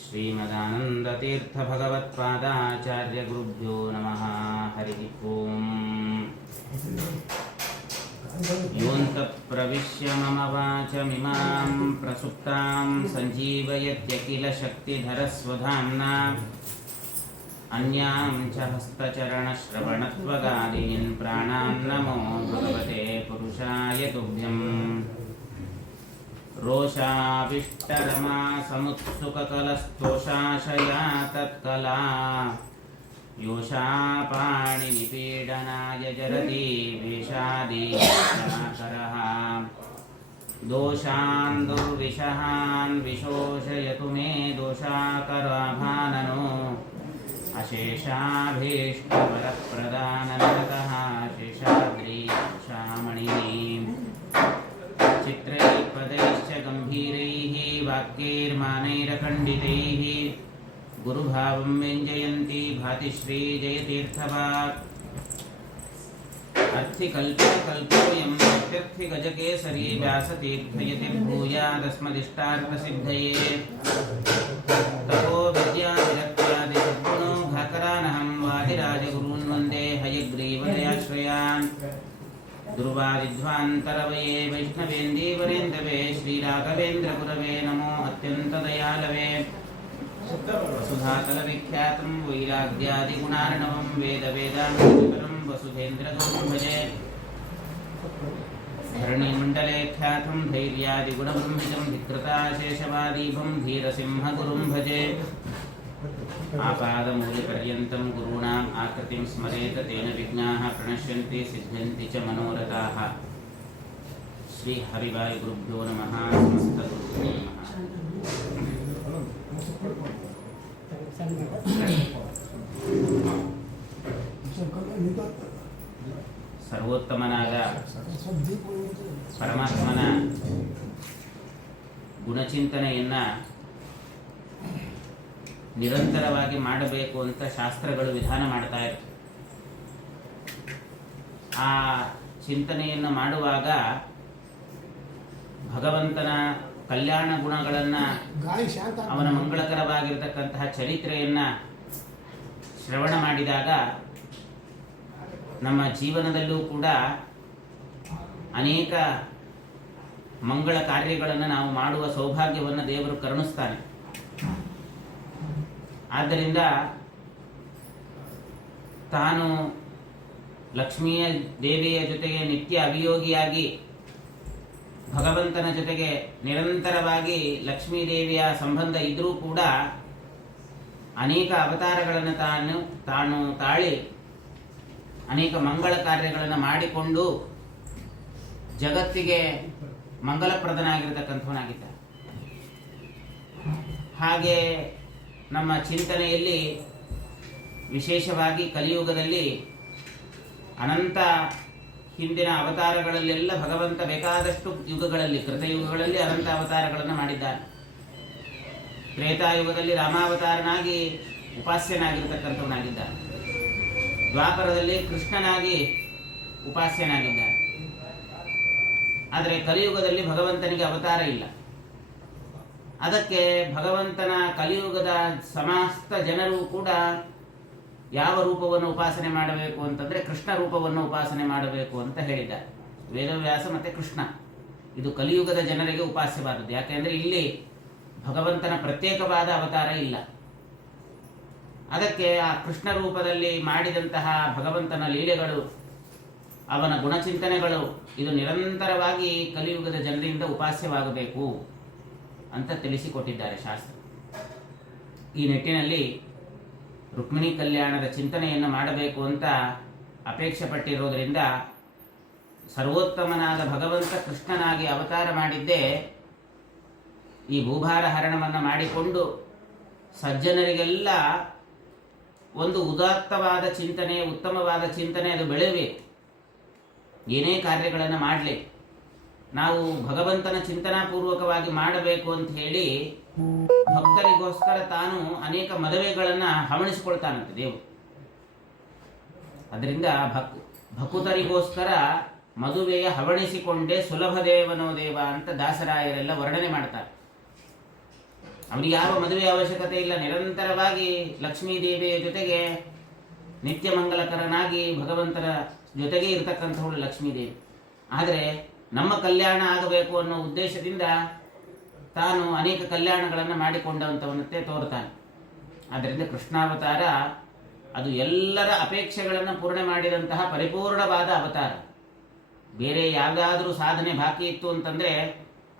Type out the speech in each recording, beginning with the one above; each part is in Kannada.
श्रीमदानंदतीर्थ भगवत्पादाचार्य गुरुभ्यो नमः। हरि ओम। योऽन्तः प्रविश्य मम वाचमिमां प्रसुप्तां सञ्जीवयत्यखिल शक्तिधरस्वधाम्ना अन्यां च हस्तचरणश्रवणत्वगादीन् प्राणान् नमो भगवते पुरुषाय तुभ्यम्। रोषाविष्टरमा समुत्सुककलस्तोषाशया तत्कला योषापाणिनिपीडनाय जरति वेषादीशाकरः। दोषान् दुर्विषहान् विशोषयतु मे दोषाकराभाननो अशेषाभीष्टवरप्रदाननरतः शेषाद्रीशामणिः। चित्रैः पदैश्च गम्भीरैः वाक्यैर्मानैरखण्डितैः गुरुभावं व्यञ्जयन्ती भाति श्रीजयतीर्थवाक्। अर्थिकल्पकल्पोऽयं प्रत्यर्थिगजकेसरी व्यासतीर्थयतिर्भूयादस्मदिष्टार्थसिद्धये। तपो विद्याविरक्त्यादिसद्गुणो घाकरानहं वादिराजगुरून् वन्दे हयग्रीवदयाश्रयान्। दुर्वादिध्वान्तरवये वैष्णवेन्दीवरेन्दवे श्रीराघवेन्द्रगुरवे नमो अत्यन्तदयालवे। वसुधातलविख्यातं वैराग्यादिगुणार्णवं वेदवेदान्तरं वसुधेन्द्रगुरुं भजे। धरणीमण्डले ख्यातं धैर्यादिगुणब्रह्मिजं धिकृताशेषवादीभं धीरसिंहगुरुं भजे। आपादमूलपर्यन्तं गुरूणाम् आकृतिं स्मरेत तेन विघ्नाः प्रणश्यन्ति सिद्ध्यन्ति च मनोरथाः। श्री हरिवायुगुरुभ्यो नमः। समस्तगुरुभ्यो नमः। ಸರ್ವೋತ್ತಮನಾದ ಪರಮಾತ್ಮನ ಗುಣಚಿಂತನೆಯನ್ನ ನಿರಂತರವಾಗಿ ಮಾಡಬೇಕು ಅಂತ ಶಾಸ್ತ್ರಗಳು ವಿಧಾನ ಮಾಡ್ತಾ ಇರ್ತವೆ. ಆ ಚಿಂತನೆಯನ್ನು ಮಾಡುವಾಗ ಭಗವಂತನ ಕಲ್ಯಾಣ ಗುಣಗಳನ್ನ, ಅವನ ಮಂಗಳಕರವಾಗಿರತಕ್ಕಂತಹ ಚರಿತ್ರೆಯನ್ನ ಶ್ರವಣ ಮಾಡಿದಾಗ ನಮ್ಮ ಜೀವನದಲ್ಲೂ ಕೂಡ ಅನೇಕ ಮಂಗಳ ಕಾರ್ಯಗಳನ್ನು ನಾವು ಮಾಡುವ ಸೌಭಾಗ್ಯವನ್ನು ದೇವರು ಕರುಣಿಸ್ತಾನೆ. ಆದ್ದರಿಂದ ತಾನು ಲಕ್ಷ್ಮೀಯ ದೇವಿಯ ಜೊತೆಗೆ ನಿತ್ಯ ಅಭಿಯೋಗಿಯಾಗಿ ಭಗವಂತನ ಜೊತೆಗೆ ನಿರಂತರವಾಗಿ ಲಕ್ಷ್ಮೀ ದೇವಿಯ ಸಂಬಂಧ ಇದ್ರೂ ಕೂಡ ಅನೇಕ ಅವತಾರಗಳನ್ನು ತಾನು ತಾಳಿ ಅನೇಕ ಮಂಗಳ ಕಾರ್ಯಗಳನ್ನು ಮಾಡಿಕೊಂಡು ಜಗತ್ತಿಗೆ ಮಂಗಲಪ್ರದನಾಗಿರತಕ್ಕಂಥವನಾಗಿದ್ದ. ಹಾಗೆ ನಮ್ಮ ಚಿಂತನೆಯಲ್ಲಿ ವಿಶೇಷವಾಗಿ ಕಲಿಯುಗದಲ್ಲಿ ಅನಂತ ಹಿಂದಿನ ಅವತಾರಗಳಲ್ಲೆಲ್ಲ ಭಗವಂತ ಬೇಕಾದಷ್ಟು ಯುಗಗಳಲ್ಲಿ, ಕೃತಯುಗಗಳಲ್ಲಿ ಅನಂತ ಅವತಾರಗಳನ್ನು ಮಾಡಿದ್ದಾನೆ. ತ್ರೇತಾಯುಗದಲ್ಲಿ ರಾಮಾವತಾರನಾಗಿ ಉಪಾಸ್ಯನಾಗಿರ್ತಕ್ಕಂಥವನಾಗಿದ್ದಾನೆ. ದ್ವಾಪರದಲ್ಲಿ ಕೃಷ್ಣನಾಗಿ ಉಪಾಸ್ಯನಾಗಿದ್ದಾನೆ. ಆದರೆ ಕಲಿಯುಗದಲ್ಲಿ ಭಗವಂತನಿಗೆ ಅವತಾರ ಇಲ್ಲ. ಅದಕ್ಕೆ ಭಗವಂತನ ಕಲಿಯುಗದ ಸಮಸ್ತ ಜನರು ಕೂಡ ಯಾವ ರೂಪವನ್ನು ಉಪಾಸನೆ ಮಾಡಬೇಕು ಅಂತಂದ್ರೆ ಕೃಷ್ಣ ರೂಪವನ್ನು ಉಪಾಸನೆ ಮಾಡಬೇಕು ಅಂತ ಹೇಳಿದ್ದಾರೆ. ವೇದವ್ಯಾಸ ಮತ್ತೆ ಕೃಷ್ಣ ಇದು ಕಲಿಯುಗದ ಜನರಿಗೆ ಉಪಾಸ್ಯವಾದದ್ದು. ಯಾಕೆಂದ್ರೆ ಇಲ್ಲಿ ಭಗವಂತನ ಪ್ರತ್ಯೇಕವಾದ ಅವತಾರ ಇಲ್ಲ. ಅದಕ್ಕೆ ಆ ಕೃಷ್ಣ ರೂಪದಲ್ಲಿ ಮಾಡಿದಂತಹ ಭಗವಂತನ ಲೀಲೆಗಳು, ಅವನ ಗುಣಚಿಂತನೆಗಳು ಇದು ನಿರಂತರವಾಗಿ ಕಲಿಯುಗದ ಜನರಿಂದ ಉಪಾಸ್ಯವಾಗಬೇಕು ಅಂತ ತಿಳಿಸಿಕೊಟ್ಟಿದ್ದಾರೆ ಶಾಸ್ತ್ರ. ಈ ನಿಟ್ಟಿನಲ್ಲಿ ರುಕ್ಮಿಣಿ ಕಲ್ಯಾಣದ ಚಿಂತನೆಯನ್ನು ಮಾಡಬೇಕು ಅಂತ ಅಪೇಕ್ಷೆ ಪಟ್ಟಿರೋದ್ರಿಂದ ಸರ್ವೋತ್ತಮನಾದ ಭಗವಂತ ಕೃಷ್ಣನಾಗಿ ಅವತಾರ ಮಾಡಿದ್ದೇ ಈ ಭೂಭಾರ ಹರಣವನ್ನು ಮಾಡಿಕೊಂಡು ಸಜ್ಜನರಿಗೆಲ್ಲ ಒಂದು ಉದಾತ್ತವಾದ ಚಿಂತನೆ, ಉತ್ತಮವಾದ ಚಿಂತನೆ ಅದು ಬೆಳೆಯಬೇಕು. ಏನೇ ಕಾರ್ಯಗಳನ್ನು ಮಾಡಲಿ ನಾವು ಭಗವಂತನ ಚಿಂತನಾಪೂರ್ವಕವಾಗಿ ಮಾಡಬೇಕು ಅಂತ ಹೇಳಿ ಭಕ್ತರಿಗೋಸ್ಕರ ತಾನು ಅನೇಕ ಮದುವೆಗಳನ್ನು ಹವಣಿಸಿಕೊಳ್ತಾನಂತೆ ದೇವರು. ಅದರಿಂದ ಭಕುತರಿಗೋಸ್ಕರ ಮದುವೆಯ ಹವಣಿಸಿಕೊಂಡೇ ಸುಲಭ ದೇವನೋ ದೇವ ಅಂತ ದಾಸರಾಯರೆಲ್ಲ ವರ್ಣನೆ ಮಾಡ್ತಾರೆ. ಅವನಿಗೆ ಯಾವ ಮದುವೆ ಅವಶ್ಯಕತೆ ಇಲ್ಲ. ನಿರಂತರವಾಗಿ ಲಕ್ಷ್ಮೀ ದೇವಿಯ ಜೊತೆಗೆ ನಿತ್ಯ ಮಂಗಲಕರನಾಗಿ ಭಗವಂತನ ಜೊತೆಗೆ ಇರತಕ್ಕಂಥವಳು ಲಕ್ಷ್ಮೀದೇವಿ. ಆದರೆ ನಮ್ಮ ಕಲ್ಯಾಣ ಆಗಬೇಕು ಅನ್ನೋ ಉದ್ದೇಶದಿಂದ ತಾನು ಅನೇಕ ಕಲ್ಯಾಣಗಳನ್ನು ಮಾಡಿಕೊಂಡಂಥವನಂತೆ ತೋರ್ತಾನೆ. ಆದ್ದರಿಂದ ಕೃಷ್ಣಾವತಾರ ಅದು ಎಲ್ಲರ ಅಪೇಕ್ಷೆಗಳನ್ನು ಪೂರ್ಣ ಮಾಡಿದಂತಹ ಪರಿಪೂರ್ಣವಾದ ಅವತಾರ. ಬೇರೆ ಯಾವುದಾದ್ರೂ ಸಾಧನೆ ಬಾಕಿ ಇತ್ತು ಅಂತಂದರೆ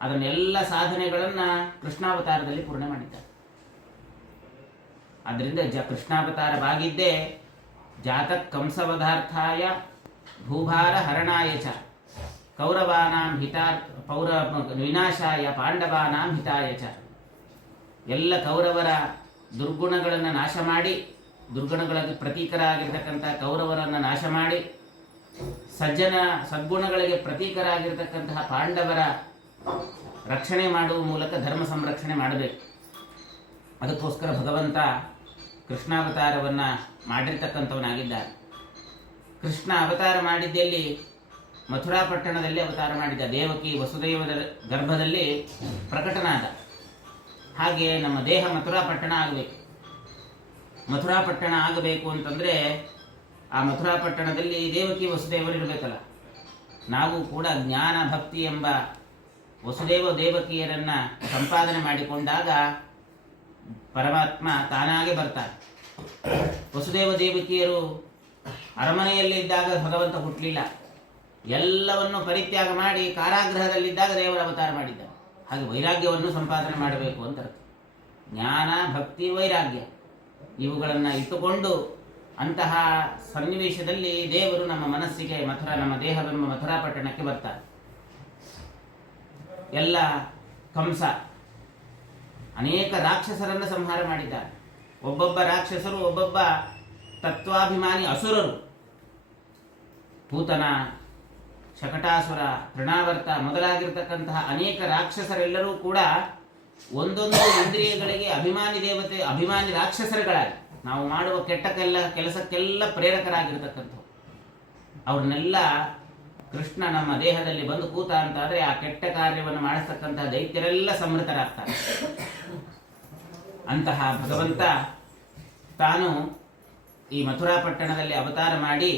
ಅದನ್ನೆಲ್ಲ ಸಾಧನೆಗಳನ್ನು ಕೃಷ್ಣಾವತಾರದಲ್ಲಿ ಪೂರ್ಣ ಮಾಡಿದ್ದಾರೆ. ಆದ್ದರಿಂದ ಕೃಷ್ಣಾವತಾರವಾಗಿದ್ದೇ ಜಾತಕ್ ಕಂಸವಧಾರ್ಥಾಯ ಭೂಭಾರ ಹರಣಾಯ ಚ ಕೌರವಾನಾಂ ವಿನಾಶಾಯ ಪಾಂಡವಾನಾಂ ಹಿತಾಯ ಚ. ಎಲ್ಲ ಕೌರವರ ದುರ್ಗುಣಗಳನ್ನು ನಾಶ ಮಾಡಿ, ದುರ್ಗುಣಗಳಿಗೆ ಪ್ರತೀಕರಾಗಿರ್ತಕ್ಕಂಥ ಕೌರವರನ್ನು ನಾಶ ಮಾಡಿ, ಸದ್ಗುಣಗಳಿಗೆ ಪ್ರತೀಕರಾಗಿರ್ತಕ್ಕಂತಹ ಪಾಂಡವರ ರಕ್ಷಣೆ ಮಾಡುವ ಮೂಲಕ ಧರ್ಮ ಸಂರಕ್ಷಣೆ ಮಾಡಬೇಕು. ಅದಕ್ಕೋಸ್ಕರ ಭಗವಂತ ಕೃಷ್ಣಾವತಾರವನ್ನು ಮಾಡಿರ್ತಕ್ಕಂಥವನಾಗಿದ್ದಾರೆ. ಕೃಷ್ಣ ಅವತಾರ ಮಾಡಿದ್ದಲ್ಲಿ ಮಥುರಾ ಪಟ್ಟಣದಲ್ಲಿ ಅವತಾರ ಮಾಡಿದ. ದೇವಕಿ ವಸುದೇವದ ಗರ್ಭದಲ್ಲಿ ಪ್ರಕಟನಾದ. ಹಾಗೆ ನಮ್ಮ ದೇಹ ಮಥುರಾ ಪಟ್ಟಣ ಆಗಬೇಕು. ಮಥುರಾ ಪಟ್ಟಣ ಆಗಬೇಕು ಅಂತಂದರೆ ಆ ಮಥುರಾ ಪಟ್ಟಣದಲ್ಲಿ ದೇವಕಿ ವಸುದೇವರು ಇರಬೇಕಲ್ಲ. ನಾವು ಕೂಡ ಜ್ಞಾನ ಭಕ್ತಿ ಎಂಬ ವಸುದೇವ ದೇವಕಿಯರನ್ನು ಸಂಪಾದನೆ ಮಾಡಿಕೊಂಡಾಗ ಪರಮಾತ್ಮ ತಾನಾಗೆ ಬರ್ತಾರೆ. ವಸುದೇವ ದೇವಕಿಯರು ಅರಮನೆಯಲ್ಲಿ ಇದ್ದಾಗ ಭಗವಂತ ಹುಟ್ಟಲಿಲ್ಲ. ಎಲ್ಲವನ್ನು ಪರಿತ್ಯಾಗ ಮಾಡಿ ಕಾರಾಗೃಹದಲ್ಲಿದ್ದಾಗ ದೇವರ ಅವತಾರ ಮಾಡಿದ್ದ. ಹಾಗೆ ವೈರಾಗ್ಯವನ್ನು ಸಂಪಾದನೆ ಮಾಡಬೇಕು ಅಂತ ಅರ್ಥ. ಜ್ಞಾನ ಭಕ್ತಿ ವೈರಾಗ್ಯ ಇವುಗಳನ್ನು ಇಟ್ಟುಕೊಂಡು ಅಂತಹ ಸನ್ನಿವೇಶದಲ್ಲಿ ದೇವರು ನಮ್ಮ ಮನಸ್ಸಿಗೆ ನಮ್ಮ ದೇಹವೆಂಬ ಮಥುರಾ ಪಟ್ಟಣಕ್ಕೆ ಬರ್ತಾರೆ. ಎಲ್ಲ ಕಂಸ ಅನೇಕ ರಾಕ್ಷಸರನ್ನು ಸಂಹಾರ ಮಾಡಿದ್ದಾರೆ. ಒಬ್ಬೊಬ್ಬ ರಾಕ್ಷಸರು ಒಬ್ಬೊಬ್ಬ ತತ್ವಾಭಿಮಾನಿ ಅಸುರರು. ಪೂತನ, ಶಕಟಾಸುರ, ತೃಣಾವರ್ತ ಮೊದಲಾಗಿರ್ತಕ್ಕಂತಹ ಅನೇಕ ರಾಕ್ಷಸರೆಲ್ಲರೂ ಕೂಡ ಒಂದೊಂದು ಇಂದ್ರಿಯಗಳಿಗೆ ಅಭಿಮಾನಿ ರಾಕ್ಷಸರುಗಳಾಗಿ ನಾವು ಮಾಡುವ ಕೆಟ್ಟ ಕೆಲಸಕ್ಕೆಲ್ಲ ಪ್ರೇರಕರಾಗಿರ್ತಕ್ಕಂಥವು. ಅವ್ರನ್ನೆಲ್ಲ ಕೃಷ್ಣ ನಮ್ಮ ದೇಹದಲ್ಲಿ ಬಂದು ಕೂತ ಅಂತಾದರೆ ಆ ಕೆಟ್ಟ ಕಾರ್ಯವನ್ನು ಮಾಡಿಸ್ತಕ್ಕಂತಹ ದೈತ್ಯರೆಲ್ಲ ಸಂಹೃತರಾಗ್ತಾರೆ. ಅಂತಹ ಭಗವಂತ ತಾನು ಈ ಮಥುರಾ ಪಟ್ಟಣದಲ್ಲಿ ಅವತಾರ ಮಾಡಿ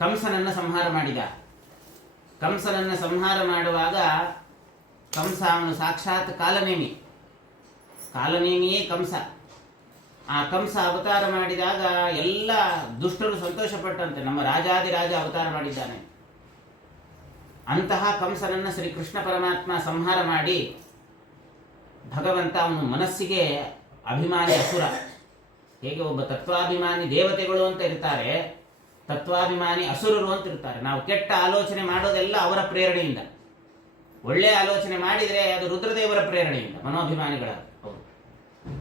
ಕಂಸನನ್ನು ಸಂಹಾರ ಮಾಡಿದ. ಕಂಸನನ್ನು ಸಂಹಾರ ಮಾಡುವಾಗ ಕಂಸ ಅವನು ಸಾಕ್ಷಾತ್ ಕಾಲನೇಮಿಯೇ ಕಂಸ. ಆ ಕಂಸ ಅವತಾರ ಮಾಡಿದಾಗ ಎಲ್ಲ ದುಷ್ಟರು ಸಂತೋಷಪಟ್ಟಂತೆ, ನಮ್ಮ ರಾಜಾದಿರಾಜ ಅವತಾರ ಮಾಡಿದ್ದಾನೆ. ಅಂತಹ ಕಂಸನನ್ನು ಶ್ರೀಕೃಷ್ಣ ಪರಮಾತ್ಮ ಸಂಹಾರ ಮಾಡಿ ಭಗವಂತ ಅವನು ಮನಸ್ಸಿಗೆ ಅಭಿಮಾನಿ ಅಸುರ. ಹೇಗೆ ಒಬ್ಬ ತತ್ವಾಭಿಮಾನಿ ದೇವತೆಗಳು ಅಂತ ಇರ್ತಾರೆ, ತತ್ವಾಭಿಮಾನಿ ಅಸುರರು ಅಂತ ಇರ್ತಾರೆ. ನಾವು ಕೆಟ್ಟ ಆಲೋಚನೆ ಮಾಡೋದೆಲ್ಲ ಅವರ ಪ್ರೇರಣೆಯಿಂದ, ಒಳ್ಳೆ ಆಲೋಚನೆ ಮಾಡಿದರೆ ಅದು ರುದ್ರದೇವರ ಪ್ರೇರಣೆಯಿಂದ ಮನೋಭಿಮಾನಿಗಳ.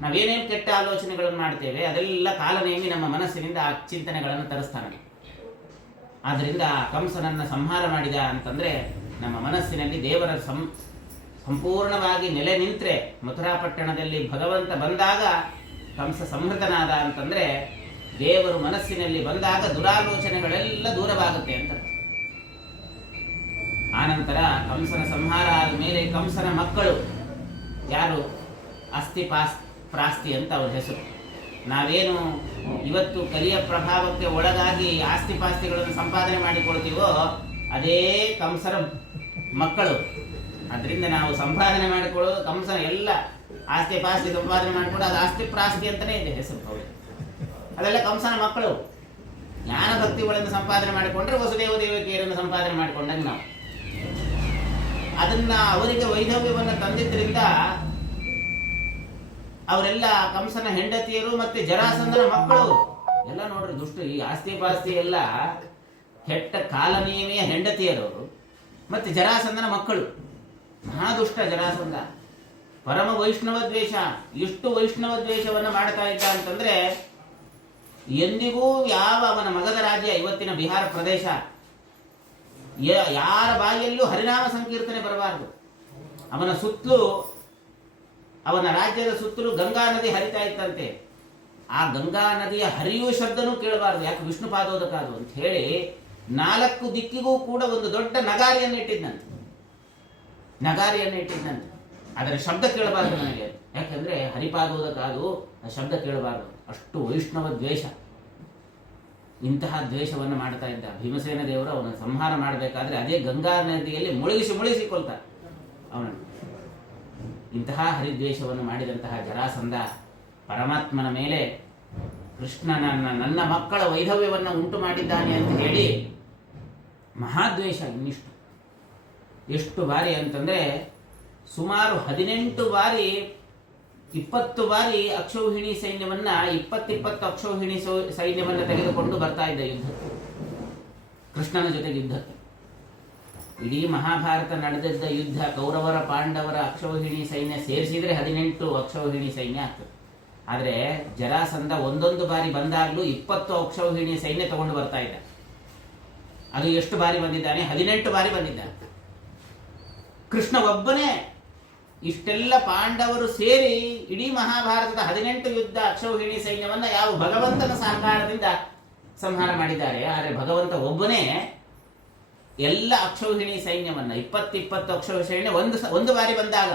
ನಾವೇನೇನು ಕೆಟ್ಟ ಆಲೋಚನೆಗಳನ್ನು ಮಾಡ್ತೇವೆ ಅದೆಲ್ಲ ಕಾಲನೇಮಿ ನಮ್ಮ ಮನಸ್ಸಿನಿಂದ ಆ ಚಿಂತನೆಗಳನ್ನು ತರಿಸ್ತಾನೆ. ಆದ್ದರಿಂದ ಕಂಸನನ್ನು ಸಂಹಾರ ಮಾಡಿದ ಅಂತಂದರೆ ನಮ್ಮ ಮನಸ್ಸಿನಲ್ಲಿ ದೇವರ ಸಂಪೂರ್ಣವಾಗಿ ನೆಲೆ ನಿಂತರೆ, ಮಥುರಾ ಪಟ್ಟಣದಲ್ಲಿ ಭಗವಂತ ಬಂದಾಗ ಕಂಸ ಸಂಹೃತನಾದ ಅಂತಂದರೆ ದೇವರು ಮನಸ್ಸಿನಲ್ಲಿ ಬಂದಾಗ ದುರಾಲೋಚನೆಗಳೆಲ್ಲ ದೂರವಾಗುತ್ತೆ ಅಂತ. ಆನಂತರ ಕಂಸನ ಸಂಹಾರ ಆದ ಮೇಲೆ ಕಂಸನ ಮಕ್ಕಳು ಯಾರು, ಪ್ರಾಸ್ತಿ ಅಂತ ಅವ್ರ ಹೆಸರು. ನಾವೇನು ಇವತ್ತು ಕಲಿಯ ಪ್ರಭಾವಕ್ಕೆ ಒಳಗಾಗಿ ಆಸ್ತಿಪಾಸ್ತಿಗಳನ್ನು ಸಂಪಾದನೆ ಮಾಡಿಕೊಳ್ತೀವೋ ಅದೇ ಕಂಸರ ಮಕ್ಕಳು. ಅದರಿಂದ ನಾವು ಸಂಪಾದನೆ ಮಾಡಿಕೊಳ್ಳೋದು ಕಂಸನ ಎಲ್ಲ ಆಸ್ತಿ ಸಂಪಾದನೆ ಮಾಡಿಕೊಂಡು ಅದು ಆಸ್ತಿ ಅಂತಲೇ ಇದೆ ಹೆಸರು. ಅದೆಲ್ಲ ಕಂಸನ ಮಕ್ಕಳು. ಜ್ಞಾನ ಭಕ್ತಿಗಳನ್ನು ಸಂಪಾದನೆ ಮಾಡಿಕೊಂಡ್ರೆ ವಸುದೇವ ದೇವಕಿಯರನ್ನು ಸಂಪಾದನೆ ಮಾಡಿಕೊಂಡಾಗ ನಾವು ಅದನ್ನ ಅವರಿಗೆ ವೈಧವ್ಯವನ್ನು ತಂದಿದ್ದರಿಂದ ಅವರೆಲ್ಲ ಕಂಸನ ಹೆಂಡತಿಯರು ಮತ್ತೆ ಜರಾಸಂಧನ ಮಕ್ಕಳು ಎಲ್ಲ ನೋಡ್ರಿ ದುಷ್ಟ. ಈ ಆಸ್ತಿ ಎಲ್ಲ ಕೆಟ್ಟ ಕಾಲನಿಯಮೆಯ ಹೆಂಡತಿಯರು ಮತ್ತೆ ಜರಾಸಂಧನ ಮಕ್ಕಳು. ಮಹಾದುಷ್ಟ ಜರಾಸಂಧ, ಪರಮ ವೈಷ್ಣವ ದ್ವೇಷ. ಎಷ್ಟು ವೈಷ್ಣವ ದ್ವೇಷವನ್ನು ಮಾಡ್ತಾ ಇದ್ದ ಅಂತಂದ್ರೆ ಎಂದಿಗೂ ಅವನ ಮಗದ ರಾಜ್ಯ ಇವತ್ತಿನ ಬಿಹಾರ ಪ್ರದೇಶ ಯಾರ ಬಾಯಿಯಲ್ಲೂ ಹರಿನಾಮ ಸಂಕೀರ್ತನೆ ಬರಬಾರದು. ಅವನ ಸುತ್ತಲೂ, ಅವನ ರಾಜ್ಯದ ಸುತ್ತಲೂ ಗಂಗಾ ನದಿ ಹರಿತಾ ಇತ್ತಂತೆ. ಆ ಗಂಗಾ ನದಿಯ ಹರಿಯುವ ಶಬ್ದನೂ ಕೇಳಬಾರದು. ಯಾಕೆ? ವಿಷ್ಣು ಪಾದೋದಕಾದು ಅಂತ ಹೇಳಿ 4 ದಿಕ್ಕಿಗೂ ಕೂಡ ಒಂದು ದೊಡ್ಡ ನಗಾರಿಯನ್ನು ಇಟ್ಟಿದ್ದಂತೆ. ಅದರ ಶಬ್ದ ಕೇಳಬಾರದು ನನಗೆ, ಯಾಕಂದ್ರೆ ಹರಿಪಾದೋದ ಕಾದು ಆ ಶಬ್ದ ಕೇಳಬಾರದು, ಅಷ್ಟು ವೈಷ್ಣವ ದ್ವೇಷ. ಇಂತಹ ದ್ವೇಷವನ್ನು ಮಾಡ್ತಾ ಇದ್ದ ಭೀಮಸೇನ ದೇವರು ಅವನ ಸಂಹಾರ ಮಾಡಬೇಕಾದ್ರೆ ಅದೇ ಗಂಗಾ ನದಿಯಲ್ಲಿ ಮುಳುಗಿಸಿ ಕೊಲ್ತಾರೆ ಅವನನ್ನು. ಇಂತಹ ಹರಿದ್ವೇಷವನ್ನು ಮಾಡಿದಂತಹ ಜರಾಸಂಧ ಪರಮಾತ್ಮನ ಮೇಲೆ ನನ್ನ ಮಕ್ಕಳ ವೈಧವ್ಯವನ್ನು ಉಂಟು ಮಾಡಿದ್ದಾನೆ ಅಂತ ಹೇಳಿ ಮಹಾದ್ವೇಷ ಇನ್ನಿಷ್ಟು. ಎಷ್ಟು ಬಾರಿ ಅಂತಂದ್ರೆ ಸುಮಾರು 18 ಬಾರಿ 20 ಬಾರಿ ಅಕ್ಷೌಹಿಣಿ ಸೈನ್ಯವನ್ನ 20 ಅಕ್ಷೌಹಿಣಿ ಸೈನ್ಯವನ್ನ ತೆಗೆದುಕೊಂಡು ಬರ್ತಾ ಇದ್ದ ಯುದ್ಧ, ಕೃಷ್ಣನ ಜೊತೆಗೆ ಯುದ್ಧಕ್ಕೆ. ಇಡೀ ಮಹಾಭಾರತ ನಡೆದಿದ್ದ ಯುದ್ಧ ಕೌರವರ ಪಾಂಡವರ ಅಕ್ಷೌಹಿಣಿ ಸೈನ್ಯ ಸೇರಿಸಿದ್ರೆ 18 ಅಕ್ಷೌಹಿಣಿ ಸೈನ್ಯ ಆಗ್ತದೆ. ಆದರೆ ಜರಾಸಂಧ ಒಂದೊಂದು ಬಾರಿ ಬಂದಾಗಲೂ 20 ಅಕ್ಷೌಹಿಣಿ ಸೈನ್ಯ ತಗೊಂಡು ಬರ್ತಾ ಇದ್ದ. ಅದು ಎಷ್ಟು ಬಾರಿ ಬಂದಿದ್ದಾನೆ? 18 ಬಾರಿ ಬಂದಿದ್ದಾನೆ. ಕೃಷ್ಣ ಒಬ್ಬನೇ ಇಷ್ಟೆಲ್ಲ ಪಾಂಡವರು ಸೇರಿ ಇಡೀ ಮಹಾಭಾರತದ 18 ಯುದ್ಧ ಅಕ್ಷೌಹಿಣಿ ಸೈನ್ಯವನ್ನ ಯಾವ ಭಗವಂತನ ಸಹಕಾರದಿಂದ ಸಂಹಾರ ಮಾಡಿದ್ದಾರೆ. ಆದರೆ ಭಗವಂತ ಒಬ್ಬನೇ ಎಲ್ಲ ಅಕ್ಷೌಹಿಣಿ ಸೈನ್ಯವನ್ನ 20 ಅಕ್ಷೌಹಿಣಿ ಸೈನ್ಯ ಒಂದು ಬಾರಿ ಬಂದಾಗ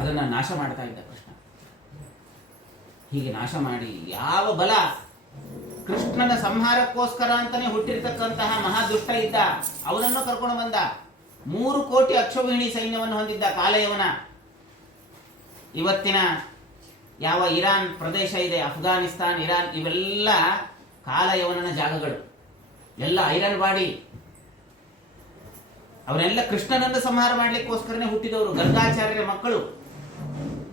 ಅದನ್ನ ನಾಶ ಮಾಡ್ತಾ ಇದ್ದ ಕೃಷ್ಣ. ಹೀಗೆ ನಾಶ ಮಾಡಿ ಯಾವ ಬಲ, ಕೃಷ್ಣನ ಸಂಹಾರಕ್ಕೋಸ್ಕರ ಅಂತಾನೆ ಹುಟ್ಟಿರ್ತಕ್ಕಂತಹ ಮಹಾದುಷ್ಟ ಇದ್ದ, ಅವನನ್ನು ಕರ್ಕೊಂಡು ಬಂದ. 3 ಕೋಟಿ ಅಕ್ಷೌಹಿಣಿ ಸೈನ್ಯವನ್ನು ಹೊಂದಿದ್ದ ಕಾಲಯವನ. ಇವತ್ತಿನ ಯಾವ ಇರಾನ್ ಪ್ರದೇಶ ಇದೆ, ಅಫ್ಘಾನಿಸ್ತಾನ್, ಇರಾನ್, ಇವೆಲ್ಲ ಕಾಲಯವನ ಜಾಗಗಳು, ಎಲ್ಲ ಐರನ್ ಬಾಡಿ. ಅವರೆಲ್ಲ ಕೃಷ್ಣನನ್ನು ಸಂಹಾರ ಮಾಡಲಿಕ್ಕೋಸ್ಕರನೇ ಹುಟ್ಟಿದವರು. ಗರ್ಗಾಚಾರ್ಯರ ಮಕ್ಕಳು.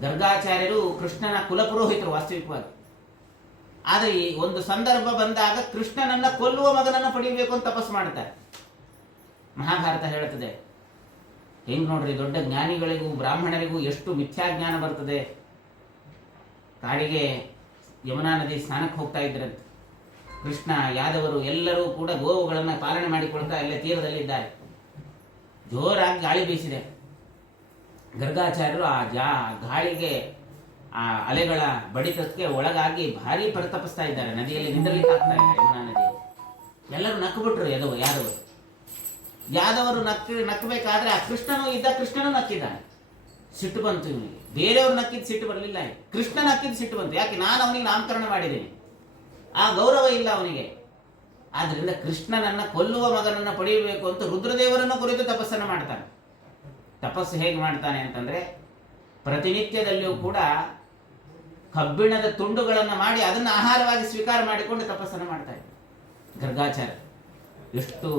ಗರ್ಗಾಚಾರ್ಯರು ಕೃಷ್ಣನ ಕುಲಪುರೋಹಿತರು ವಾಸ್ತವಿಕವಾಗಿ. ಆದರೆ ಈ ಒಂದು ಸಂದರ್ಭ ಬಂದಾಗ ಕೃಷ್ಣನನ್ನ ಕೊಲ್ಲುವ ಮಗನನ್ನು ಪಡೆಯಬೇಕು ಅಂತ ತಪಸ್ಸು ಮಾಡ್ತಾರೆ. ಮಹಾಭಾರತ ಹೇಳುತ್ತದೆ. ಹೆಂಗ್ ನೋಡ್ರಿ, ದೊಡ್ಡ ಜ್ಞಾನಿಗಳಿಗೂ ಬ್ರಾಹ್ಮಣರಿಗೂ ಎಷ್ಟು ಮಿಥ್ಯಾಜ್ಞಾನ ಬರ್ತದೆ. ಕಾಡಿಗೆ ಯಮುನಾ ನದಿ ಸ್ನಾನಕ್ಕೆ ಹೋಗ್ತಾ ಇದ್ರಂತೆ. ಕೃಷ್ಣ, ಯಾದವರು ಎಲ್ಲರೂ ಕೂಡ ಗೋವುಗಳನ್ನು ಪಾಲನೆ ಮಾಡಿಕೊಳ್ತಾ ಅಲ್ಲೇ ತೀರದಲ್ಲಿದ್ದಾರೆ. ಜೋರಾಗಿ ಗಾಳಿ ಬೀಸಿದೆ. ಗರ್ಗಾಚಾರ್ಯರು ಆ ಗಾಳಿಗೆ, ಆ ಅಲೆಗಳ ಬಡಿತಕ್ಕೆ ಒಳಗಾಗಿ ಭಾರಿ ಪರಿತಪಿಸ್ತಾ ಇದ್ದಾರೆ. ನದಿಯಲ್ಲಿ ನಿಂದಲಿಕ್ಕೆ ಆಗ್ತಾ ಇಲ್ಲ ಯಮುನಾ ನದಿ. ಎಲ್ಲರೂ ನಕ್ಕುಬಿಟ್ರು. ಯಾದವರು ನಕ್ಕಬೇಕಾದ್ರೆ ಆ ಕೃಷ್ಣನೂ ನಕ್ಕಿದ್ದಾನೆ. ಸಿಟ್ಟು ಬಂತು ಇವನಿಗೆ. ಬೇರೆಯವ್ರು ನಕ್ಕಿದ್ ಸಿಟ್ಟು ಬರಲಿಲ್ಲ, ಕೃಷ್ಣ ನಕ್ಕಿದ್ ಸಿಟ್ಟು ಬಂತು. ಯಾಕೆ? ನಾನು ಅವನಿಗೆ ನಾಮಕರಣ ಮಾಡಿದ್ದೀನಿ, ಆ ಗೌರವ ಇಲ್ಲ ಅವನಿಗೆ. ಆದ್ರಿಂದ ಕೃಷ್ಣನನ್ನ ಕೊಲ್ಲುವ ಮಗನನ್ನ ಪಡೆಯಬೇಕು ಅಂತ ರುದ್ರದೇವರನ್ನು ಕುರಿತು ತಪಸ್ಸನ್ನು ಮಾಡ್ತಾನೆ. ತಪಸ್ಸು ಹೇಗೆ ಮಾಡ್ತಾನೆ ಅಂತಂದ್ರೆ, ಪ್ರತಿನಿತ್ಯದಲ್ಲಿಯೂ ಕೂಡ ಕಬ್ಬಿಣದ ತುಂಡುಗಳನ್ನು ಮಾಡಿ ಅದನ್ನು ಆಹಾರವಾಗಿ ಸ್ವೀಕಾರ ಮಾಡಿಕೊಂಡು ತಪಸ್ಸನ್ನು ಮಾಡ್ತಾ ಇದ್ದ ಗರ್ಗಾಚಾರ್ಯ. ಎಷ್ಟು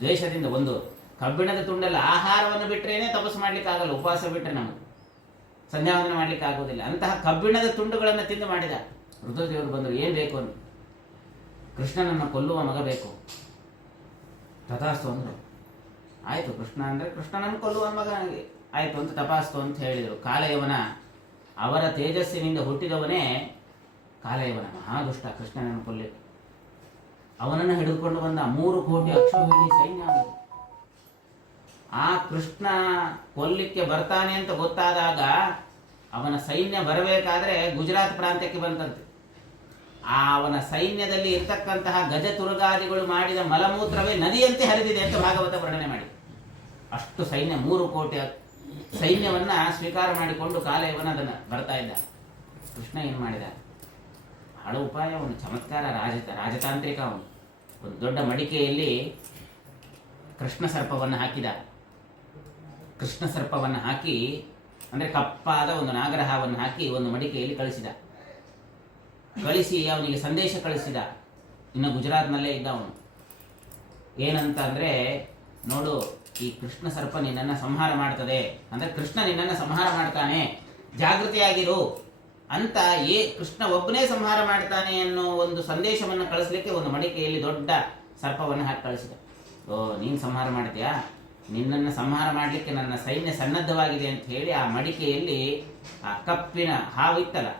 ದ್ವೇಷದಿಂದ! ಒಂದು ಕಬ್ಬಿಣದ ತುಂಡಲ್ಲ, ಆಹಾರವನ್ನು ಬಿಟ್ಟರೇನೆ ತಪಸ್ಸು ಮಾಡ್ಲಿಕ್ಕೆ ಆಗಲ್ಲ. ಉಪವಾಸ ಬಿಟ್ಟರೆ ನಮಗೆ ಸಂಧ್ಯಾವಂದನೆ ಮಾಡ್ಲಿಕ್ಕೆ ಆಗೋದಿಲ್ಲ. ಅಂತಹ ಕಬ್ಬಿಣದ ತುಂಡುಗಳನ್ನು ತಿಂದು ಮಾಡಿದ. ರುದ್ರದೇವರು ಬಂದರು, ಏನ್ ಬೇಕು ಅಂತ. ಕೃಷ್ಣನನ್ನು ಕೊಲ್ಲುವ ಮಗ ಬೇಕು. ತಥಾಸ್ತು ಅಂದರು. ಆಯ್ತು, ಕೃಷ್ಣ ಅಂದ್ರೆ ಕೃಷ್ಣನನ್ನು ಕೊಲ್ಲುವ ಮಗ ಆಯ್ತು ಅಂತ ತಪಾಸ್ತು ಅಂತ ಹೇಳಿದರು. ಕಾಲಯವನ, ಅವರ ತೇಜಸ್ಸಿನಿಂದ ಹುಟ್ಟಿದವನೇ ಕಾಲಯವನ, ಮಹಾದುಷ್ಟ. ಕೃಷ್ಣನನ್ನು ಕೊಲ್ಲಿಕ್ಕೆ ಅವನನ್ನು ಹಿಡಿದುಕೊಂಡು ಬಂದ 3 ಕೋಟಿ ಅಕ್ಷೌಹಿಣಿ ಸೈನ್ಯ. ಆ ಕೃಷ್ಣ ಕೊಲ್ಲಿಕ್ಕೆ ಬರ್ತಾನೆ ಅಂತ ಗೊತ್ತಾದಾಗ ಅವನ ಸೈನ್ಯ ಬರಬೇಕಾದ್ರೆ ಗುಜರಾತ್ ಪ್ರಾಂತ್ಯಕ್ಕೆ ಬಂತಂತೆ. ಅವನ ಸೈನ್ಯದಲ್ಲಿ ಇರ್ತಕ್ಕಂತಹ ಗಜ ತುರುಗಾದಿಗಳು ಮಾಡಿದ ಮಲಮೂತ್ರವೇ ನದಿಯಂತೆ ಹರಿದಿದೆ ಅಂತ ಭಾಗವತ ವರ್ಣನೆ ಮಾಡಿ. ಅಷ್ಟು ಸೈನ್ಯ, 3 ಕೋಟಿ ಸೈನ್ಯವನ್ನ ಸ್ವೀಕಾರ ಮಾಡಿಕೊಂಡು ಕಾಲಯವನ ಅದನ್ನು ಬರ್ತಾ ಇದ್ದ. ಕೃಷ್ಣ ಏನು ಮಾಡಿದ? ಬಹಳ ಉಪಾಯ, ಒಂದು ಚಮತ್ಕಾರ, ರಾಜತಾಂತ್ರಿಕ. ಅವನು ಒಂದು ದೊಡ್ಡ ಮಡಿಕೆಯಲ್ಲಿ ಕೃಷ್ಣ ಸರ್ಪವನ್ನು ಹಾಕಿದ. ಕೃಷ್ಣ ಸರ್ಪವನ್ನು ಹಾಕಿ, ಅಂದ್ರೆ ಕಪ್ಪಾದ ಒಂದು ನಾಗರಹವನ್ನು ಹಾಕಿ ಒಂದು ಮಡಿಕೆಯಲ್ಲಿ ಕಳಿಸಿ ಅವನಿಗೆ ಸಂದೇಶ ಕಳಿಸಿದ. ಇನ್ನು ಗುಜರಾತ್ನಲ್ಲೇ ಇದ್ದ ಅವನು. ಏನಂತ ಅಂದ್ರೆ, ನೋಡು, ಈ ಕೃಷ್ಣ ಸರ್ಪ ನಿನ್ನನ್ನು ಸಂಹಾರ ಮಾಡ್ತದೆ, ಅಂದ್ರೆ ಕೃಷ್ಣ ನಿನ್ನನ್ನು ಸಂಹಾರ ಮಾಡ್ತಾನೆ, ಜಾಗೃತಿಯಾಗಿರು ಅಂತ. ಕೃಷ್ಣ ಒಬ್ಬನೇ ಸಂಹಾರ ಮಾಡ್ತಾನೆ ಅನ್ನೋ ಒಂದು ಸಂದೇಶವನ್ನು ಕಳಿಸ್ಲಿಕ್ಕೆ ಒಂದು ಮಡಿಕೆಯಲ್ಲಿ ದೊಡ್ಡ ಸರ್ಪವನ್ನು ಹಾಕಿ ಕಳಿಸಿದ. ಓ, ನೀನು ಸಂಹಾರ ಮಾಡ್ತೀಯಾ? ನಿನ್ನನ್ನು ಸಂಹಾರ ಮಾಡಲಿಕ್ಕೆ ನನ್ನ ಸೈನ್ಯ ಸನ್ನದ್ಧವಾಗಿದೆ ಅಂತ ಹೇಳಿ ಆ ಮಡಿಕೆಯಲ್ಲಿ ಆ ಕಪ್ಪಿನ ಹಾವಿತ್ತಲ್ಲ,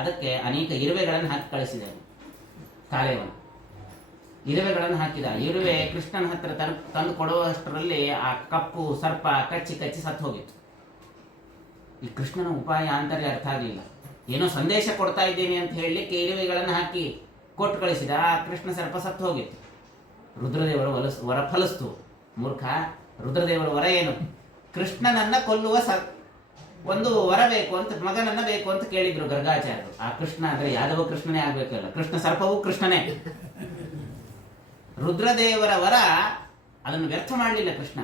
ಅದಕ್ಕೆ ಅನೇಕ ಇರುವೆಗಳನ್ನು ಹಾಕಿ ಕಳಿಸಿದ ಕಾಲಯವನು. ಇರುವೆಗಳನ್ನು ಹಾಕಿದ. ಇರುವೆ ಕೃಷ್ಣನ ಹತ್ರ ತಂದು ಕೊಡುವಷ್ಟರಲ್ಲಿ ಆ ಕಪ್ಪು ಸರ್ಪ ಕಚ್ಚಿ ಸತ್ತು ಹೋಗಿತ್ತು. ಈ ಕೃಷ್ಣನ ಉಪಾಯ ಆಂತರ್ಯ ಅರ್ಥ ಆಗಲಿಲ್ಲ. ಏನೋ ಸಂದೇಶ ಕೊಡ್ತಾ ಇದ್ದೀನಿ ಅಂತ ಹೇಳಲಿಕ್ಕೆ ಇರುವೆಗಳನ್ನು ಹಾಕಿ ಕೊಟ್ಟು ಕಳಿಸಿದ. ಆ ಕೃಷ್ಣ ಸರ್ಪ ಸತ್ತು ಹೋಗಿತ್ತು. ರುದ್ರದೇವರು ವರ ಫಲಿಸ್ತು. ಮೂರ್ಖ, ರುದ್ರದೇವರ ವರ ಏನು? ಕೃಷ್ಣನನ್ನ ಕೊಲ್ಲುವ ಒಂದು ವರ ಬೇಕು ಅಂತ, ಮಗನನ್ನ ಬೇಕು ಅಂತ ಕೇಳಿದ್ರು ಗರ್ಗಾಚಾರ್ಯರು. ಆ ಕೃಷ್ಣ ಅಂದ್ರೆ ಯಾದವ ಕೃಷ್ಣನೇ ಆಗ್ಬೇಕಲ್ಲ, ಕೃಷ್ಣ ಸರ್ಪವೂ ಕೃಷ್ಣನೇ. ರುದ್ರದೇವರ ವರ ಅದನ್ನು ವ್ಯರ್ಥ ಮಾಡಲಿಲ್ಲ ಕೃಷ್ಣ.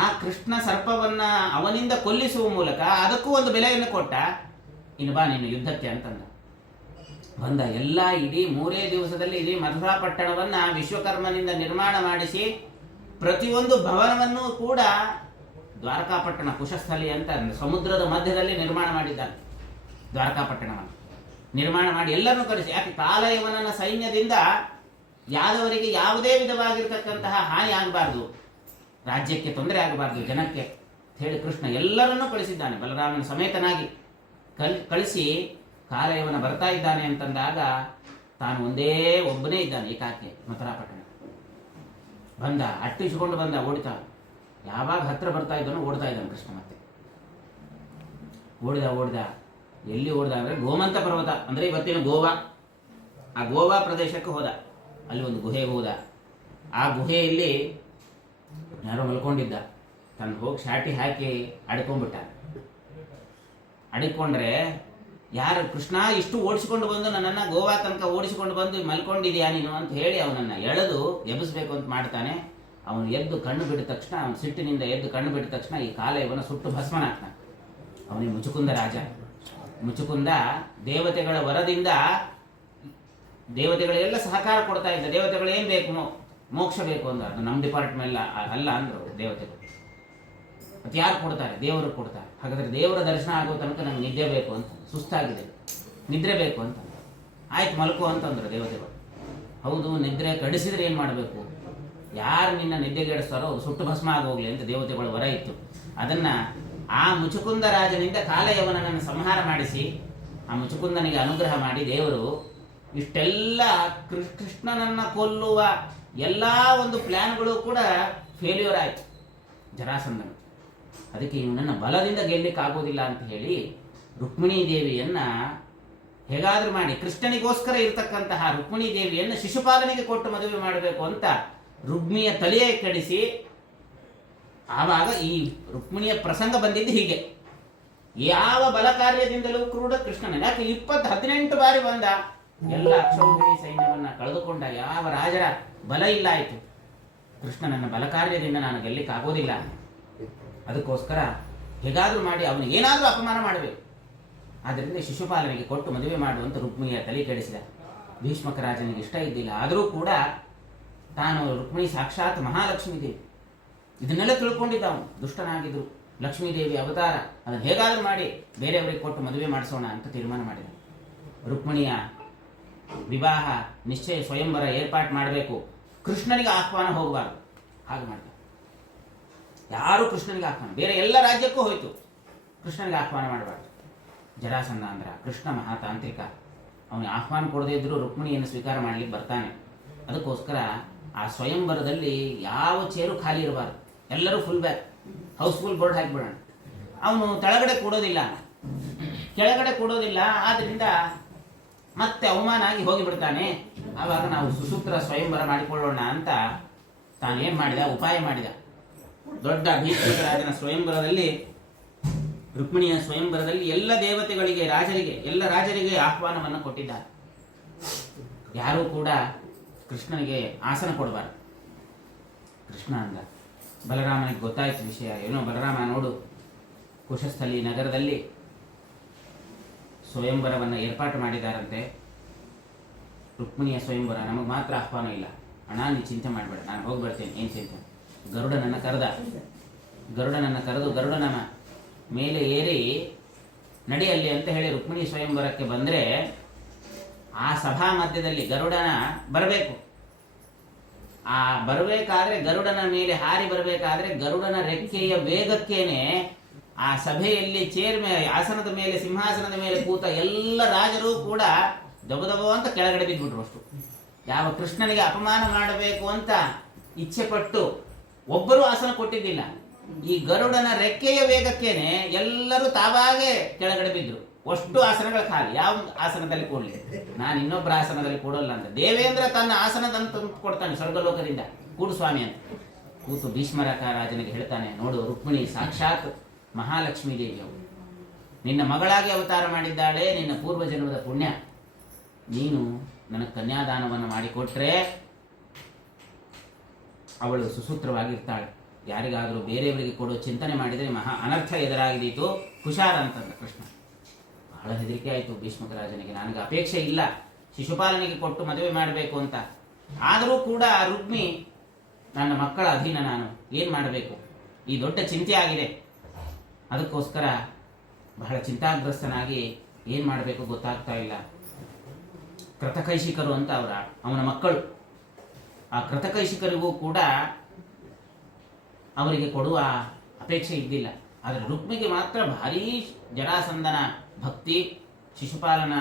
ಆ ಕೃಷ್ಣ ಸರ್ಪವನ್ನ ಅವನಿಂದ ಕೊಲ್ಲಿಸುವ ಮೂಲಕ ಅದಕ್ಕೂ ಒಂದು ಬೆಲೆಯನ್ನು ಕೊಟ್ಟ. ಇನ್ನು ಬಾ ನೀನು ಯುದ್ಧಕ್ಕೆ ಅಂತಂದ. ಬಂದ. ಎಲ್ಲ ಇಡೀ 3 ದಿವಸದಲ್ಲಿ ಇಡೀ ಮಥುರಾ ಪಟ್ಟಣವನ್ನ ವಿಶ್ವಕರ್ಮನಿಂದ ನಿರ್ಮಾಣ ಮಾಡಿಸಿ ಪ್ರತಿಯೊಂದು ಭವನವನ್ನು ಕೂಡ ದ್ವಾರಕಾಪಟ್ಟಣ ಕುಶಸ್ಥಲಿ ಅಂತ ಸಮುದ್ರದ ಮಧ್ಯದಲ್ಲಿ ನಿರ್ಮಾಣ ಮಾಡಿದ್ದಾನೆ. ದ್ವಾರಕಾಪಟ್ಟಣವನ್ನು ನಿರ್ಮಾಣ ಮಾಡಿ ಎಲ್ಲರನ್ನೂ ಕರೆಸಿ, ಯಾಕೆ ಕಾಲಯವನ ಸೈನ್ಯದಿಂದ ಯಾದವರಿಗೆ ಯಾವುದೇ ವಿಧವಾಗಿರ್ತಕ್ಕಂತಹ ಹಾನಿ ಆಗಬಾರ್ದು, ರಾಜ್ಯಕ್ಕೆ ತೊಂದರೆ ಆಗಬಾರ್ದು, ಜನಕ್ಕೆ ಹೇಳಿ ಕೃಷ್ಣ ಎಲ್ಲರನ್ನೂ ಕಳಿಸಿದ್ದಾನೆ ಬಲರಾಮನ ಸಮೇತನಾಗಿ. ಕಳಿಸಿ ಕಾಲಯವನ ಬರ್ತಾ ಇದ್ದಾನೆ ಅಂತಂದಾಗ ತಾನು ಒಬ್ಬನೇ ಇದ್ದಾನೆ ಏಕಾಕೆ ಮಥುರಾಪಟ್ಟಣ. ಬಂದ, ಅಟ್ಟಿಸಿಕೊಂಡು ಬಂದ, ಓಡಿತಾ. ಯಾವಾಗ ಹತ್ರ ಬರ್ತಾ ಇದ್ದಾನೋ ಓಡ್ತಾ ಇದ್ದಾನೆ ಕೃಷ್ಣ. ಮತ್ತೆ ಓಡಿದ. ಎಲ್ಲಿ ಓಡಿದ ಅಂದ್ರೆ ಗೋಮಂತ ಪರ್ವತ ಅಂದ್ರೆ ಇವತ್ತಿನ ಗೋವಾ, ಆ ಗೋವಾ ಪ್ರದೇಶಕ್ಕೆ ಹೋದ. ಅಲ್ಲಿ ಒಂದು ಗುಹೆಗೆ ಹೋದ. ಆ ಗುಹೆಯಲ್ಲಿ ಯಾರೋ ಮಲ್ಕೊಂಡಿದ್ದ. ತನ್ನ ಹೋಗಿ ಶಾಟಿ ಹಾಕಿ ಅಡ್ಕೊಂಡ್ಬಿಟ್ಟ. ಅಡ್ಕೊಂಡ್ರೆ ಯಾರು ಕೃಷ್ಣ ಇಷ್ಟು ಓಡಿಸಿಕೊಂಡು ಬಂದು ನನ್ನನ್ನು ಗೋವಾ ತನಕ ಓಡಿಸಿಕೊಂಡು ಬಂದು ಮಲ್ಕೊಂಡಿದ್ಯಾ ನೀನು ಅಂತ ಹೇಳಿ ಅವನನ್ನು ಎಳೆದು ಎಬ್ಬಿಸ್ಬೇಕು ಅಂತ ಮಾಡ್ತಾನೆ. ಅವನು ಎದ್ದು ಕಣ್ಣು ಬಿಟ್ಟ ತಕ್ಷಣ, ಅವನು ಸಿಟ್ಟಿನಿಂದ ಎದ್ದು ಕಣ್ಣು ಬಿಟ್ಟ ತಕ್ಷಣ ಈ ಕಾಲಯವನ ಸುಟ್ಟು ಭಸ್ಮನಾಗ್ತಾನೆ. ಅವನಿಗೆ ಮುಚುಕುಂದ ರಾಜ. ಮುಚುಕುಂದ ದೇವತೆಗಳ ವರದಿಂದ ದೇವತೆಗಳೆಲ್ಲ ಸಹಕಾರ ಕೊಡ್ತಾ ಇದ್ದ. ದೇವತೆಗಳು ಏನ್ ಬೇಕು, ಮೋಕ್ಷ ಬೇಕು ಅಂದ್ರೆ ಅದು ನಮ್ಮ ಡಿಪಾರ್ಟ್ಮೆಂಟ್ ಅಲ್ಲ ಅಂದ್ರು ದೇವತೆಗಳು. ಮತ್ತೆ ಯಾರು ಕೊಡ್ತಾರೆ? ದೇವರು ಕೊಡ್ತಾರೆ. ಹಾಗಾದ್ರೆ ದೇವರ ದರ್ಶನ ಆಗೋ ತನಕ ನಂಗೆ ನಿದ್ದೆ ಬೇಕು ಅಂತ, ಸುಸ್ತಾಗಿದೆ, ನಿದ್ರೆ ಬೇಕು ಅಂತ. ಆಯ್ತು ಮಲ್ಕೋ ಅಂತಂದ್ರು ದೇವತೆಗಳು. ಹೌದು, ನಿದ್ರೆ ಕಡಿಸಿದ್ರೆ ಏನ್ ಮಾಡಬೇಕು? ಯಾರು ನಿನ್ನ ನಿದ್ದೆಗೆಡಿಸ್ತಾರೋ ಅವ್ರು ಸುಟ್ಟು ಭಸ್ಮ ಆಗೋಗ್ಲಿ ಅಂತ ದೇವತೆಗಳು ವರ ಇತ್ತು. ಅದನ್ನ ಆ ಮುಚುಕುಂದ ರಾಜನಿಂದ ಕಾಲಯವನನ್ನು ಸಂಹಾರ ಮಾಡಿಸಿ ಆ ಮುಚುಕುಂದನಿಗೆ ಅನುಗ್ರಹ ಮಾಡಿ ದೇವರು ಇಷ್ಟೆಲ್ಲ ಕೃಷ್ಣನನ್ನ ಕೊಲ್ಲುವ ಎಲ್ಲಾ ಒಂದು ಪ್ಲಾನ್ಗಳು ಕೂಡ ಫೇಲ್ಯೂರ್ ಆಯ್ತು ಜರಾಸಂಧನ. ಅದಕ್ಕೆ ಇವನನ್ನ ಬಲದಿಂದ ಗೆಲ್ಲಲಿಕ್ಕೆ ಆಗೋದಿಲ್ಲ ಅಂತ ಹೇಳಿ ರುಕ್ಮಿಣೀ ದೇವಿಯನ್ನ ಹೇಗಾದ್ರೂ ಮಾಡಿ, ಕೃಷ್ಣನಿಗೋಸ್ಕರ ಇರತಕ್ಕಂತಹ ರುಕ್ಮಿಣೀ ದೇವಿಯನ್ನ ಶಿಶುಪಾಲನಿಗೆ ಕೊಟ್ಟು ಮದುವೆ ಮಾಡಬೇಕು ಅಂತ ರುಕ್ಮಿಣಿಯ ತಲೆಯೇ ಕಡಿಸಿ, ಆವಾಗ ಈ ರುಕ್ಮಿಣಿಯ ಪ್ರಸಂಗ ಬಂದಿದ್ದು ಹೀಗೆ. ಯಾವ ಬಲ ಕಾರ್ಯದಿಂದಲೂ ಕೂಡ ಕೃಷ್ಣನ, ಯಾಕೆ 18 ಬಾರಿ ಬಂದ, ಎಲ್ಲ ಅಕ್ಷೌಹಿಣಿ ಸೈನ್ಯವನ್ನ ಕಳೆದುಕೊಂಡ, ಯಾವ ರಾಜರ ಬಲ ಇಲ್ಲ ಆಯ್ತು. ಕೃಷ್ಣನನ್ನ ಬಲ ಕಾರ್ಯದಿಂದ ನಾನು ಗೆಲ್ಲಿಕ್ಕೆ ಆಗೋದಿಲ್ಲ, ಅದಕ್ಕೋಸ್ಕರ ಹೇಗಾದ್ರೂ ಮಾಡಿ ಅವನು ಏನಾದ್ರೂ ಅಪಮಾನ ಮಾಡಬೇಕು. ಆದ್ದರಿಂದ ಶಿಶುಪಾಲನಿಗೆ ಕೊಟ್ಟು ಮದುವೆ ಮಾಡುವಂತ ರುಕ್ಮಿಣಿಯ ತಲೆ ಕೆಡಿಸಿದ. ಭೀಷ್ಮಕ ರಾಜನಿಗೆ ಇಷ್ಟ ಇದ್ದಿಲ್ಲ, ಆದರೂ ಕೂಡ ತಾನು ರುಕ್ಮಿಣಿ ಸಾಕ್ಷಾತ್ ಮಹಾಲಕ್ಷ್ಮೀ ದೇವಿ, ಇದನ್ನೆಲ್ಲ ತಿಳ್ಕೊಂಡಿದ್ದ ಅವನು. ದುಷ್ಟನಾಗಿದ್ರು, ಲಕ್ಷ್ಮೀ ದೇವಿ ಅವತಾರ, ಅದನ್ನು ಹೇಗಾದ್ರೂ ಮಾಡಿ ಬೇರೆಯವರಿಗೆ ಕೊಟ್ಟು ಮದುವೆ ಮಾಡಿಸೋಣ ಅಂತ ತೀರ್ಮಾನ ಮಾಡಿದ. ರುಕ್ಮಿಣಿಯ ವಿವಾಹ ನಿಶ್ಚಯ ಸ್ವಯಂವರ ಏರ್ಪಾಟ್ ಮಾಡಬೇಕು, ಕೃಷ್ಣನಿಗೆ ಆಹ್ವಾನ ಹೋಗಬಾರ್ದು. ಹಾಗೆ ಮಾಡಿದ. ಯಾರು ಕೃಷ್ಣನಿಗೆ ಆಹ್ವಾನ, ಬೇರೆ ಎಲ್ಲ ರಾಜ್ಯಕ್ಕೂ ಹೋಯ್ತು, ಕೃಷ್ಣನಿಗೆ ಆಹ್ವಾನ ಮಾಡಬಾರ್ದು. ಜರಾಸಂಧ ಅಂದ್ರ ಕೃಷ್ಣ ಮಹಾತಾಂತ್ರಿಕ, ಅವನಿಗೆ ಆಹ್ವಾನ ಕೊಡದೇ ಇದ್ರೂ ರುಕ್ಮಿಣಿಯನ್ನು ಸ್ವೀಕಾರ ಮಾಡ್ಲಿಕ್ಕೆ ಬರ್ತಾನೆ. ಅದಕ್ಕೋಸ್ಕರ ಆ ಸ್ವಯಂವರದಲ್ಲಿ ಯಾವ ಚೇರು ಖಾಲಿ ಇರಬಾರ್ದು, ಎಲ್ಲರೂ ಫುಲ್ ಬ್ಯಾಕ್, ಹೌಸ್ಫುಲ್ ಬೋರ್ಡ್ ಹಾಕಿಬಿಡೋಣ. ಅವನು ಕೆಳಗಡೆ ಕೂಡೋದಿಲ್ಲ, ಆದ್ರಿಂದ ಮತ್ತೆ ಅವಮಾನ ಆಗಿ ಹೋಗಿಬಿಡ್ತಾನೆ. ಆವಾಗ ನಾವು ಸುಸೂತ್ರ ಸ್ವಯಂವರ ಮಾಡಿಕೊಳ್ಳೋಣ ಅಂತ ತಾನೇನ್ ಮಾಡಿದ, ಉಪಾಯ ಮಾಡಿದ. ದೊಡ್ಡ ಭೀಷ್ಮರಾಜನ ಸ್ವಯಂವರದಲ್ಲಿ, ರುಕ್ಮಿಣಿಯ ಸ್ವಯಂವರದಲ್ಲಿ ಎಲ್ಲ ದೇವತೆಗಳಿಗೆ, ಎಲ್ಲ ರಾಜರಿಗೆ ಆಹ್ವಾನವನ್ನು ಕೊಟ್ಟಿದ್ದಾರೆ. ಯಾರೂ ಕೂಡ ಕೃಷ್ಣನಿಗೆ ಆಸನ ಕೊಡಬಾರ್ದು. ಕೃಷ್ಣ ಅಂದ. ಬಲರಾಮನಿಗೆ ಗೊತ್ತಾಯ್ತು ವಿಷಯ. ಏನೋ ಬಲರಾಮ ನೋಡು, ಕುಶಸ್ಥಲಿ ನಗರದಲ್ಲಿ ಸ್ವಯಂವರವನ್ನು ಏರ್ಪಾಟು ಮಾಡಿದಾರಂತೆ. ರುಕ್ಮಿಣಿಯ ಸ್ವಯಂವರ, ನಮಗೆ ಮಾತ್ರ ಆಹ್ವಾನ ಇಲ್ಲ. ಅಣ್ಣ ನೀ ಚಿಂತೆ ಮಾಡಬೇಡ, ನಾನು ಹೋಗಿ ಬರ್ತೇನೆ, ಏನು ಚಿಂತೆ. ಗರುಡನನ್ನು ಕರೆದು ಗರುಡನ ಮೇಲೆ ಏರಿ ನಡೆಯಲ್ಲಿ ಅಂತ ಹೇಳಿ ರುಕ್ಮಿಣಿ ಸ್ವಯಂವರಕ್ಕೆ ಬಂದ್ರೆ, ಆ ಸಭಾ ಮಧ್ಯದಲ್ಲಿ ಗರುಡನ ಬರಬೇಕು. ಆ ಬರಬೇಕಾದ್ರೆ, ಗರುಡನ ಮೇಲೆ ಹಾರಿ ಬರಬೇಕಾದ್ರೆ, ಗರುಡನ ರೆಕ್ಕೆಯ ವೇಗಕ್ಕೇನೆ ಆ ಸಭೆಯಲ್ಲಿ ಆಸನದ ಮೇಲೆ, ಸಿಂಹಾಸನದ ಮೇಲೆ ಕೂತ ಎಲ್ಲ ರಾಜರು ಕೂಡ ದಬದಬ ಅಂತ ಕೆಳಗಡೆ ಬಿದ್ದುಬಿಟ್ರು. ಅಷ್ಟು ಯಾವ ಕೃಷ್ಣನಿಗೆ ಅಪಮಾನ ಮಾಡಬೇಕು ಅಂತ ಇಚ್ಛೆ ಪಟ್ಟು ಒಬ್ಬರು ಆಸನ ಕೊಟ್ಟಿದ್ದಿಲ್ಲ. ಈ ಗರುಡನ ರೆಕ್ಕೆಯ ವೇಗಕ್ಕೇನೆ ಎಲ್ಲರೂ ತಾವಾಗೆ ಕೆಳಗಡೆ ಬಿದ್ರು. ಅಷ್ಟು ಆಸನಗಳ ಖಾಲಿ. ಯಾವ ಆಸನದಲ್ಲಿ ಕೂಡಲಿ, ನಾನು ಇನ್ನೊಬ್ಬರ ಆಸನದಲ್ಲಿ ಕೂಡಲ್ಲ ಅಂತ ದೇವೇಂದ್ರ ತನ್ನ ಆಸನದಂತ ಕೊಡ್ತಾನೆ ಸ್ವರ್ಗಲೋಕದಿಂದ, ಕೂಡು ಸ್ವಾಮಿ ಅಂತ. ಕೂತು ಭೀಷ್ಮರಾಜನಿಗೆ ಹೇಳ್ತಾನೆ, ನೋಡು ರುಕ್ಮಿಣಿ ಸಾಕ್ಷಾತ್ ಮಹಾಲಕ್ಷ್ಮೀ ದೇವಿ, ಅವರು ನಿನ್ನ ಮಗಳಾಗಿ ಅವತಾರ ಮಾಡಿದ್ದಾಳೆ, ನಿನ್ನ ಪೂರ್ವಜನ್ಮದ ಪುಣ್ಯ. ನೀನು ನನಗೆ ಕನ್ಯಾದಾನವನ್ನು ಮಾಡಿಕೊಟ್ರೆ ಅವಳು ಸುಸೂತ್ರವಾಗಿರ್ತಾಳೆ. ಯಾರಿಗಾದರೂ ಬೇರೆಯವರಿಗೆ ಕೊಡೋ ಚಿಂತನೆ ಮಾಡಿದರೆ ಮಹಾ ಅನರ್ಥ ಎದುರಾಗಿದೀತು, ಹುಷಾರ ಅಂತಂದ ಕೃಷ್ಣ. ಬಹಳ ಹೆದರಿಕೆ ಆಯಿತು ಭೀಷ್ಮಕರಾಜನಿಗೆ. ನನಗೆ ಅಪೇಕ್ಷೆ ಇಲ್ಲ ಶಿಶುಪಾಲನಿಗೆ ಕೊಟ್ಟು ಮದುವೆ ಮಾಡಬೇಕು ಅಂತ. ಆದರೂ ಕೂಡ ರುಕ್ಮಿ ನನ್ನ ಮಕ್ಕಳ ಅಧೀನ, ನಾನು ಏನು ಮಾಡಬೇಕು? ಈ ದೊಡ್ಡ ಚಿಂತೆ ಆಗಿದೆ. ಅದಕ್ಕೋಸ್ಕರ ಬಹಳ ಚಿಂತಾಗ್ರಸ್ತನಾಗಿ ಏನು ಮಾಡಬೇಕು ಗೊತ್ತಾಗ್ತಾ ಇಲ್ಲ. ಕೃತಕೈಶಿಕರು ಅಂತ ಅವನ ಮಕ್ಕಳು. ಆ ಕೃತಕೈಶಿಕರಿಗೂ ಕೂಡ ಅವರಿಗೆ ಕೊಡುವ ಅಪೇಕ್ಷೆ ಇದ್ದಿಲ್ಲ. ಆದರೆ ರುಕ್ಮಿಗೆ ಮಾತ್ರ ಭಾರೀ ಜರಾಸಂಧನ ಭಕ್ತಿ, ಶಿಶುಪಾಲನ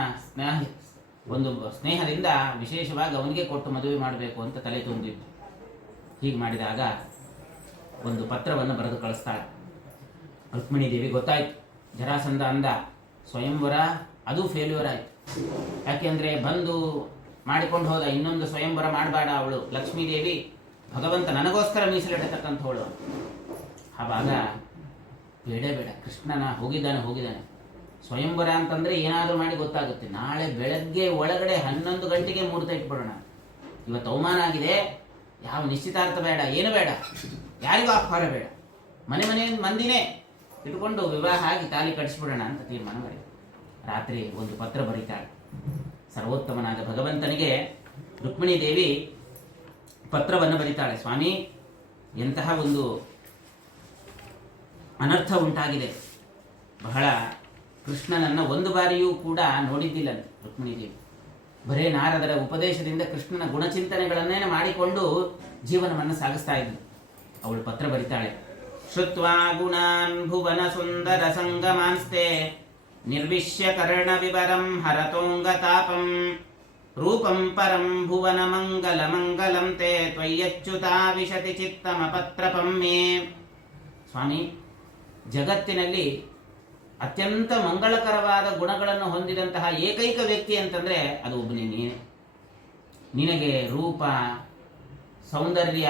ಸ್ನೇಹದಿಂದ ವಿಶೇಷವಾಗಿ ಅವನಿಗೆ ಕೊಟ್ಟು ಮದುವೆ ಮಾಡಬೇಕು ಅಂತ ತಲೆ ತುಂಬಿದ್ದು. ಹೀಗೆ ಮಾಡಿದಾಗ ಒಂದು ಪತ್ರವನ್ನು ಬರೆದು ಕಳಿಸ್ತಾಳೆ ರುಕ್ಮಿಣಿ ದೇವಿ. ಗೊತ್ತಾಯ್ತು ಜರಾಸಂಧ ಅಂದ ಸ್ವಯಂವರ, ಅದು ಫೇಲ್ಯೂರ್ ಆಯ್ತು. ಯಾಕೆಂದ್ರೆ ಬಂದು ಮಾಡಿಕೊಂಡು ಹೋದ, ಇನ್ನೊಂದು ಸ್ವಯಂವರ ಮಾಡಬೇಡ ಅವಳು ಲಕ್ಷ್ಮೀದೇವಿ, ಭಗವಂತ ನನಗೋಸ್ಕರ ಮೀಸಲಿಡತಕ್ಕಂಥವಳು. ಆವಾಗ ಬೇಡ ಕೃಷ್ಣನ ಹೋಗಿದ್ದಾನೆ. ಸ್ವಯಂವರ ಅಂತಂದ್ರೆ ಏನಾದರೂ ಮಾಡಿ ಗೊತ್ತಾಗುತ್ತೆ. ನಾಳೆ ಬೆಳಗ್ಗೆ ಒಳಗಡೆ 11 ಗಂಟೆಗೆ ಮುಹೂರ್ತ ಇಟ್ಬಿಡೋಣ. ಇವತ್ತು ಅವಮಾನ ಆಗಿದೆ, ಯಾವ ನಿಶ್ಚಿತಾರ್ಥ ಬೇಡ, ಏನು ಬೇಡ, ಯಾರಿಗೂ ಆಹ್ವಾನ ಬೇಡ, ಮನೆ ಮಂದಿನೇ ಇಟ್ಕೊಂಡು ವಿವಾಹ ಆಗಿ ತಾಲಿ ಕಟ್ಟಿಸ್ಬಿಡೋಣ ಅಂತ ತೀರ್ಮಾನ ಮಾಡಿ ರಾತ್ರಿ ಒಂದು ಪತ್ರ ಬರೀತಾಳೆ. ಸರ್ವೋತ್ತಮನಾದ ಭಗವಂತನಿಗೆ ರುಕ್ಮಿಣಿ ದೇವಿ ಪತ್ರವನ್ನು ಬರೀತಾಳೆ. ಸ್ವಾಮಿ, ಎಂತಹ ಒಂದು ಅನರ್ಥ ಉಂಟಾಗಿದೆ. ಬಹಳ ಕೃಷ್ಣನನ್ನು ಒಂದು ಬಾರಿಯೂ ಕೂಡ ನೋಡಿದ್ದಿಲ್ಲ ರುಕ್ಮಿಣಿ ದೇವಿ. ಬರೇ ನಾರದರ ಉಪದೇಶದಿಂದ ಕೃಷ್ಣನ ಗುಣಚಿಂತನೆಗಳನ್ನೇ ಮಾಡಿಕೊಂಡು ಜೀವನವನ್ನು ಸಾಗಿಸ್ತಾ ಇದ್ಲು. ಅವಳು ಪತ್ರ ಬರೀತಾಳೆ. ಶ್ರುತ್ವಾ ಗುಣಾನ್ ಭುವನ ಸುಂದರ ಸಂಗಮಾಂಸ್ತೆ ನಿರ್ವಿಶ್ಯ ಕರ್ಣ ವಿವರಂ ಹರತೋಂಗ ತಾಪಂ ರೂಪಂ ಪರಂ ಭುವನ ಮಂಗಲ ಮಂಗಲಂ ತೇ ತ್ವಯ್ಯಚ್ಯುತಾ ವಿಶತಿ ಚಿತ್ತಮ ಪತ್ರಪಂ ಮೇ. ಸ್ವಾಮಿ, ಜಗತ್ತಿನಲ್ಲಿ ಅತ್ಯಂತ ಮಂಗಳಕರವಾದ ಗುಣಗಳನ್ನು ಹೊಂದಿದಂತಹ ಏಕೈಕ ವ್ಯಕ್ತಿ ಅಂತಂದ್ರೆ ಅದು ಒಬ್ಬನೇ ನೀನೆ. ನಿನಗೆ ರೂಪ, ಸೌಂದರ್ಯ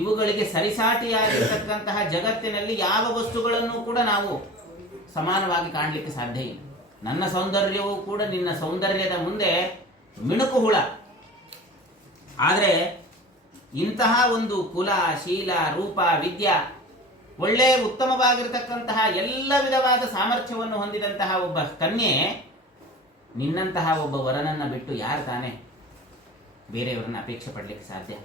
ಇವುಗಳಿಗೆ ಸರಿಸಾಟಿಯಾಗಿರ್ತಕ್ಕಂತಹ ಜಗತ್ತಿನಲ್ಲಿ ಯಾವ ವಸ್ತುಗಳನ್ನು ಕೂಡ ನಾವು ಸಮಾನವಾಗಿ ಕಾಣಲಿಕ್ಕೆ ಸಾಧ್ಯ ಇಲ್ಲ. ನನ್ನ ಸೌಂದರ್ಯವೂ ಕೂಡ ನಿನ್ನ ಸೌಂದರ್ಯದ ಮುಂದೆ ಮಿಣುಕು ಹುಳ. ಆದರೆ ಇಂತಹ ಒಂದು ಕುಲ, ಶೀಲ, ರೂಪ, ವಿದ್ಯಾ, ಒಳ್ಳೆ ಉತ್ತಮವಾಗಿರತಕ್ಕಂತಹ ಎಲ್ಲ ವಿಧವಾದ ಸಾಮರ್ಥ್ಯವನ್ನು ಹೊಂದಿದಂತಹ ಒಬ್ಬ ಕನ್ಯೆ ನಿನ್ನಂತಹ ಒಬ್ಬ ವರನನ್ನ ಬಿಟ್ಟು ಯಾರು ತಾನೇ ಬೇರೆಯವರನ್ನ ಅಪೇಕ್ಷೆ ಪಡಲಿಕ್ಕೆ ಸಾಧ್ಯ?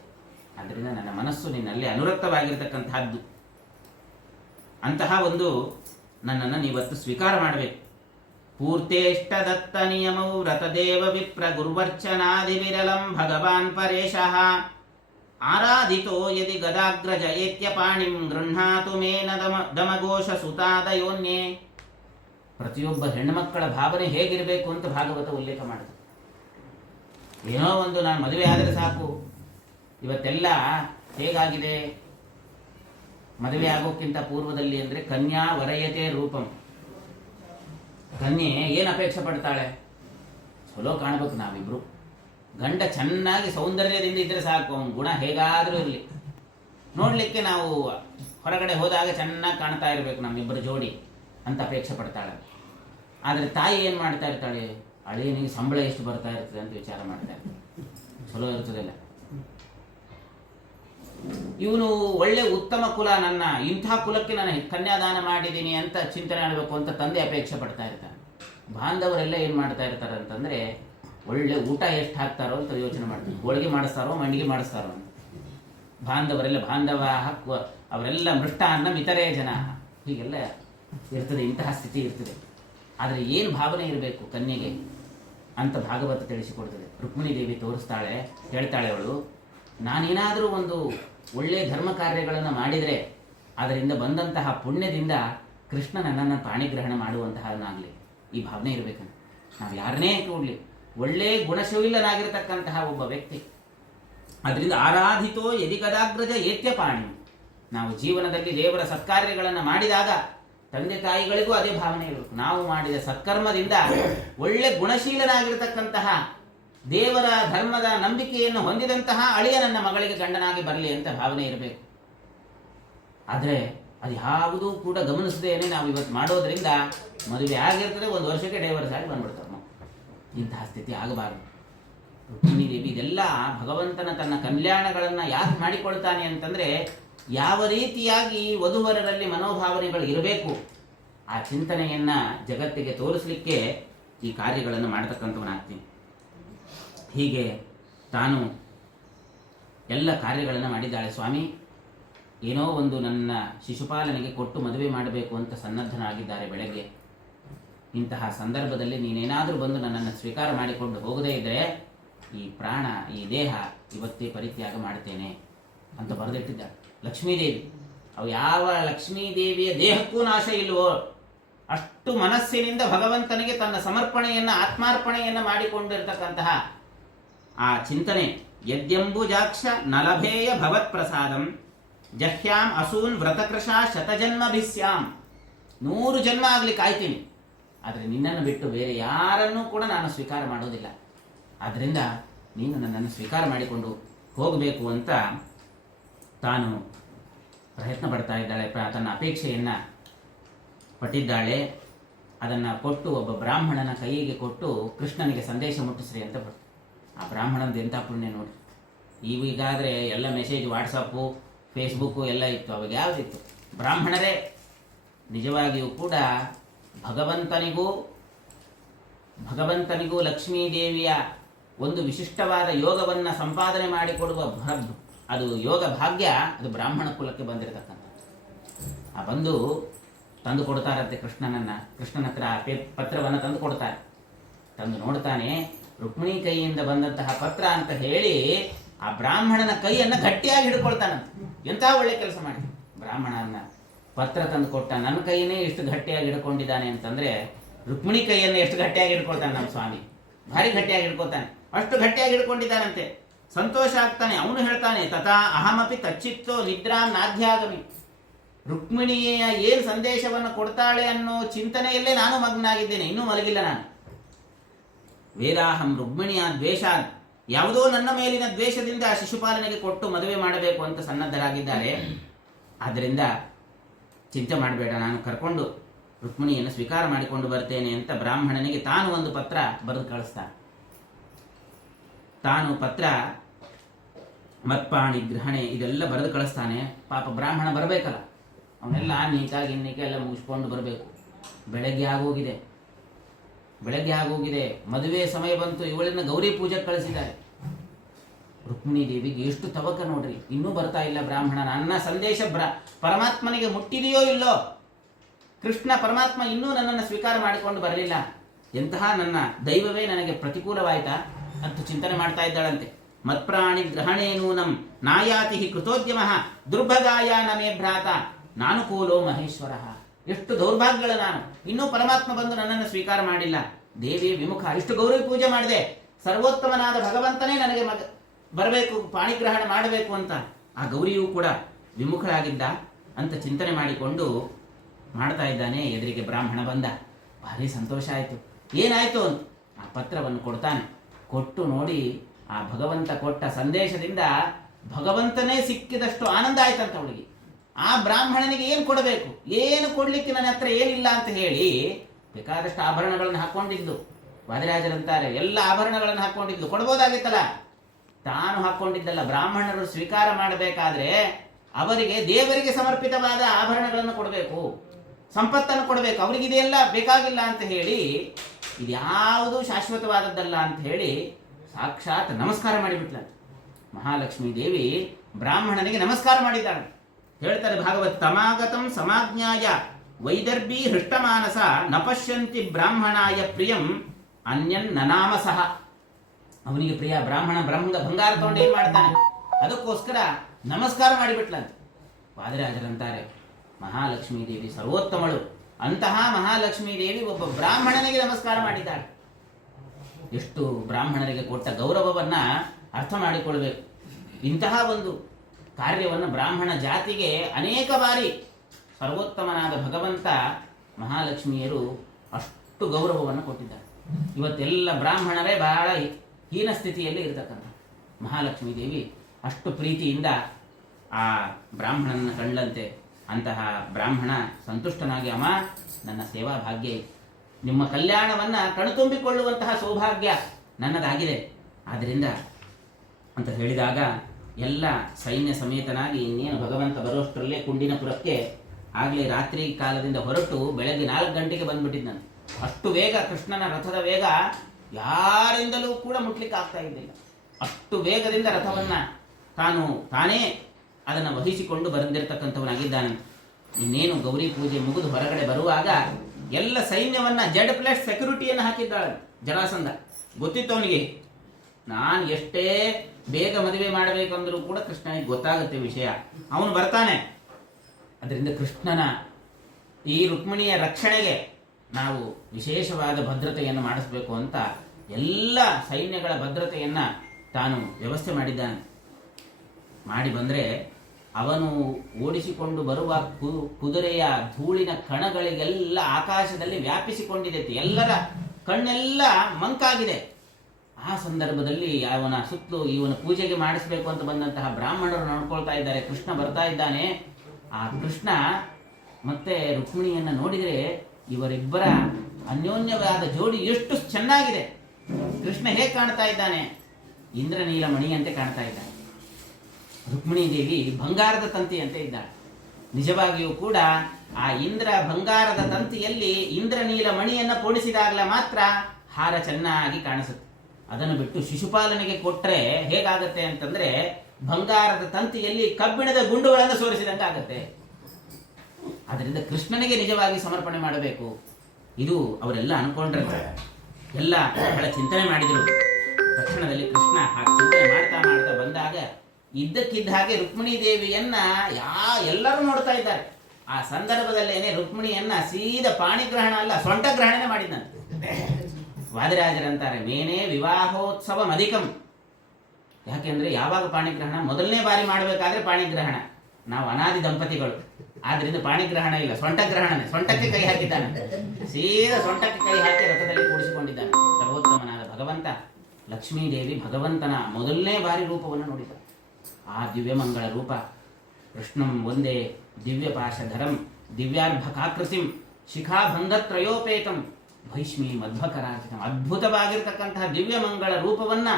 ಆದ್ದರಿಂದ ನನ್ನ ಮನಸ್ಸು ನಿನ್ನಲ್ಲಿ ಅನುರಕ್ತವಾಗಿರತಕ್ಕಂತಹದ್ದು. ಅಂತಹ ಒಂದು ನನ್ನನ್ನು ನೀವತ್ತು ಸ್ವೀಕಾರ ಮಾಡಬೇಕು. ಪೂರ್ತೇಷ್ಟ ದತ್ತ ನಿಯಮೌ ವ್ರತದೇವ ವಿಪ್ರ ಗುರ್ವರ್ಚನಾದಿ ವಿರಲಂ ಭಗವಾನ್ ಪರೇಶಃ ಆರಾಧಿತೋ ಯದಿ ಗದಾಗ್ರಜ ಏತ್ಯಪಾಣಿಂ ಗೃಹ್ಣಾತು ಮೇನ ದಮಘೋಷ ಸುತಾದಯೋನ್ಯೇ. ಪ್ರತಿಯೊಬ್ಬ ಹೆಣ್ಣುಮಕ್ಕಳ ಭಾವನೆ ಹೇಗಿರಬೇಕು ಅಂತ ಭಾಗವತ ಉಲ್ಲೇಖ ಮಾಡಿದೆ. ಏನೋ ಒಂದು ನಾನು ಮದುವೆ ಆದರೆ ಸಾಕು. ಇವತ್ತೆಲ್ಲ ಹೇಗಾಗಿದೆ, ಮದುವೆ ಆಗೋಕ್ಕಿಂತ ಪೂರ್ವದಲ್ಲಿ ಅಂದರೆ ಕನ್ಯಾ ವರಯತೆ ರೂಪಂ. ಕನ್ಯೆ ಏನು ಅಪೇಕ್ಷೆ ಪಡ್ತಾಳೆ? ಚಲೋ ಕಾಣಬೇಕು ನಾವಿಬ್ರು. ಗಂಡ ಚೆನ್ನಾಗಿ ಸೌಂದರ್ಯದಿಂದ ಇದ್ರೆ ಸಾಕು, ಅವನ ಗುಣ ಹೇಗಾದರೂ ಇರಲಿ, ನೋಡಲಿಕ್ಕೆ ನಾವು ಹೊರಗಡೆ ಹೋದಾಗ ಚೆನ್ನಾಗಿ ಕಾಣ್ತಾ ಇರಬೇಕು ನಮ್ಮಿಬ್ಬರು ಜೋಡಿ ಅಂತ ಅಪೇಕ್ಷೆ ಪಡ್ತಾಳೆ. ಆದರೆ ತಾಯಿ ಏನು ಮಾಡ್ತಾ ಇರ್ತಾಳೆ? ಅಳಿಯನಿಗೆ ಸಂಬಳ ಎಷ್ಟು ಬರ್ತಾ ಇರ್ತದೆ ಅಂತ ವಿಚಾರ ಮಾಡ್ತಾಳೆ. ಚಲೋ ಇರ್ತದಿಲ್ಲ. ಇವನು ಒಳ್ಳೆ ಉತ್ತಮ ಕುಲ, ನನ್ನ ಇಂಥ ಕುಲಕ್ಕೆ ನಾನು ಕನ್ಯಾದಾನ ಮಾಡಿದ್ದೀನಿ ಅಂತ ಚಿಂತನೆ ಮಾಡಬೇಕು ಅಂತ ತಂದೆ ಅಪೇಕ್ಷೆ ಪಡ್ತಾ ಇರ್ತಾನೆ. ಬಾಂಧವರೆಲ್ಲ ಏನು ಮಾಡ್ತಾ ಇರ್ತಾರೆ ಅಂತಂದರೆ ಒಳ್ಳೆ ಊಟ ಎಷ್ಟು ಹಾಕ್ತಾರೋ ಅಂತ ಯೋಚನೆ ಮಾಡ್ತಾರೆ. ಹೋಳಿಗೆ ಮಾಡಿಸ್ತಾರೋ, ಮಂಡಿಗೆ ಮಾಡಿಸ್ತಾರೋ ಅಂತ. ಬಾಂಧವ ಹಕ್ಕು ಅವರೆಲ್ಲ ಮೃಷ್ಟಾನ್ನ ಮಿತರೇ ಜನ, ಹೀಗೆಲ್ಲ ಇರ್ತದೆ. ಇಂತಹ ಸ್ಥಿತಿ ಇರ್ತದೆ. ಆದರೆ ಏನು ಭಾವನೆ ಇರಬೇಕು ಕನ್ಯೆಗೆ ಅಂತ ಭಾಗವತ ತಿಳಿಸಿಕೊಡ್ತದೆ. ರುಕ್ಮಿಣಿ ದೇವಿ ತೋರಿಸ್ತಾಳೆ, ಹೇಳ್ತಾಳೆ ಅವಳು, ನಾನೇನಾದರೂ ಒಂದು ಒಳ್ಳೆಯ ಧರ್ಮ ಕಾರ್ಯಗಳನ್ನು ಮಾಡಿದರೆ ಅದರಿಂದ ಬಂದಂತಹ ಪುಣ್ಯದಿಂದ ಕೃಷ್ಣ ನನ್ನನ್ನು ಪಾಣಿಗ್ರಹಣ ಮಾಡುವಂತಹನಾಗಲಿ, ಈ ಭಾವನೆ ಇರಬೇಕಂತ. ನಾವು ಯಾರನ್ನೇ ಕೂಡಲಿ ಒಳ್ಳೆ ಗುಣಶೀಲನಾಗಿರ್ತಕ್ಕಂತಹ ಒಬ್ಬ ವ್ಯಕ್ತಿ. ಅದರಿಂದ ಆರಾಧಿತೋ ಯದಿ ಗದಾಗ್ರಜ ಏತ್ಯಪಾಣಿ. ನಾವು ಜೀವನದಲ್ಲಿ ದೇವರ ಸತ್ಕಾರ್ಯಗಳನ್ನು ಮಾಡಿದಾಗ ತಂದೆ ತಾಯಿಗಳಿಗೂ ಅದೇ ಭಾವನೆ ಇರಬೇಕು. ನಾವು ಮಾಡಿದ ಸತ್ಕರ್ಮದಿಂದ ಒಳ್ಳೆ ಗುಣಶೀಲನಾಗಿರ್ತಕ್ಕಂತಹ ದೇವರ ಧರ್ಮದ ನಂಬಿಕೆಯನ್ನು ಹೊಂದಿದಂತಹ ಅಳಿಯ ನನ್ನ ಮಗಳಿಗೆ ಗಂಡನಾಗಿ ಬರಲಿ ಅಂತ ಭಾವನೆ ಇರಬೇಕು. ಆದರೆ ಅದು ಯಾವುದೂ ಕೂಡ ಗಮನಿಸದೇನೆ ನಾವು ಇವತ್ತು ಮಾಡೋದ್ರಿಂದ ಮದುವೆ ಆಗಿರ್ತದೆ, 1 ವರ್ಷಕ್ಕೆ ಡೈವರ್ಸ್ ಆಗಿ ಬಂದ್ಬಿಡ್ತಾರೆ. ಇಂತಹ ಸ್ಥಿತಿ ಆಗಬಾರದು. ರುಕ್ಮಿಣಿ ದೇವಿ ಇದೆಲ್ಲ ಭಗವಂತನ ತನ್ನ ಕಲ್ಯಾಣಗಳನ್ನು ಯಾಕೆ ಮಾಡಿಕೊಳ್ತಾನೆ ಅಂತಂದ್ರೆ, ಯಾವ ರೀತಿಯಾಗಿ ವಧುವರರಲ್ಲಿ ಮನೋಭಾವನೆಗಳು ಇರಬೇಕು ಆ ಚಿಂತನೆಯನ್ನ ಜಗತ್ತಿಗೆ ತೋರಿಸಲಿಕ್ಕೆ ಈ ಕಾರ್ಯಗಳನ್ನು ಮಾಡತಕ್ಕಂಥವನಾಗ್ತೀನಿ. ಹೀಗೆ ತಾನು ಎಲ್ಲ ಕಾರ್ಯಗಳನ್ನು ಮಾಡಿದ್ದಾಳೆ. ಸ್ವಾಮಿ ಏನೋ ಒಂದು ನನ್ನ ಶಿಶುಪಾಲನೆಗೆ ಕೊಟ್ಟು ಮದುವೆ ಮಾಡಬೇಕು ಅಂತ ಸನ್ನದ್ಧನಾಗಿದ್ದಾರೆ. ಬೆಳಗ್ಗೆ ಇಂತಹ ಸಂದರ್ಭದಲ್ಲಿ ನೀನೇನಾದರೂ ಬಂದು ನನ್ನನ್ನು ಸ್ವೀಕಾರ ಮಾಡಿಕೊಂಡು ಹೋಗದೇ ಇದ್ದರೆ ಈ ಪ್ರಾಣ, ಈ ದೇಹ ಇವತ್ತೇ ಪರಿತ್ಯಾಗ ಮಾಡ್ತೇನೆ ಅಂತ ಬರೆದಿಟ್ಟಿದ್ದಾಳೆ ಲಕ್ಷ್ಮೀದೇವಿ. ಅವು ಯಾವ ಲಕ್ಷ್ಮೀದೇವಿಯ ದೇಹಕ್ಕೂ ನಾಶ ಇಲ್ವೋ ಅಷ್ಟು ಮನಸ್ಸಿನಿಂದ ಭಗವಂತನಿಗೆ ತನ್ನ ಸಮರ್ಪಣೆಯನ್ನು, ಆತ್ಮಾರ್ಪಣೆಯನ್ನು ಮಾಡಿಕೊಂಡಿರ್ತಕ್ಕಂತಹ ಆ ಚಿಂತನೆ. ಯದ್ಯಂಬುಜಾಕ್ಷ ನಲಭೇಯ ಭವತ್ ಪ್ರಸಾದಂ ಜಹ್ಯಾಂ ಅಸೂನ್ ವ್ರತಕೃಶ ಶತಜನ್ಮಭಿಸ್ಯಾಂ. 100 ಜನ್ಮ ಆಗ್ಲಿಕ್ಕೆ ಕಾಯ್ತೀನಿ, ಆದರೆ ನಿನ್ನನ್ನು ಬಿಟ್ಟು ಬೇರೆ ಯಾರನ್ನೂ ಕೂಡ ನಾನು ಸ್ವೀಕಾರ ಮಾಡೋದಿಲ್ಲ. ಆದ್ದರಿಂದ ನೀನು ನನ್ನನ್ನು ಸ್ವೀಕಾರ ಮಾಡಿಕೊಂಡು ಹೋಗಬೇಕು ಅಂತ ತಾನು ಪ್ರಯತ್ನ ಪಡ್ತಾ ಇದ್ದಾಳೆ. ತನ್ನ ಅಪೇಕ್ಷೆಯನ್ನು ಪಟ್ಟಿದ್ದಾಳೆ. ಅದನ್ನು ಕೊಟ್ಟು ಒಬ್ಬ ಬ್ರಾಹ್ಮಣನ ಕೈಗೆ ಕೊಟ್ಟು ಕೃಷ್ಣನಿಗೆ ಸಂದೇಶ ಮುಟ್ಟಿಸ್ರಿ ಅಂತ ಬರ್ತು. ಆ ಬ್ರಾಹ್ಮಣನದು ಎಂಥ ಪುಣ್ಯ ನೋಡಿ. ಈಗಾದರೆ ಎಲ್ಲ ಮೆಸೇಜ್ ವಾಟ್ಸಪ್ಪು, ಫೇಸ್ಬುಕ್ಕು ಎಲ್ಲ ಇತ್ತು. ಅವಾಗ ಯಾವುದಿತ್ತು? ಬ್ರಾಹ್ಮಣರೇ ನಿಜವಾಗಿಯೂ ಕೂಡ ಭಗವಂತನಿಗೂ ಲಕ್ಷ್ಮೀದೇವಿಯ ಒಂದು ವಿಶಿಷ್ಟವಾದ ಯೋಗವನ್ನು ಸಂಪಾದನೆ ಮಾಡಿಕೊಡುವ ಅದು ಯೋಗ ಭಾಗ್ಯ, ಅದು ಬ್ರಾಹ್ಮಣ ಕುಲಕ್ಕೆ ಬಂದಿರತಕ್ಕಂಥದ್ದು. ಆ ಬಂದು ತಂದು ಕೊಡ್ತಾರಂತೆ ಕೃಷ್ಣನ ಹತ್ರ ಪತ್ರವನ್ನು ತಂದು ಕೊಡ್ತಾರೆ. ತಂದು ನೋಡ್ತಾನೆ, ರುಕ್ಮಿಣಿ ಕೈಯಿಂದ ಬಂದಂತಹ ಪತ್ರ ಅಂತ ಹೇಳಿ ಆ ಬ್ರಾಹ್ಮಣನ ಕೈಯನ್ನು ಗಟ್ಟಿಯಾಗಿ ಹಿಡ್ಕೊಳ್ತಾನಂತೆ. ಎಂಥ ಒಳ್ಳೆ ಕೆಲಸ ಮಾಡಿ ಬ್ರಾಹ್ಮಣನ ಪತ್ರ ತಂದು ಕೊಟ್ಟ. ನನ್ನ ಕೈಯನ್ನೇ ಎಷ್ಟು ಗಟ್ಟಿಯಾಗಿ ಹಿಡ್ಕೊಂಡಿದ್ದಾನೆ ಅಂತಂದ್ರೆ, ರುಕ್ಮಿಣಿ ಕೈಯನ್ನು ಎಷ್ಟು ಗಟ್ಟಿಯಾಗಿ ಹಿಡ್ಕೊಳ್ತಾನೆ ನಮ್ಮ ಸ್ವಾಮಿ. ಭಾರಿ ಗಟ್ಟಿಯಾಗಿ ಹಿಡ್ಕೊಳ್ತಾನೆ. ಅಷ್ಟು ಗಟ್ಟಿಯಾಗಿ ಹಿಡ್ಕೊಂಡಿದ್ದಾನಂತೆ. ಸಂತೋಷ ಆಗ್ತಾನೆ. ಅವನು ಹೇಳ್ತಾನೆ, ತಥಾ ಅಹಮಪಿ ತಚ್ಚಿತ್ತೋ ನಿದ್ರಾಂ ನಾಧ್ಯಾಗಮಿ. ರುಕ್ಮಿಣಿಯ ಏನು ಸಂದೇಶವನ್ನು ಕೊಡ್ತಾಳೆ ಅನ್ನೋ ಚಿಂತನೆಯಲ್ಲೇ ನಾನು ಮಗ್ನಾಗಿದ್ದೇನೆ, ಇನ್ನೂ ಮಲಗಿಲ್ಲ ನಾನು. ವೇದಾಹಂ ರುಕ್ಮಿಣಿಯ ದ್ವೇಷಾನ್, ಯಾವುದೋ ನನ್ನ ಮೇಲಿನ ದ್ವೇಷದಿಂದ ಶಿಶುಪಾಲನೆಗೆ ಕೊಟ್ಟು ಮದುವೆ ಮಾಡಬೇಕು ಅಂತ ಸನ್ನದ್ಧರಾಗಿದ್ದಾರೆ. ಆದ್ದರಿಂದ ಚಿಂತೆ ಮಾಡಬೇಡ, ನಾನು ಕರ್ಕೊಂಡು ರುಕ್ಮಿಣಿಯನ್ನು ಸ್ವೀಕಾರ ಮಾಡಿಕೊಂಡು ಬರ್ತೇನೆ ಅಂತ ಬ್ರಾಹ್ಮಣನಿಗೆ ತಾನು ಒಂದು ಪತ್ರ ಬರೆದು ಕಳಿಸ್ತಾನೆ. ತಾನು ಪತ್ರ, ಮತ್ಪಾಣಿ, ಗ್ರಹಣೆ ಇದೆಲ್ಲ ಬರೆದು ಕಳಿಸ್ತಾನೆ. ಪಾಪ ಬ್ರಾಹ್ಮಣ ಬರಬೇಕಲ್ಲ, ಅವನ್ನೆಲ್ಲ ನೀಟಾಗಿ ಎಲ್ಲ ಮುಗಿಸ್ಕೊಂಡು ಬರಬೇಕು. ಬೆಳಗ್ಗೆ ಆಗೋಗಿದೆ, ಮದುವೆ ಸಮಯ ಬಂತು. ಇವಳನ್ನ ಗೌರಿ ಪೂಜೆಗೆ ಕಳಿಸಿದ್ದಾರೆ. ರುಕ್ಮಿಣಿ ದೇವಿಗೆ ಎಷ್ಟು ತವಕ ನೋಡ್ರಿ, ಇನ್ನೂ ಬರ್ತಾ ಇಲ್ಲ ಬ್ರಾಹ್ಮಣ. ನನ್ನ ಸಂದೇಶ ಪರಮಾತ್ಮನಿಗೆ ಮುಟ್ಟಿದೆಯೋ ಇಲ್ಲೋ, ಕೃಷ್ಣ ಪರಮಾತ್ಮ ಇನ್ನೂ ನನ್ನನ್ನು ಸ್ವೀಕಾರ ಮಾಡಿಕೊಂಡು ಬರಲಿಲ್ಲ, ಎಂತಹ ನನ್ನ ದೈವವೇ ನನಗೆ ಪ್ರತಿಕೂಲವಾಯ್ತಾ ಅಂತ ಚಿಂತನೆ ಮಾಡ್ತಾ ಇದ್ದಾಳಂತೆ. ಮತ್ಪ್ರಾಣಿ ಗ್ರಹಣೇನೂನಂ ನಾಯಾತಿ ಕೃತೋದ್ಯಮ ದುರ್ಭಗಾಯ ನಮೇ ಭ್ರಾತ ನಾನುಕೂಲೋ ಮಹೇಶ್ವರ. ಎಷ್ಟು ದೌರ್ಭಾಗ್ಯಗಳ ನಾನು, ಇನ್ನೂ ಪರಮಾತ್ಮ ಬಂದು ನನ್ನನ್ನು ಸ್ವೀಕಾರ ಮಾಡಿಲ್ಲ. ದೇವಿ ವಿಮುಖ, ಇಷ್ಟು ಗೌರವ ಪೂಜೆ ಮಾಡಿದೆ, ಸರ್ವೋತ್ತಮನಾದ ಭಗವಂತನೇ ನನಗೆ ಬರಬೇಕು, ಪಾಣಿಗ್ರಹಣ ಮಾಡಬೇಕು ಅಂತ. ಆ ಗೌರಿಯೂ ಕೂಡ ವಿಮುಖರಾಗಿದ್ದ ಅಂತ ಚಿಂತನೆ ಮಾಡಿಕೊಂಡು ಮಾಡ್ತಾ ಇದ್ದಾನೆ. ಎದುರಿಗೆ ಬ್ರಾಹ್ಮಣ ಬಂದ. ಭಾರಿ ಸಂತೋಷ ಆಯಿತು. ಏನಾಯ್ತು ಅಂತ ಆ ಪತ್ರವನ್ನು ಕೊಡ್ತಾನೆ. ಕೊಟ್ಟು ನೋಡಿ, ಆ ಭಗವಂತ ಕೊಟ್ಟ ಸಂದೇಶದಿಂದ ಭಗವಂತನೇ ಸಿಕ್ಕಿದಷ್ಟು ಆನಂದ ಆಯ್ತಂತ ಅವಳಿಗೆ. ಆ ಬ್ರಾಹ್ಮಣನಿಗೆ ಏನು ಕೊಡಬೇಕು, ಏನು ಕೊಡ್ಲಿಕ್ಕೆ ನನ್ನ ಹತ್ರ ಏನಿಲ್ಲ ಅಂತ ಹೇಳಿ ಬೇಕಾದಷ್ಟು ಆಭರಣಗಳನ್ನು ಹಾಕೊಂಡಿದ್ದು. ವಾದಿರಾಜರಂತಾರೆ, ಎಲ್ಲ ಆಭರಣಗಳನ್ನು ಹಾಕೊಂಡಿದ್ದು. ಕೊಡ್ಬೋದಾಗಿತ್ತಲ್ಲ, ತಾನು ಹಾಕೊಂಡಿದ್ದಲ್ಲ. ಬ್ರಾಹ್ಮಣರು ಸ್ವೀಕಾರ ಮಾಡಬೇಕಾದ್ರೆ ಅವರಿಗೆ ದೇವರಿಗೆ ಸಮರ್ಪಿತವಾದ ಆಭರಣಗಳನ್ನು ಕೊಡಬೇಕು, ಸಂಪತ್ತನ್ನು ಕೊಡಬೇಕು. ಅವರಿಗೆ ಇದೆಲ್ಲ ಬೇಕಾಗಿಲ್ಲ ಅಂತ ಹೇಳಿ, ಇದ್ಯಾವುದೂ ಶಾಶ್ವತವಾದದ್ದಲ್ಲ ಅಂತ ಹೇಳಿ ಸಾಕ್ಷಾತ್ ನಮಸ್ಕಾರ ಮಾಡಿಬಿಟ್ಲ ಮಹಾಲಕ್ಷ್ಮೀ ದೇವಿ. ಬ್ರಾಹ್ಮಣನಿಗೆ ನಮಸ್ಕಾರ ಮಾಡಿದ್ದಾಳೆ. ಹೇಳ್ತಾರೆ ಭಾಗವತ್, ತಮಾಗತಂ ಸಮಾಜ್ಞಾಯ ವೈದರ್ಭಿ ಹೃಷ್ಟಮಾನಸ ನ ಪಶ್ಯಂತಿ ಬ್ರಾಹ್ಮಣಾಯ ಪ್ರಿಯಂ ಅನ್ಯನ್ ನನಾಮಸಃ. ಅವನಿಗೆ ಪ್ರಿಯ ಬ್ರಾಹ್ಮಣ ಬಂಗಾರ ತಗೊಂಡು ಏನ್ ಮಾಡ್ತಾನೆ, ಅದಕ್ಕೋಸ್ಕರ ನಮಸ್ಕಾರ ಮಾಡಿಬಿಟ್ಲಂತೆ. ವಾದಿರಾಜರಂತಾರೆ, ಮಹಾಲಕ್ಷ್ಮೀ ದೇವಿ ಸರ್ವೋತ್ತಮಳು. ಅಂತಹ ಮಹಾಲಕ್ಷ್ಮೀ ದೇವಿ ಒಬ್ಬ ಬ್ರಾಹ್ಮಣನಿಗೆ ನಮಸ್ಕಾರ ಮಾಡಿದ್ದಾಳೆ. ಎಷ್ಟು ಬ್ರಾಹ್ಮಣರಿಗೆ ಕೊಟ್ಟ ಗೌರವವನ್ನ ಅರ್ಥ ಮಾಡಿಕೊಳ್ಬೇಕು. ಇಂತಹ ಒಂದು ಕಾರ್ಯವನ್ನು ಬ್ರಾಹ್ಮಣ ಜಾತಿಗೆ ಅನೇಕ ಬಾರಿ ಸರ್ವೋತ್ತಮನಾದ ಭಗವಂತ ಮಹಾಲಕ್ಷ್ಮಿಯರು ಅಷ್ಟು ಗೌರವವನ್ನು ಕೊಟ್ಟಿದ್ದಾರೆ. ಇವತ್ತೆಲ್ಲ ಬ್ರಾಹ್ಮಣರೇ ಬಹಳ ಹೀನ ಸ್ಥಿತಿಯಲ್ಲಿ ಇರತಕ್ಕಂಥ ಮಹಾಲಕ್ಷ್ಮೀ ದೇವಿ ಅಷ್ಟು ಪ್ರೀತಿಯಿಂದ ಆ ಬ್ರಾಹ್ಮಣನ ಕಂಡಂತೆ ಅಂತಹ ಬ್ರಾಹ್ಮಣ ಸಂತುಷ್ಟನಾಗಿ, ಅಮ್ಮ ನನ್ನ ಸೇವಾ ಭಾಗ್ಯ ಇದೆ, ನಿಮ್ಮ ಕಲ್ಯಾಣವನ್ನು ಕಣ್ತುಂಬಿಕೊಳ್ಳುವಂತಹ ಸೌಭಾಗ್ಯ ನನ್ನದಾಗಿದೆ, ಆದ್ದರಿಂದ ಅಂತ ಹೇಳಿದಾಗ ಎಲ್ಲ ಸೈನ್ಯ ಸಮೇತನಾಗಿ ಇನ್ನೇನು ಭಗವಂತ ಬರುವಷ್ಟರಲ್ಲೇ ಕುಂಡಿನಪುರಕ್ಕೆ ಆಗಲೇ ರಾತ್ರಿ ಕಾಲದಿಂದ ಹೊರಟು ಬೆಳಗ್ಗೆ 4 ಗಂಟೆಗೆ ಬಂದ್ಬಿಟ್ಟಿದ್ದಂತೆ. ಅಷ್ಟು ವೇಗ, ಕೃಷ್ಣನ ರಥದ ವೇಗ ಯಾರಿಂದಲೂ ಕೂಡ ಮುಟ್ಲಿಕ್ಕೆ ಆಗ್ತಾ ಇದ್ದಿಲ್ಲ. ಅಷ್ಟು ವೇಗದಿಂದ ರಥವನ್ನು ತಾನೇ ಅದನ್ನು ವಹಿಸಿಕೊಂಡು ಬಂದಿರತಕ್ಕಂಥವನಾಗಿದ್ದಾನೆ. ಇನ್ನೇನು ಗೌರಿ ಪೂಜೆ ಮುಗಿದು ಹೊರಗಡೆ ಬರುವಾಗ ಎಲ್ಲ ಸೈನ್ಯವನ್ನ Z+ ಸೆಕ್ಯೂರಿಟಿಯನ್ನು ಹಾಕಿದ್ದಾಳೆ ಜರಾಸಂಧ. ಗೊತ್ತಿತ್ತು ಅವನಿಗೆ, ನಾನು ಎಷ್ಟೇ ಬೇಗ ಮದುವೆ ಮಾಡಬೇಕಂದ್ರೂ ಕೂಡ ಕೃಷ್ಣನಿಗೆ ಗೊತ್ತಾಗುತ್ತೆ ವಿಷಯ, ಅವನು ಬರ್ತಾನೆ. ಅದರಿಂದ ಕೃಷ್ಣನ ಈ ರುಕ್ಮಿಣಿಯ ರಕ್ಷಣೆಗೆ ನಾವು ವಿಶೇಷವಾದ ಭದ್ರತೆಯನ್ನು ಮಾಡಿಸಬೇಕು ಅಂತ ಎಲ್ಲ ಸೈನ್ಯಗಳ ಭದ್ರತೆಯನ್ನು ತಾನು ವ್ಯವಸ್ಥೆ ಮಾಡಿದ್ದಾನೆ. ಮಾಡಿ ಬಂದರೆ ಅವನು ಓಡಿಸಿಕೊಂಡು ಬರುವ ಕುದುರೆಯ ಧೂಳಿನ ಕಣಗಳಿಗೆಲ್ಲ ಆಕಾಶದಲ್ಲಿ ವ್ಯಾಪಿಸಿಕೊಂಡಿದೆ, ಎಲ್ಲರ ಕಣ್ಣೆಲ್ಲ ಮಂಕಾಗಿದೆ. ಆ ಸಂದರ್ಭದಲ್ಲಿ ಅವನ ಸುತ್ತಲೂ ಇವನ ಪೂಜೆಗೆ ಮಾಡಿಸಬೇಕು ಅಂತ ಬಂದಂತಹ ಬ್ರಾಹ್ಮಣರು ನೋಡ್ಕೊಳ್ತಾ ಇದ್ದಾರೆ. ಕೃಷ್ಣ ಬರ್ತಾ ಇದ್ದಾನೆ. ಆ ಕೃಷ್ಣ ಮತ್ತೆ ರುಕ್ಮಿಣಿಯನ್ನು ನೋಡಿದರೆ ಇವರಿಬ್ಬರ ಅನ್ಯೋನ್ಯವಾದ ಜೋಡಿ ಎಷ್ಟು ಚೆನ್ನಾಗಿದೆ. ಕೃಷ್ಣ ಹೇಗೆ ಕಾಣ್ತಾ ಇದ್ದಾನೆ? ಇಂದ್ರನೀಲ ಮಣಿಯಂತೆ ಕಾಣ್ತಾ ಇದ್ದಾನೆ. ರುಕ್ಮಿಣಿ ದೇವಿ ಬಂಗಾರದ ತಂತಿಯಂತೆ ಇದ್ದಾಳೆ. ನಿಜವಾಗಿಯೂ ಕೂಡ ಆ ಇಂದ್ರ ಬಂಗಾರದ ತಂತಿಯಲ್ಲಿ ಇಂದ್ರನೀಲ ಮಣಿಯನ್ನು ಪೋಣಿಸಿದಾಗಲೇ ಮಾತ್ರ ಹಾರ ಚೆನ್ನಾಗಿ ಕಾಣಿಸುತ್ತೆ. ಅದನ್ನು ಬಿಟ್ಟು ಶಿಶುಪಾಲನೆಗೆ ಕೊಟ್ಟರೆ ಹೇಗಾಗತ್ತೆ ಅಂತಂದ್ರೆ ಬಂಗಾರದ ತಂತಿಯಲ್ಲಿ ಕಬ್ಬಿಣದ ಗುಂಡುಗಳನ್ನು ಸೋರಿಸಿದಂತೆ ಆಗತ್ತೆ. ಅದರಿಂದ ಕೃಷ್ಣನಿಗೆ ನಿಜವಾಗಿ ಸಮರ್ಪಣೆ ಮಾಡಬೇಕು. ಇದು ಅವರೆಲ್ಲ ಅನ್ಕೊಂಡ್ರೆ ಎಲ್ಲ ಬಹಳ ಚಿಂತನೆ ಮಾಡಿದರು. ತಕ್ಷಣದಲ್ಲಿ ಕೃಷ್ಣ ಚಿಂತನೆ ಮಾಡ್ತಾ ಮಾಡ್ತಾ ಬಂದಾಗ ಇದ್ದಕ್ಕಿದ್ದ ಹಾಗೆ ರುಕ್ಮಿಣಿ ದೇವಿಯನ್ನ ಎಲ್ಲರೂ ನೋಡ್ತಾ ಇದ್ದಾರೆ. ಆ ಸಂದರ್ಭದಲ್ಲೇನೆ ರುಕ್ಮಿಣಿಯನ್ನ ಸೀದಾ ಪಾಣಿಗ್ರಹಣ ಅಲ್ಲ ಸೊಂಟಗ್ರಹಣನೆ ಮಾಡಿದಂತೆ. ವಾದಿರಾಜರಂತಾರೆ ಮೇನೇ ವಿವಾಹೋತ್ಸವ ಅಧಿಕಂ. ಯಾಕೆಂದ್ರೆ ಯಾವಾಗ ಪಾಣಿಗ್ರಹಣ? ಮೊದಲನೇ ಬಾರಿ ಮಾಡಬೇಕಾದ್ರೆ ಪಾಣಿಗ್ರಹಣ. ನಾವು ಅನಾದಿ ದಂಪತಿಗಳು, ಆದ್ರಿಂದ ಪಾಣಿಗ್ರಹಣ ಇಲ್ಲ, ಸೊಂಟಗ್ರಹಣನೆ. ಸೊಂಟಕ್ಕೆ ಕೈ ಹಾಕಿದ್ದಾನೆ, ಸೀದಾ ಸೊಂಟಕ್ಕೆ ಕೈ ಹಾಕಿ ರಥದಲ್ಲಿ ಕೂಡಿಸಿಕೊಂಡಿದ್ದಾನೆ. ಸರ್ವೋತ್ತಮನಾದ ಭಗವಂತ ಲಕ್ಷ್ಮೀದೇವಿ ಭಗವಂತನ ಮೊದಲನೇ ಬಾರಿ ರೂಪವನ್ನು ನೋಡಿದ. ಆ ದಿವ್ಯಮಂಗಳ ರೂಪ ಕೃಷ್ಣಂ ಒಂದೇ ದಿವ್ಯ ಪಾಶಧರಂ ದಿವ್ಯಾರ್ಭಕಾಕೃತಿಂ ಶಿಖಾಭಂಗತ್ರಯೋಪೇತಂ ಭೈಷ್ಮಿ ಮಧ್ವಕರಾಜಿತಂ. ಅದ್ಭುತವಾಗಿರ್ತಕ್ಕಂತಹ ದಿವ್ಯಮಂಗಳ ರೂಪವನ್ನ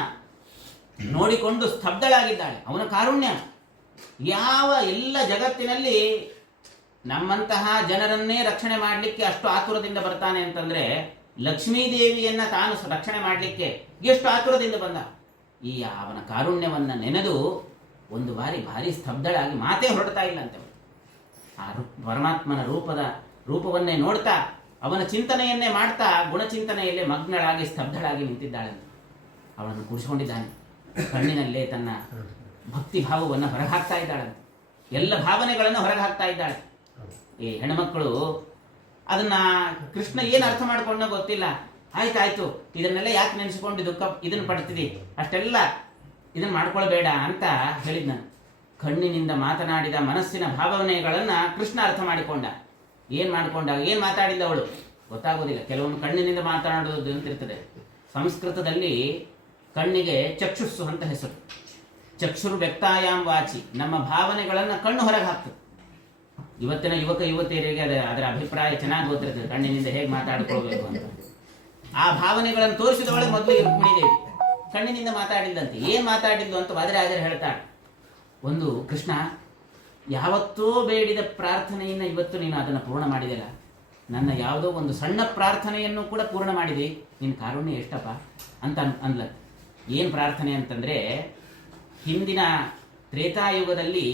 ನೋಡಿಕೊಂಡು ಸ್ತಬ್ಧಳಾಗಿದ್ದಾಳೆ. ಅವನ ಕಾರುಣ್ಯ ಯಾವ ಎಲ್ಲ ಜಗತ್ತಿನಲ್ಲಿ ನಮ್ಮಂತಹ ಜನರನ್ನೇ ರಕ್ಷಣೆ ಮಾಡಲಿಕ್ಕೆ ಅಷ್ಟು ಆತುರದಿಂದ ಬರ್ತಾನೆ ಅಂತಂದ್ರೆ ಲಕ್ಷ್ಮೀದೇವಿಯನ್ನ ತಾನು ರಕ್ಷಣೆ ಮಾಡಲಿಕ್ಕೆ ಎಷ್ಟು ಆತುರದಿಂದ ಬಂದ. ಈ ಅವನ ಕಾರುಣ್ಯವನ್ನ ನೆನೆದು ಒಂದು ಬಾರಿ ಭಾರಿ ಸ್ತಬ್ಧಳಾಗಿ ಮಾತೇ ಹೊರಡ್ತಾ ಇಲ್ಲ ಅಂತ. ಆ ಪರಮಾತ್ಮನ ರೂಪವನ್ನೇ ನೋಡ್ತಾ ಅವನ ಚಿಂತನೆಯನ್ನೇ ಮಾಡ್ತಾ ಗುಣಚಿಂತನೆಯಲ್ಲೇ ಮಗ್ನಳಾಗಿ ಸ್ತಬ್ಧಳಾಗಿ ನಿಂತಿದ್ದಾಳೆ. ಅವಳನ್ನು ಕೂಡಿಸಿಕೊಂಡಿದ್ದಾನೆ. ಕಣ್ಣಿನಲ್ಲೇ ತನ್ನ ಭಕ್ತಿ ಭಾವವನ್ನು ಹೊರಹಾಕ್ತಾ ಇದ್ದಾಳಂತೆ. ಎಲ್ಲ ಭಾವನೆಗಳನ್ನು ಹೊರಗೆ ಹಾಕ್ತಾ ಇದ್ದಾಳೆ. ಈ ಹೆಣ್ಮಕ್ಕಳು ಅದನ್ನ ಕೃಷ್ಣ ಏನು ಅರ್ಥ ಮಾಡ್ಕೊಂಡ ಗೊತ್ತಿಲ್ಲ. ಆಯ್ತಾಯ್ತು, ಇದನ್ನೆಲ್ಲ ಯಾಕೆ ನೆನೆಸಿಕೊಂಡು ದುಃಖ ಇದನ್ನು ಪಡ್ತಿದಿ, ಅಷ್ಟೆಲ್ಲ ಇದನ್ನು ಮಾಡ್ಕೊಳ್ಬೇಡ ಅಂತ ಹೇಳಿದ್ ನಾನು. ಕಣ್ಣಿನಿಂದ ಮಾತನಾಡಿದ ಮನಸ್ಸಿನ ಭಾವನೆಗಳನ್ನ ಕೃಷ್ಣ ಅರ್ಥ ಮಾಡಿಕೊಂಡ. ಏನ್ ಮಾತಾಡಿದ ಅವಳು ಗೊತ್ತಾಗೋದಿಲ್ಲ. ಕೆಲವೊಮ್ಮೆ ಕಣ್ಣಿನಿಂದ ಮಾತನಾಡುವುದು ಅಂತಿರ್ತದೆ. ಸಂಸ್ಕೃತದಲ್ಲಿ ಕಣ್ಣಿಗೆ ಚಕ್ಷುಸ್ಸು ಅಂತ ಹೆಸರು. ಚಕ್ಷುರು ವ್ಯಕ್ತಾಯಾಮ್ ವಾಚಿ, ನಮ್ಮ ಭಾವನೆಗಳನ್ನ ಕಣ್ಣು ಹೊರಗೆ ಹಾಕ್ತದೆ. ಇವತ್ತಿನ ಯುವಕ ಯುವತಿಯರಿಗೆ ಅದರ ಅಭಿಪ್ರಾಯ ಚೆನ್ನಾಗಿ ಗೊತ್ತಿರ್ತದೆ, ಕಣ್ಣಿನಿಂದ ಹೇಗೆ ಮಾತಾಡ್ಕೊಳ್ಬೇಕು ಅಂತ. ಆ ಭಾವನೆಗಳನ್ನು ತೋರಿಸಿದವಳೆ ಮೊದಲಿಗೆ ರುಕ್ಮಿಣಿ ದೇವಿ ಕಣ್ಣಿನಿಂದ ಮಾತಾಡಿದ್ದಂತೆ. ಏನ್ ಮಾತಾಡಿದ್ದು ಅಂತ ವಾದಿರಾಜರು ಹೇಳ್ತಾಳೆ. ಒಂದು, ಕೃಷ್ಣ ಯಾವತ್ತೋ ಬೇಡಿದ ಪ್ರಾರ್ಥನೆಯನ್ನ ಇವತ್ತು ನೀನು ಅದನ್ನು ಪೂರ್ಣ ಮಾಡಿದೆಲ್ಲ. ನನ್ನ ಯಾವುದೋ ಒಂದು ಸಣ್ಣ ಪ್ರಾರ್ಥನೆಯನ್ನು ಕೂಡ ಪೂರ್ಣ ಮಾಡಿದೆ. ನಿನ್ನ ಕಾರುಣ್ಯ ಎಷ್ಟಪ್ಪ ಅಂತ ಅನ್ಲ. ಏನು ಪ್ರಾರ್ಥನೆ ಅಂತಂದ್ರೆ, ಹಿಂದಿನ ತ್ರೇತಾಯುಗದಲ್ಲಿ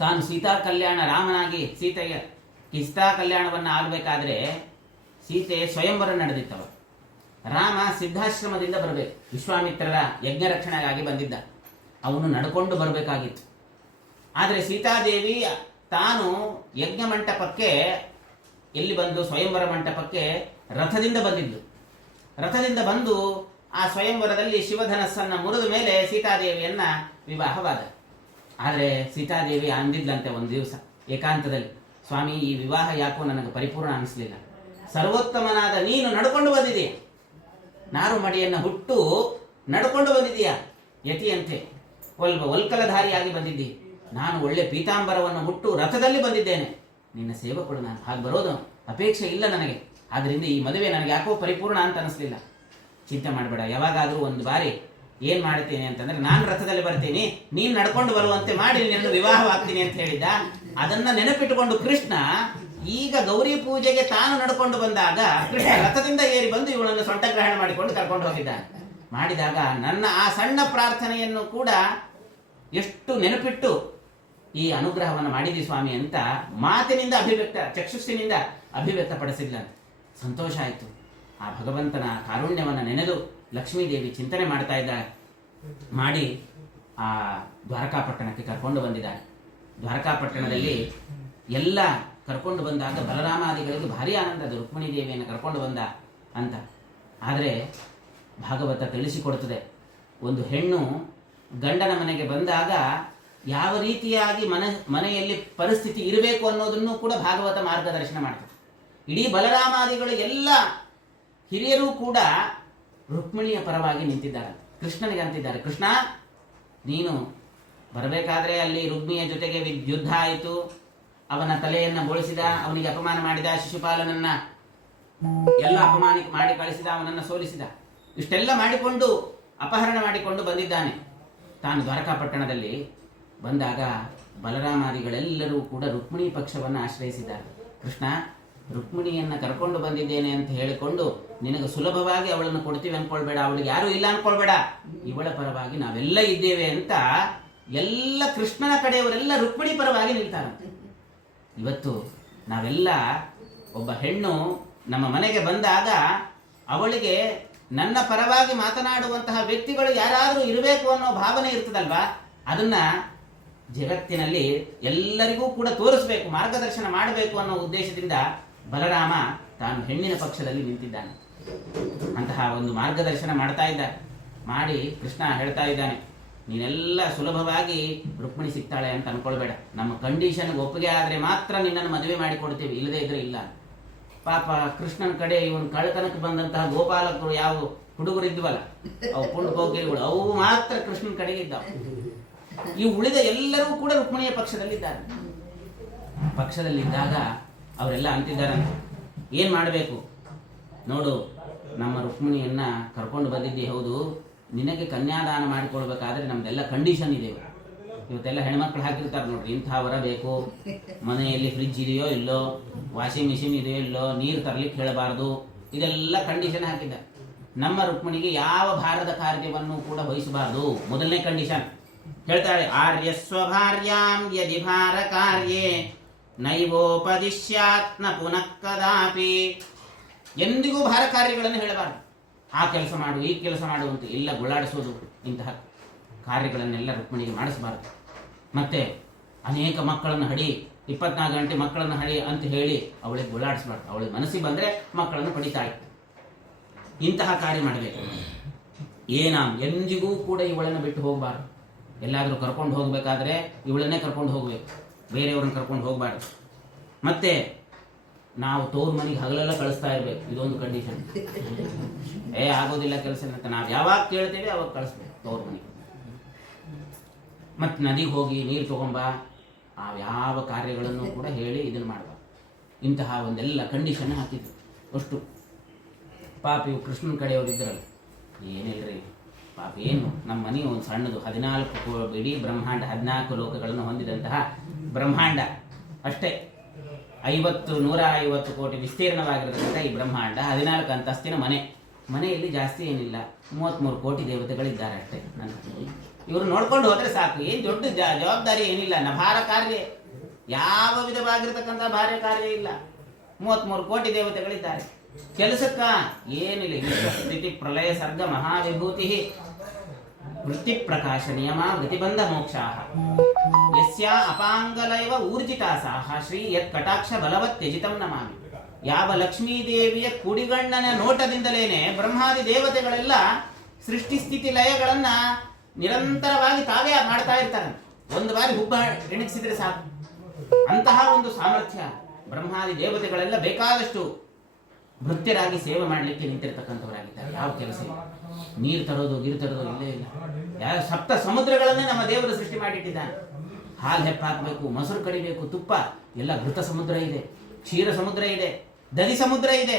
ತಾನು ಸೀತಾ ಕಲ್ಯಾಣ ರಾಮನಾಗಿ ಸೀತಾ ಕಲ್ಯಾಣವನ್ನು ಆಗಬೇಕಾದ್ರೆ ಸೀತೆ ಸ್ವಯಂವರ ನಡೆದಿತ್ತವ. ರಾಮ ಸಿದ್ಧಾಶ್ರಮದಿಂದ ಬರಬೇಕು, ವಿಶ್ವಾಮಿತ್ರರ ಯಜ್ಞ ರಕ್ಷಣೆಗಾಗಿ ಬಂದಿದ್ದ. ಅವನು ನಡ್ಕೊಂಡು ಬರಬೇಕಾಗಿತ್ತು. ಆದರೆ ಸೀತಾದೇವಿ ತಾನು ಯಜ್ಞ ಮಂಟಪಕ್ಕೆ ಎಲ್ಲಿ ಬಂದು ಸ್ವಯಂವರ ಮಂಟಪಕ್ಕೆ ರಥದಿಂದ ಬಂದಿದ್ದು. ರಥದಿಂದ ಬಂದು ಆ ಸ್ವಯಂವರದಲ್ಲಿ ಶಿವಧನಸ್ಸನ್ನ ಮುರಿದ ಮೇಲೆ ಸೀತಾದೇವಿಯನ್ನ ವಿವಾಹವಾದ. ಆದರೆ ಸೀತಾದೇವಿ ಅಂದಿದ್ಲಂತೆ ಒಂದು ದಿವಸ ಏಕಾಂತದಲ್ಲಿ, ಸ್ವಾಮಿ ಈ ವಿವಾಹ ಯಾಕೋ ನನಗೆ ಪರಿಪೂರ್ಣ ಅನಿಸ್ಲಿಲ್ಲ. ಸರ್ವೋತ್ತಮನಾದ ನೀನು ನಡ್ಕೊಂಡು ಬಂದಿದೀಯ, ನಾರು ಮಡಿಯನ್ನು ಹುಟ್ಟು ನಡ್ಕೊಂಡು ಬಂದಿದೀಯ, ಯತಿಯಂತೆ ಒಲ್ಕಲಧಾರಿಯಾಗಿ ಬಂದಿದ್ದಿ. ನಾನು ಒಳ್ಳೆ ಪೀತಾಂಬರವನ್ನು ಮುಟ್ಟು ರಥದಲ್ಲಿ ಬಂದಿದ್ದೇನೆ, ನಿನ್ನ ಸೇವಕಳು ನಾನು, ಹಾಗೆ ಬರೋದು ಅಪೇಕ್ಷೆ ಇಲ್ಲ ನನಗೆ. ಆದ್ದರಿಂದ ಈ ಮದುವೆ ನನಗೆ ಯಾಕೋ ಪರಿಪೂರ್ಣ ಅಂತ ಅನಿಸ್ಲಿಲ್ಲ. ಚಿಂತೆ ಮಾಡಬೇಡ, ಯಾವಾಗಾದರೂ ಒಂದು ಬಾರಿ ಏನ್ ಮಾಡ್ತೀನಿ ಅಂತಂದ್ರೆ ನಾನು ರಥದಲ್ಲಿ ಬರ್ತೀನಿ, ನೀನ್ ನಡ್ಕೊಂಡು ಬರುವಂತೆ ಮಾಡಿ ನಿನ್ನ ವಿವಾಹವಾಗ್ತೀನಿ ಅಂತ ಹೇಳಿದ್ದ. ಅದನ್ನ ನೆನಪಿಟ್ಟುಕೊಂಡು ಕೃಷ್ಣ ಈಗ ಗೌರಿ ಪೂಜೆಗೆ ತಾನು ನಡ್ಕೊಂಡು ಬಂದಾಗ ಕೃಷ್ಣ ರಥದಿಂದ ಏರಿ ಬಂದು ಇವಳನ್ನು ಸೊಂಟ ಗ್ರಹಣ ಮಾಡಿಕೊಂಡು ಕರ್ಕೊಂಡು ಹೋಗಿದ್ದಾನೆ. ಮಾಡಿದಾಗ ನನ್ನ ಆ ಸಣ್ಣ ಪ್ರಾರ್ಥನೆಯನ್ನು ಕೂಡ ಎಷ್ಟು ನೆನಪಿಟ್ಟು ಈ ಅನುಗ್ರಹವನ್ನು ಮಾಡಿದಿ ಸ್ವಾಮಿ ಅಂತ ಮಾತಿನಿಂದ ಚಕ್ಷುಸ್ಸಿನಿಂದ ಅಭಿವ್ಯಕ್ತಪಡಿಸಿಲ್ಲ. ಸಂತೋಷ ಆಯಿತು. ಆ ಭಗವಂತನ ಕಾರುಣ್ಯವನ್ನು ನೆನೆದು ಲಕ್ಷ್ಮೀದೇವಿ ಚಿಂತನೆ ಮಾಡ್ತಾ ಇದ್ದಾಳೆ. ಮಾಡಿ ಆ ದ್ವಾರಕಾಪಟ್ಟಣಕ್ಕೆ ಕರ್ಕೊಂಡು ಬಂದಿದ್ದಾಳೆ. ದ್ವಾರಕಾಪಟ್ಟಣದಲ್ಲಿ ಎಲ್ಲ ಕರ್ಕೊಂಡು ಬಂದಾಗ ಬಲರಾಮಾದಿಗಳಿಗೆ ಭಾರಿ ಆನಂದ, ಅದು ರುಕ್ಮಿಣಿ ದೇವಿಯನ್ನು ಕರ್ಕೊಂಡು ಬಂದ ಅಂತ. ಆದರೆ ಭಾಗವತ ತಿಳಿಸಿಕೊಡುತ್ತದೆ, ಒಂದು ಹೆಣ್ಣು ಗಂಡನ ಮನೆಗೆ ಬಂದಾಗ ಯಾವ ರೀತಿಯಾಗಿ ಮನೆಯಲ್ಲಿ ಪರಿಸ್ಥಿತಿ ಇರಬೇಕು ಅನ್ನೋದನ್ನು ಕೂಡ ಭಾಗವತ ಮಾರ್ಗದರ್ಶನ ಮಾಡ್ತದೆ. ಇಡೀ ಬಲರಾಮಾದಿಗಳು ಎಲ್ಲ ಹಿರಿಯರು ಕೂಡ ರುಕ್ಮಿಣಿಯ ಪರವಾಗಿ ನಿಂತಿದ್ದಾರೆ. ಕೃಷ್ಣನಿಗೆ ಅಂತಿದ್ದಾರೆ, ಕೃಷ್ಣ ನೀನು ಬರಬೇಕಾದ್ರೆ ಅಲ್ಲಿ ರುಕ್ಮಿಣಿಯ ಜೊತೆಗೆ ಯುದ್ಧ ಆಯಿತು, ಅವನ ತಲೆಯನ್ನ ಬೋಳಿಸಿದ, ಅವನಿಗೆ ಅಪಮಾನ ಮಾಡಿದ, ಶಿಶುಪಾಲನನ್ನ ಎಲ್ಲ ಅಪಮಾನ ಮಾಡಿ ಕಳಿಸಿದ, ಅವನನ್ನ ಸೋಲಿಸಿದ, ಇಷ್ಟೆಲ್ಲ ಮಾಡಿಕೊಂಡು ಅಪಹರಣ ಮಾಡಿಕೊಂಡು ಬಂದಿದ್ದಾನೆ. ತಾನು ದ್ವಾರಕಾಪಟ್ಟಣದಲ್ಲಿ ಬಂದಾಗ ಬಲರಾಮಾದಿಗಳೆಲ್ಲರೂ ಕೂಡ ರುಕ್ಮಿಣಿ ಪಕ್ಷವನ್ನು ಆಶ್ರಯಿಸಿದ್ದಾರೆ. ಕೃಷ್ಣ ರುಕ್ಮಿಣಿಯನ್ನ ಕರ್ಕೊಂಡು ಬಂದಿದ್ದೇನೆ ಅಂತ ಹೇಳಿಕೊಂಡು ನಿನಗೆ ಸುಲಭವಾಗಿ ಅವಳನ್ನು ಕೊಡ್ತೀವಿ ಅನ್ಕೊಳ್ಬೇಡ, ಅವಳಿಗೆ ಯಾರು ಇಲ್ಲ ಅನ್ಕೊಳ್ಬೇಡ, ಇವಳ ಪರವಾಗಿ ನಾವೆಲ್ಲ ಇದ್ದೇವೆ ಅಂತ ಎಲ್ಲ ಕೃಷ್ಣನ ಕಡೆಯವರೆಲ್ಲ ರುಕ್ಮಿಣಿ ಪರವಾಗಿ ನಿಲ್ತಾರಂತೆ. ಇವತ್ತು ನಾವೆಲ್ಲ ಒಬ್ಬ ಹೆಣ್ಣು ನಮ್ಮ ಮನೆಗೆ ಬಂದಾಗ ಅವಳಿಗೆ ನನ್ನ ಪರವಾಗಿ ಮಾತನಾಡುವಂತಹ ವ್ಯಕ್ತಿಗಳು ಯಾರಾದರೂ ಇರಬೇಕು ಅನ್ನೋ ಭಾವನೆ ಇರ್ತದಲ್ವಾ, ಅದನ್ನ ಜಗತ್ತಿನಲ್ಲಿ ಎಲ್ಲರಿಗೂ ಕೂಡ ತೋರಿಸಬೇಕು, ಮಾರ್ಗದರ್ಶನ ಮಾಡಬೇಕು ಅನ್ನೋ ಉದ್ದೇಶದಿಂದ ಬಲರಾಮ ತಾನು ಹೆಣ್ಣಿನ ಪಕ್ಷದಲ್ಲಿ ನಿಂತಿದ್ದಾನೆ. ಅಂತಹ ಒಂದು ಮಾರ್ಗದರ್ಶನ ಮಾಡ್ತಾ ಇದ್ದಾನೆ. ಮಾಡಿ ಕೃಷ್ಣ ಹೇಳ್ತಾ ಇದ್ದಾನೆ, ನೀನೆಲ್ಲ ಸುಲಭವಾಗಿ ರುಕ್ಮಿಣಿ ಸಿಗ್ತಾಳೆ ಅಂತ ಅನ್ಕೊಳ್ಬೇಡ, ನಮ್ಮ ಕಂಡೀಷನ್ಗೆ ಒಪ್ಪಿಗೆ ಆದರೆ ಮಾತ್ರ ನಿನ್ನನ್ನು ಮದುವೆ ಮಾಡಿಕೊಡ್ತೀವಿ, ಇಲ್ಲದೇ ಇದ್ರೆ ಇಲ್ಲ. ಪಾಪ ಕೃಷ್ಣನ ಕಡೆ ಇವನು ಕಳ್ಳತನಕ್ಕೆ ಬಂದಂತಹ ಗೋಪಾಲಕರು ಯಾವ ಹುಡುಗರು ಇದ್ವಲ್ಲ, ಅವು ಪುಂಡು ಪೋಕಿರಿಗಳು, ಅವು ಮಾತ್ರ ಕೃಷ್ಣನ ಕಡೆಗೆ ಇದ್ದಾವೆ. ಈ ಉಳಿದ ಎಲ್ಲರೂ ಕೂಡ ರುಕ್ಮಿಣಿಯ ಪಕ್ಷದಲ್ಲಿದ್ದಾರೆ. ಪಕ್ಷದಲ್ಲಿದ್ದಾಗ ಅವರೆಲ್ಲ ಅಂತಿದ್ದಾರಂತೆ, ಏನ್ ಮಾಡಬೇಕು ನೋಡು, ನಮ್ಮ ರುಕ್ಮಿಣಿಯನ್ನ ಕರ್ಕೊಂಡು ಬಂದಿದ್ದೆ ಹೌದು, ನಿನಗೆ ಕನ್ಯಾದಾನ ಮಾಡಿಕೊಳ್ಬೇಕಾದ್ರೆ ನಮ್ದೆಲ್ಲ ಕಂಡೀಷನ್ ಇದೆ. ಇವತ್ತೆಲ್ಲ ಹೆಣ್ಮಕ್ಳು ಹಾಕಿರ್ತಾರೆ ನೋಡ್ರಿ, ಇಂಥ ವರ ಬೇಕು, ಮನೆಯಲ್ಲಿ ಫ್ರಿಡ್ಜ್ ಇದೆಯೋ ಇಲ್ಲೋ, ವಾಷಿಂಗ್ ಮಿಷಿನ್ ಇದೆಯೋ ಇಲ್ಲೋ, ನೀರು ತರಲಿಕ್ಕೆ ಹೇಳಬಾರ್ದು, ಇದೆಲ್ಲ ಕಂಡೀಷನ್ ಹಾಕಿದ್ದ. ನಮ್ಮ ರುಕ್ಮಿಣಿಗೆ ಯಾವ ಭಾರದ ಕಾರ್ಯವನ್ನು ಕೂಡ ವಹಿಸಬಾರ್ದು, ಮೊದಲನೇ ಕಂಡೀಷನ್ ಹೇಳ್ತಾಳೆ, ಆರ್ಯಸ್ವ ಭಾರ್ಯಾಂ ಯದಿ ಭಾರ ಕಾರ್ಯೇ ನೈವೋಪದಿಶ್ಯಾತ್ನ ಪುನಃ ಕದಾಪಿ. ಎಂದಿಗೂ ಭಾರ ಕಾರ್ಯಗಳನ್ನು ಹೇಳಬಾರ್ದು, ಆ ಕೆಲಸ ಮಾಡು ಈ ಕೆಲಸ ಮಾಡು ಅಂತ ಎಲ್ಲ ಗುಳಾಡಿಸೋದು, ಇಂತಹ ಕಾರ್ಯಗಳನ್ನೆಲ್ಲ ರುಕ್ಮಿಣಿಗೆ ಮಾಡಿಸಬಾರ್ದು. ಮತ್ತೆ ಅನೇಕ ಮಕ್ಕಳನ್ನು ಹಡಿ, 24 ಗಂಟೆ ಮಕ್ಕಳನ್ನು ಹಡಿ ಅಂತ ಹೇಳಿ ಅವಳಿಗೆ ಗುಳಾಡಿಸಬಾರ್ದು. ಅವಳಿಗೆ ಮನಸ್ಸಿಗೆ ಬಂದರೆ ಮಕ್ಕಳನ್ನು ಪಡಿತಾಳೆ. ಇಂತಹ ಕಾರ್ಯ ಮಾಡಬೇಕು. ಎಂದಿಗೂ ಕೂಡ ಇವಳನ್ನು ಬಿಟ್ಟು ಹೋಗಬಾರ್ದು. ಎಲ್ಲಾದರೂ ಕರ್ಕೊಂಡು ಹೋಗಬೇಕಾದ್ರೆ ಇವಳನ್ನೇ ಕರ್ಕೊಂಡು ಹೋಗಬೇಕು, ಬೇರೆಯವ್ರನ್ನ ಕರ್ಕೊಂಡು ಹೋಗಬಾರ್ದು. ಮತ್ತೆ ನಾವು ತೋರ್ ಮನೆಗೆ ಹಗಲೆಲ್ಲ ಕಳಿಸ್ತಾ ಇರ್ಬೇಕು, ಇದೊಂದು ಕಂಡೀಷನ್. ಆಗೋದಿಲ್ಲ ಕೆಲಸ ಅಂತ ನಾವು ಯಾವಾಗ ಕೇಳ್ತೇವೆ ಅವಾಗ ಕಳಿಸ್ಬೇಕು ತೋರ್ ಮನೆಗೆ. ಮತ್ತೆ ನದಿಗೆ ಹೋಗಿ ನೀರು ತಗೊಂಬ, ಆ ಯಾವ ಕಾರ್ಯಗಳನ್ನು ಕೂಡ ಹೇಳಿ ಇದನ್ನು ಮಾಡಬಾರ್ದು. ಇಂತಹ ಒಂದೆಲ್ಲ ಕಂಡೀಷನ್ ಹಾಕಿದ್ರು. ಅಷ್ಟು ಪಾಪ ಇವು ಕೃಷ್ಣನ ಕಡೆಯವರು ಇದ್ರಲ್ಲ, ಏನಿಲ್ರಿ ಪಾಪ ಏನು ನಮ್ಮ ಮನೆ ಒಂದು ಸಣ್ಣದು 14 ಇಡೀ ಬ್ರಹ್ಮಾಂಡ 14 ಲೋಕಗಳನ್ನು ಹೊಂದಿದಂತಹ ಬ್ರಹ್ಮಾಂಡ ಅಷ್ಟೇ, 150 ಕೋಟಿ ವಿಸ್ತೀರ್ಣವಾಗಿರತಕ್ಕಂಥ ಈ ಬ್ರಹ್ಮಾಂಡ 14 ಅಂತಸ್ತಿನ ಮನೆಯಲ್ಲಿ ಜಾಸ್ತಿ ಏನಿಲ್ಲ, 33 ಕೋಟಿ ದೇವತೆಗಳಿದ್ದಾರೆ ಅಷ್ಟೇ. ಇವರು ನೋಡ್ಕೊಂಡು ಹೋದ್ರೆ ಸಾಕು, ಏನು ದೊಡ್ಡ ಜವಾಬ್ದಾರಿ ಏನಿಲ್ಲ. ನಭಾರ ಕಾರ್ಯ, ಯಾವ ವಿಧವಾಗಿರ್ತಕ್ಕಂಥ ಭಾರ್ಯ ಕಾರ್ಯ ಇಲ್ಲ. 33 ಕೋಟಿ ದೇವತೆಗಳಿದ್ದಾರೆ. ಕೆಲಸಕ್ಕ ಏನಿಲ್ಲ. ಸ್ಥಿತಿ ಪ್ರಳಯ ಸರ್ಗ ಮಹಾವಿಭೂತಿ ವೃತ್ತಿ ಪ್ರಕಾಶ ನಿಯಮ ವೃತ್ತಿಬಂಧ ಮೋಕ್ಷಾಃ ಯಸ್ಯಾ ಅಪಾಂಗಲೈವ ಊರ್ಜಿತಾಸಾಃ ಶ್ರೀ ಯತ್ ಕಟಾಕ್ಷ ಬಲವತ್ ತ್ಯಜಿತಂ ನಮಾಮಿ. ಯಾವ ಲಕ್ಷ್ಮೀದೇವಿಯ ಕುಡಿಗಣ್ಣನ ನೋಟದಿಂದಲೇನೆ ಬ್ರಹ್ಮಾದಿ ದೇವತೆಗಳೆಲ್ಲ ಸೃಷ್ಟಿ ಸ್ಥಿತಿ ಲಯಗಳನ್ನ ನಿರಂತರವಾಗಿ ತಾವೇ ಮಾಡ್ತಾ ಇರ್ತಾರೆ. ಒಂದು ಬಾರಿ ಹುಬ್ಬ ಎಣಿಸಿದ್ರೆ ಸಾಕು, ಅಂತಹ ಒಂದು ಸಾಮರ್ಥ್ಯ ಬ್ರಹ್ಮಾದಿ ದೇವತೆಗಳೆಲ್ಲ ಬೇಕಾದಷ್ಟು ಭೃತ್ಯರಾಗಿ ಸೇವೆ ಮಾಡಲಿಕ್ಕೆ ನಿಂತಿರ್ತಕ್ಕಂಥವರಾಗಿದ್ದಾರೆ. ಯಾವ ಕೆಲಸ ಇಲ್ಲ, ನೀರು ತರೋದು ಗಿರು ತರೋದು ಇಲ್ಲೇ ಇಲ್ಲ. 7 ಸಮುದ್ರಗಳನ್ನೇ ನಮ್ಮ ದೇವರು ಸೃಷ್ಟಿ ಮಾಡಿಟ್ಟಿದ್ದಾನೆ. ಹಾಲು ಹೆಪ್ಪಾಕಬೇಕು, ಮೊಸರು ಕಡಿಬೇಕು, ತುಪ್ಪ ಎಲ್ಲ. ಘೃತ ಸಮುದ್ರ ಇದೆ, ಕ್ಷೀರ ಸಮುದ್ರ ಇದೆ, ದಧಿ ಸಮುದ್ರ ಇದೆ,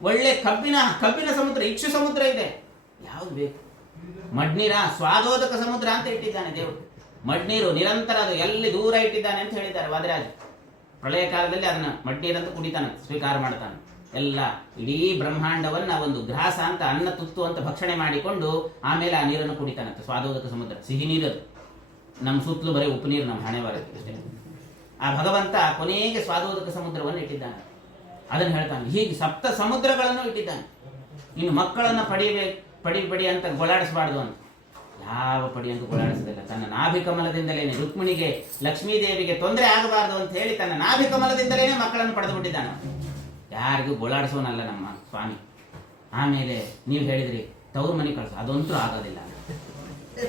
ಒಳ್ಳೆ ಕಬ್ಬಿನ ಸಮುದ್ರ, ಇಕ್ಷು ಸಮುದ್ರ ಇದೆ. ಯಾವ್ದು ಬೇಕು? ಮಡ್ನೀರ ಸ್ವಾದೋದಕ ಸಮುದ್ರ ಅಂತ ಇಟ್ಟಿದ್ದಾನೆ ದೇವರು. ಮಡ್ನೀರು ನಿರಂತರ, ಅದು ಎಲ್ಲಿ ದೂರ ಇಟ್ಟಿದ್ದಾನೆ ಅಂತ ಹೇಳಿದ್ದಾರೆ ವಾದಿರಾಜ. ಪ್ರಳಯ ಕಾಲದಲ್ಲಿ ಅದನ್ನ ಮಡ್ನೀರಂತ ಕುಡಿತಾನೆ, ಸ್ವೀಕಾರ ಮಾಡ್ತಾನೆ. ಎಲ್ಲ ಇಡೀ ಬ್ರಹ್ಮಾಂಡವನ್ನ ಒಂದು ಗ್ರಾಸ ಅಂತ, ಅನ್ನ ತುತ್ತು ಅಂತ ಭಕ್ಷಣೆ ಮಾಡಿಕೊಂಡು ಆಮೇಲೆ ಆ ನೀರನ್ನು ಕುಡಿತಾನಂತೆ. ಸ್ವಾದೋದಕ ಸಮುದ್ರ ಸಿಹಿ ನೀರದು. ನಮ್ಮ ಸುತ್ತಲೂ ಬರೀ ಉಪ್ಪು ನೀರು, ನಮ್ಮ ಹಣೆ ಬರುತ್ತೆ ಅಷ್ಟೇ. ಆ ಭಗವಂತ ಕೊನೆಗೆ ಸ್ವಾದೋದಕ ಸಮುದ್ರವನ್ನು ಇಟ್ಟಿದ್ದಾನೆ. ಅದನ್ನು ಹೇಳ್ತಾನೆ. ಹೀಗೆ ಸಪ್ತ ಸಮುದ್ರಗಳನ್ನು ಇಟ್ಟಿದ್ದಾನೆ. ಇನ್ನು ಮಕ್ಕಳನ್ನ ಪಡಿ ಅಂತ ಗೊಳಾಡಿಸಬಾರ್ದು ಅಂತ. ಯಾವ ಪಡಿ ಅಂತ ಗೊಳಾಡಿಸೋದಿಲ್ಲ. ತನ್ನ ನಾಭಿಕಮಲದಿಂದಲೇನೆ ರುಕ್ಮಿಣಿಗೆ, ಲಕ್ಷ್ಮೀದೇವಿಗೆ ತೊಂದರೆ ಆಗಬಾರದು ಅಂತ ಹೇಳಿ ತನ್ನ ನಾಭಿಕಮಲದಿಂದಲೇನೆ ಮಕ್ಕಳನ್ನು ಪಡೆದು ಬಿಟ್ಟಿದ್ದಾನೆ. ಯಾರಿಗೂ ಗೊಳಾಡಿಸೋನಲ್ಲ ನಮ್ಮ ಸ್ವಾಮಿ. ಆಮೇಲೆ ನೀವು ಹೇಳಿದ್ರಿ ತವ್ರ ಮನೆ ಕಳಿಸು, ಅದಂತೂ ಆಗೋದಿಲ್ಲ.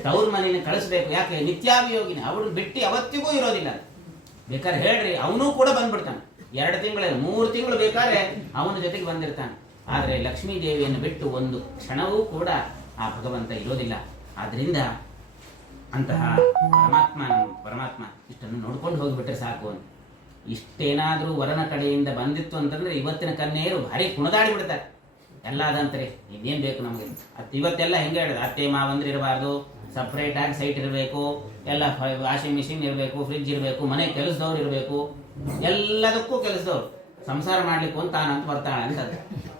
ತವ್ರ ಮನೆಯನ್ನು ಕಳಿಸ್ಬೇಕು. ಯಾಕೆ? ನಿತ್ಯಾಭಿಯೋಗಿನಿ, ಅವಳು ಬಿಟ್ಟು ಅವತ್ತಿಗೂ ಇರೋದಿಲ್ಲ. ಬೇಕಾದ್ರೆ ಹೇಳ್ರಿ, ಅವನೂ ಕೂಡ ಬಂದ್ಬಿಡ್ತಾನೆ. 2 ತಿಂಗಳು 3 ತಿಂಗಳು ಬೇಕಾದ್ರೆ ಅವನ ಜೊತೆಗೆ ಬಂದಿರ್ತಾನೆ. ಆದರೆ ಲಕ್ಷ್ಮೀ ದೇವಿಯನ್ನು ಬಿಟ್ಟು ಒಂದು ಕ್ಷಣವೂ ಕೂಡ ಆ ಭಗವಂತ ಇರೋದಿಲ್ಲ. ಆದ್ರಿಂದ ಅಂತಹ ಪರಮಾತ್ಮ ಇಷ್ಟನ್ನು ನೋಡ್ಕೊಂಡು ಹೋಗಿಬಿಟ್ರೆ ಸಾಕು ಅಂತ. ಇಷ್ಟೇನಾದ್ರೂ ವರನ ಕಡೆಯಿಂದ ಬಂದಿತ್ತು ಅಂತಂದ್ರೆ ಇವತ್ತಿನ ಕನ್ಯೆಯರು ಭಾರಿ ಕುಣದಾಡಿ ಬಿಡ್ತಾರೆ. ಎಲ್ಲ ಅದಂತಾರೆ, ಇನ್ನೇನ್ ಬೇಕು ನಮಗೆ. ಇವತ್ತೆಲ್ಲ ಹೆಂಗೆ ಹೇಳಿದ್ರೆ, ಅತ್ತೆ ಮಾವಂದ್ರೆ ಇರಬಾರ್ದು, ಸಪ್ರೇಟ್ ಆಗಿ ಸೈಟ್ ಇರಬೇಕು, ಎಲ್ಲ ವಾಷಿಂಗ್ ಮಿಷಿನ್ ಇರಬೇಕು, ಫ್ರಿಡ್ಜ್ ಇರಬೇಕು, ಮನೆ ಕೆಲಸದವ್ರು ಇರಬೇಕು, ಎಲ್ಲದಕ್ಕೂ ಕೆಲಸದವ್ರು. ಸಂಸಾರ ಮಾಡ್ಲಿಕ್ಕೂ ಅಂತ ತಾನಂತ ಬರ್ತಾಳೆ ಅಂತ.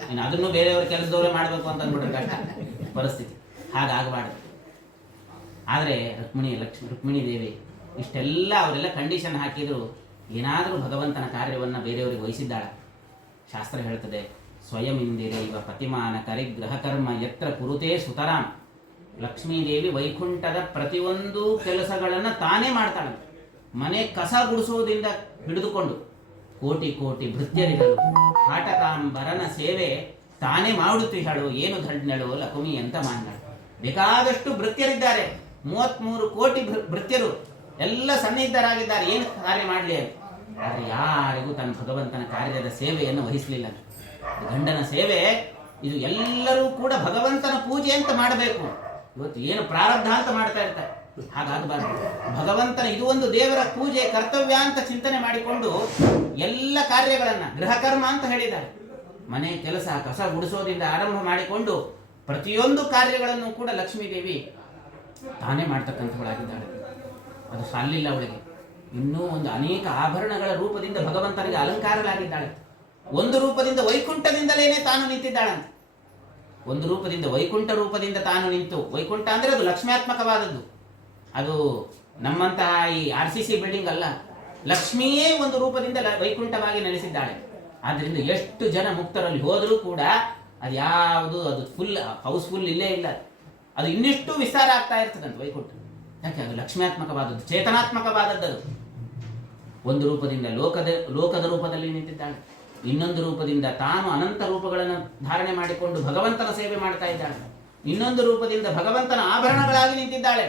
ಇನ್ನು ಅದನ್ನು ಬೇರೆಯವ್ರ ಕೆಲಸದವ್ರೆ ಮಾಡ್ಬೇಕು ಅಂತ ಅಂದ್ಬಿಟ್ರೆ ಕಷ್ಟ ಪರಿಸ್ಥಿತಿ. ಹಾಗಾಗಬಾರ್ದು. ಆದರೆ ರುಕ್ಮಿಣಿ ದೇವಿ ಇಷ್ಟೆಲ್ಲ ಅವರೆಲ್ಲ ಕಂಡೀಷನ್ ಹಾಕಿದ್ರು, ಏನಾದರೂ ಭಗವಂತನ ಕಾರ್ಯವನ್ನು ಬೇರೆಯವರಿಗೆ ವಹಿಸಿದ್ದಾಳೆ. ಶಾಸ್ತ್ರ ಹೇಳ್ತದೆ, ಸ್ವಯಂ ಇಂದಿರೆ ಇವ ಪ್ರತಿಮಾನ ಕರಿಗ್ರಹ ಕರ್ಮ ಯತ್ರ ಕುರುತೇ ಸುತರಾಂ. ಲಕ್ಷ್ಮೀದೇವಿ ವೈಕುಂಠದ ಪ್ರತಿಯೊಂದು ಕೆಲಸಗಳನ್ನು ತಾನೇ ಮಾಡ್ತಾಳೆ. ಮನೆ ಕಸ ಗುಡಿಸೋದ್ರಿಂದ ಹಿಡಿದುಕೊಂಡು ಕೋಟಿ ಕೋಟಿ ಭೃತ್ಯರಿಗಳು ಕಾಟಕಾಂಬರನ ಸೇವೆ ತಾನೇ ಮಾಡುತ್ತಿಹಳು. ಏನು ಧಡ್ನಳು ಲಕುಮಿ ಅಂತ ಮಾನ್ಗಳು. ಬೇಕಾದಷ್ಟು ಭೃತ್ಯರಿದ್ದಾರೆ, 33 ಕೋಟಿ ಭೃತ್ಯರು ಎಲ್ಲ ಸನ್ನಿಹಿತರಾಗಿದ್ದಾರೆ. ಏನು ಕಾರ್ಯ ಮಾಡಲಿ ಅಂತ. ಆದರೆ ಯಾರಿಗೂ ತನ್ನ ಭಗವಂತನ ಕಾರ್ಯದ ಸೇವೆಯನ್ನು ವಹಿಸಲಿಲ್ಲ. ಗಂಡನ ಸೇವೆ ಇದು ಎಲ್ಲರೂ ಕೂಡ ಭಗವಂತನ ಪೂಜೆ ಅಂತ ಮಾಡಬೇಕು. ಇವತ್ತು ಏನು ಪ್ರಾರಬ್ಧ ಅಂತ ಮಾಡ್ತಾ ಇರ್ತಾರೆ, ಹಾಗಾಗಬಾರ್ದು. ಭಗವಂತನ ಇದು ಒಂದು ದೇವರ ಪೂಜೆ ಕರ್ತವ್ಯ ಅಂತ ಚಿಂತನೆ ಮಾಡಿಕೊಂಡು ಎಲ್ಲ ಕಾರ್ಯಗಳನ್ನ ಗೃಹಕರ್ಮ ಅಂತ ಹೇಳಿದ್ದಾರೆ. ಮನೆ ಕೆಲಸ ಕಸ ಗುಡಿಸೋದ್ರಿಂದ ಆರಂಭ ಮಾಡಿಕೊಂಡು ಪ್ರತಿಯೊಂದು ಕಾರ್ಯಗಳನ್ನು ಕೂಡ ಲಕ್ಷ್ಮೀದೇವಿ ತಾನೇ ಮಾಡ್ತಕ್ಕಂಥವಳಾಗಿದ್ದಾಳೆ. ಅದು ಸಾಲಿಲ್ಲ ಅವಳಿಗೆ. ಇನ್ನೂ ಒಂದು ಅನೇಕ ಆಭರಣಗಳ ರೂಪದಿಂದ ಭಗವಂತನಿಗೆ ಅಲಂಕಾರಲಾಗಿದ್ದಾಳೆ. ಒಂದು ರೂಪದಿಂದ ವೈಕುಂಠದಿಂದಲೇನೆ ತಾನು ನಿಂತಿದ್ದಾಳಂತ. ಒಂದು ರೂಪದಿಂದ ವೈಕುಂಠ ರೂಪದಿಂದ ತಾನು ನಿಂತು, ವೈಕುಂಠ ಅಂದ್ರೆ ಅದು ಲಕ್ಷ್ಮ್ಯಾತ್ಮಕವಾದದ್ದು. ಅದು ನಮ್ಮಂತಹ ಈ RCC ಬಿಲ್ಡಿಂಗ್ ಅಲ್ಲ. ಲಕ್ಷ್ಮಿಯೇ ಒಂದು ರೂಪದಿಂದ ವೈಕುಂಠವಾಗಿ ನೆಲೆಸಿದ್ದಾಳೆ. ಆದ್ರಿಂದ ಎಷ್ಟು ಜನ ಮುಕ್ತರಲ್ಲಿ ಹೋದರೂ ಕೂಡ ಅದು ಯಾವುದು ಅದು ಫುಲ್ ಹೌಸ್ಫುಲ್ ಇಲ್ಲೇ ಇಲ್ಲ. ಅದು ಇನ್ನಿಷ್ಟು ವಿಸ್ತಾರ ಆಗ್ತಾ ಇರ್ತದಂತ ವೈಕುಂಠ. ಯಾಕೆ? ಅದು ಲಕ್ಷ್ಮ್ಯಾತ್ಮಕವಾದದ್ದು, ಚೇತನಾತ್ಮಕವಾದದ್ದು. ಒಂದು ರೂಪದಿಂದ ಲೋಕದ ರೂಪದಲ್ಲಿ ನಿಂತಿದ್ದಾಳೆ. ಇನ್ನೊಂದು ರೂಪದಿಂದ ತಾನು ಅನಂತ ರೂಪಗಳನ್ನು ಧಾರಣೆ ಮಾಡಿಕೊಂಡು ಭಗವಂತನ ಸೇವೆ ಮಾಡ್ತಾ ಇದ್ದಾಳೆ. ಇನ್ನೊಂದು ರೂಪದಿಂದ ಭಗವಂತನ ಆಭರಣಗಳಾಗಿ ನಿಂತಿದ್ದಾಳೆ.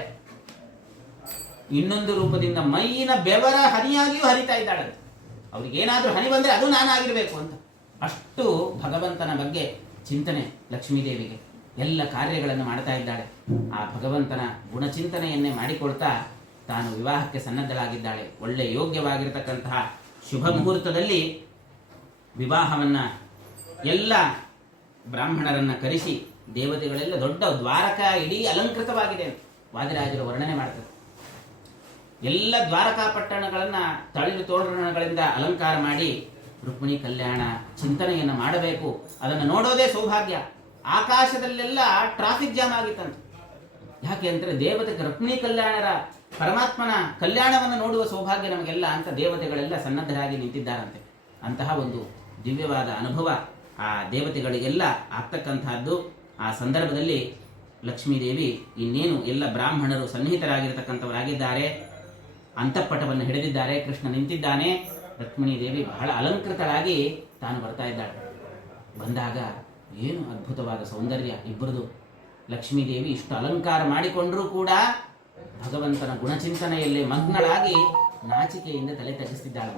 ಇನ್ನೊಂದು ರೂಪದಿಂದ ಮೈಯಿನ ಬೆವರ ಹನಿಯಾಗಿಯೂ ಹರಿತಾ ಇದ್ದಾಳೆ. ಅವ್ರಿಗೇನಾದ್ರೂ ಹನಿ ಬಂದ್ರೆ ಅದು ನಾನಾಗಿರ್ಬೇಕು ಅಂತ ಅಷ್ಟು ಭಗವಂತನ ಬಗ್ಗೆ ಚಿಂತನೆ ಲಕ್ಷ್ಮೀದೇವಿಗೆ. ಎಲ್ಲ ಕಾರ್ಯಗಳನ್ನು ಮಾಡ್ತಾ ಇದ್ದಾಳೆ. ಆ ಭಗವಂತನ ಗುಣಚಿಂತನೆಯನ್ನೇ ಮಾಡಿಕೊಳ್ತಾ ತಾನು ವಿವಾಹಕ್ಕೆ ಸನ್ನದ್ಧಳಾಗಿದ್ದಾಳೆ. ಒಳ್ಳೆ ಯೋಗ್ಯವಾಗಿರತಕ್ಕಂತಹ ಶುಭ ಮುಹೂರ್ತದಲ್ಲಿ ವಿವಾಹವನ್ನ ಎಲ್ಲ ಬ್ರಾಹ್ಮಣರನ್ನ ಕರೆಸಿ, ದೇವತೆಗಳೆಲ್ಲ ದೊಡ್ಡ ದ್ವಾರಕಾ ಇಡೀ ಅಲಂಕೃತವಾಗಿದೆ ಅಂತ ವಾದಿರಾಜರು ವರ್ಣನೆ ಮಾಡ್ತಾರೆ. ಎಲ್ಲ ದ್ವಾರಕಾ ಪಟ್ಟಣಗಳನ್ನ ತಳಿರು ತೋರಣಗಳಿಂದ ಅಲಂಕಾರ ಮಾಡಿ ರುಕ್ಮಿಣಿ ಕಲ್ಯಾಣ ಚಿಂತನೆಯನ್ನು ಮಾಡಬೇಕು. ಅದನ್ನು ನೋಡೋದೇ ಸೌಭಾಗ್ಯ. ಆಕಾಶದಲ್ಲೆಲ್ಲ ಟ್ರಾಫಿಕ್ ಜಾಮ್ ಆಗಿತ್ತಂತ. ಯಾಕೆ ಅಂದ್ರೆ ದೇವತೆಗೆ ರುಕ್ಮಿಣಿ ಕಲ್ಯಾಣರ ಪರಮಾತ್ಮನ ಕಲ್ಯಾಣವನ್ನು ನೋಡುವ ಸೌಭಾಗ್ಯ ನಮಗೆಲ್ಲ ಅಂತ ದೇವತೆಗಳೆಲ್ಲ ಸನ್ನದ್ಧರಾಗಿ ನಿಂತಿದ್ದಾರಂತೆ. ಅಂತಹ ಒಂದು ದಿವ್ಯವಾದ ಅನುಭವ ಆ ದೇವತೆಗಳಿಗೆಲ್ಲ ಆಗ್ತಕ್ಕಂತಹದ್ದು. ಆ ಸಂದರ್ಭದಲ್ಲಿ ಲಕ್ಷ್ಮೀದೇವಿ ಇನ್ನೇನು ಎಲ್ಲ ಬ್ರಾಹ್ಮಣರು ಸನ್ನಿಹಿತರಾಗಿರ್ತಕ್ಕಂಥವರಾಗಿದ್ದಾರೆ. ಅಂತಃಪಟವನ್ನು ಹಿಡಿದಿದ್ದಾರೆ. ಕೃಷ್ಣ ನಿಂತಿದ್ದಾನೆ. ರುಕ್ಮಿಣೀ ದೇವಿ ಬಹಳ ಅಲಂಕೃತರಾಗಿ ತಾನು ಬರ್ತಾ ಇದ್ದಾಳೆ. ಬಂದಾಗ ಏನು ಅದ್ಭುತವಾದ ಸೌಂದರ್ಯ ಇಬ್ಬರದು. ಲಕ್ಷ್ಮೀದೇವಿ ಇಷ್ಟು ಅಲಂಕಾರ ಮಾಡಿಕೊಂಡ್ರೂ ಕೂಡ ಭಗವಂತನ ಗುಣಚಿಂತನೆಯಲ್ಲಿ ಮಗ್ನಳಾಗಿ ನಾಚಿಕೆಯಿಂದ ತಲೆ ತಗ್ಗಿಸ್ತಿದ್ದಾಳೆ.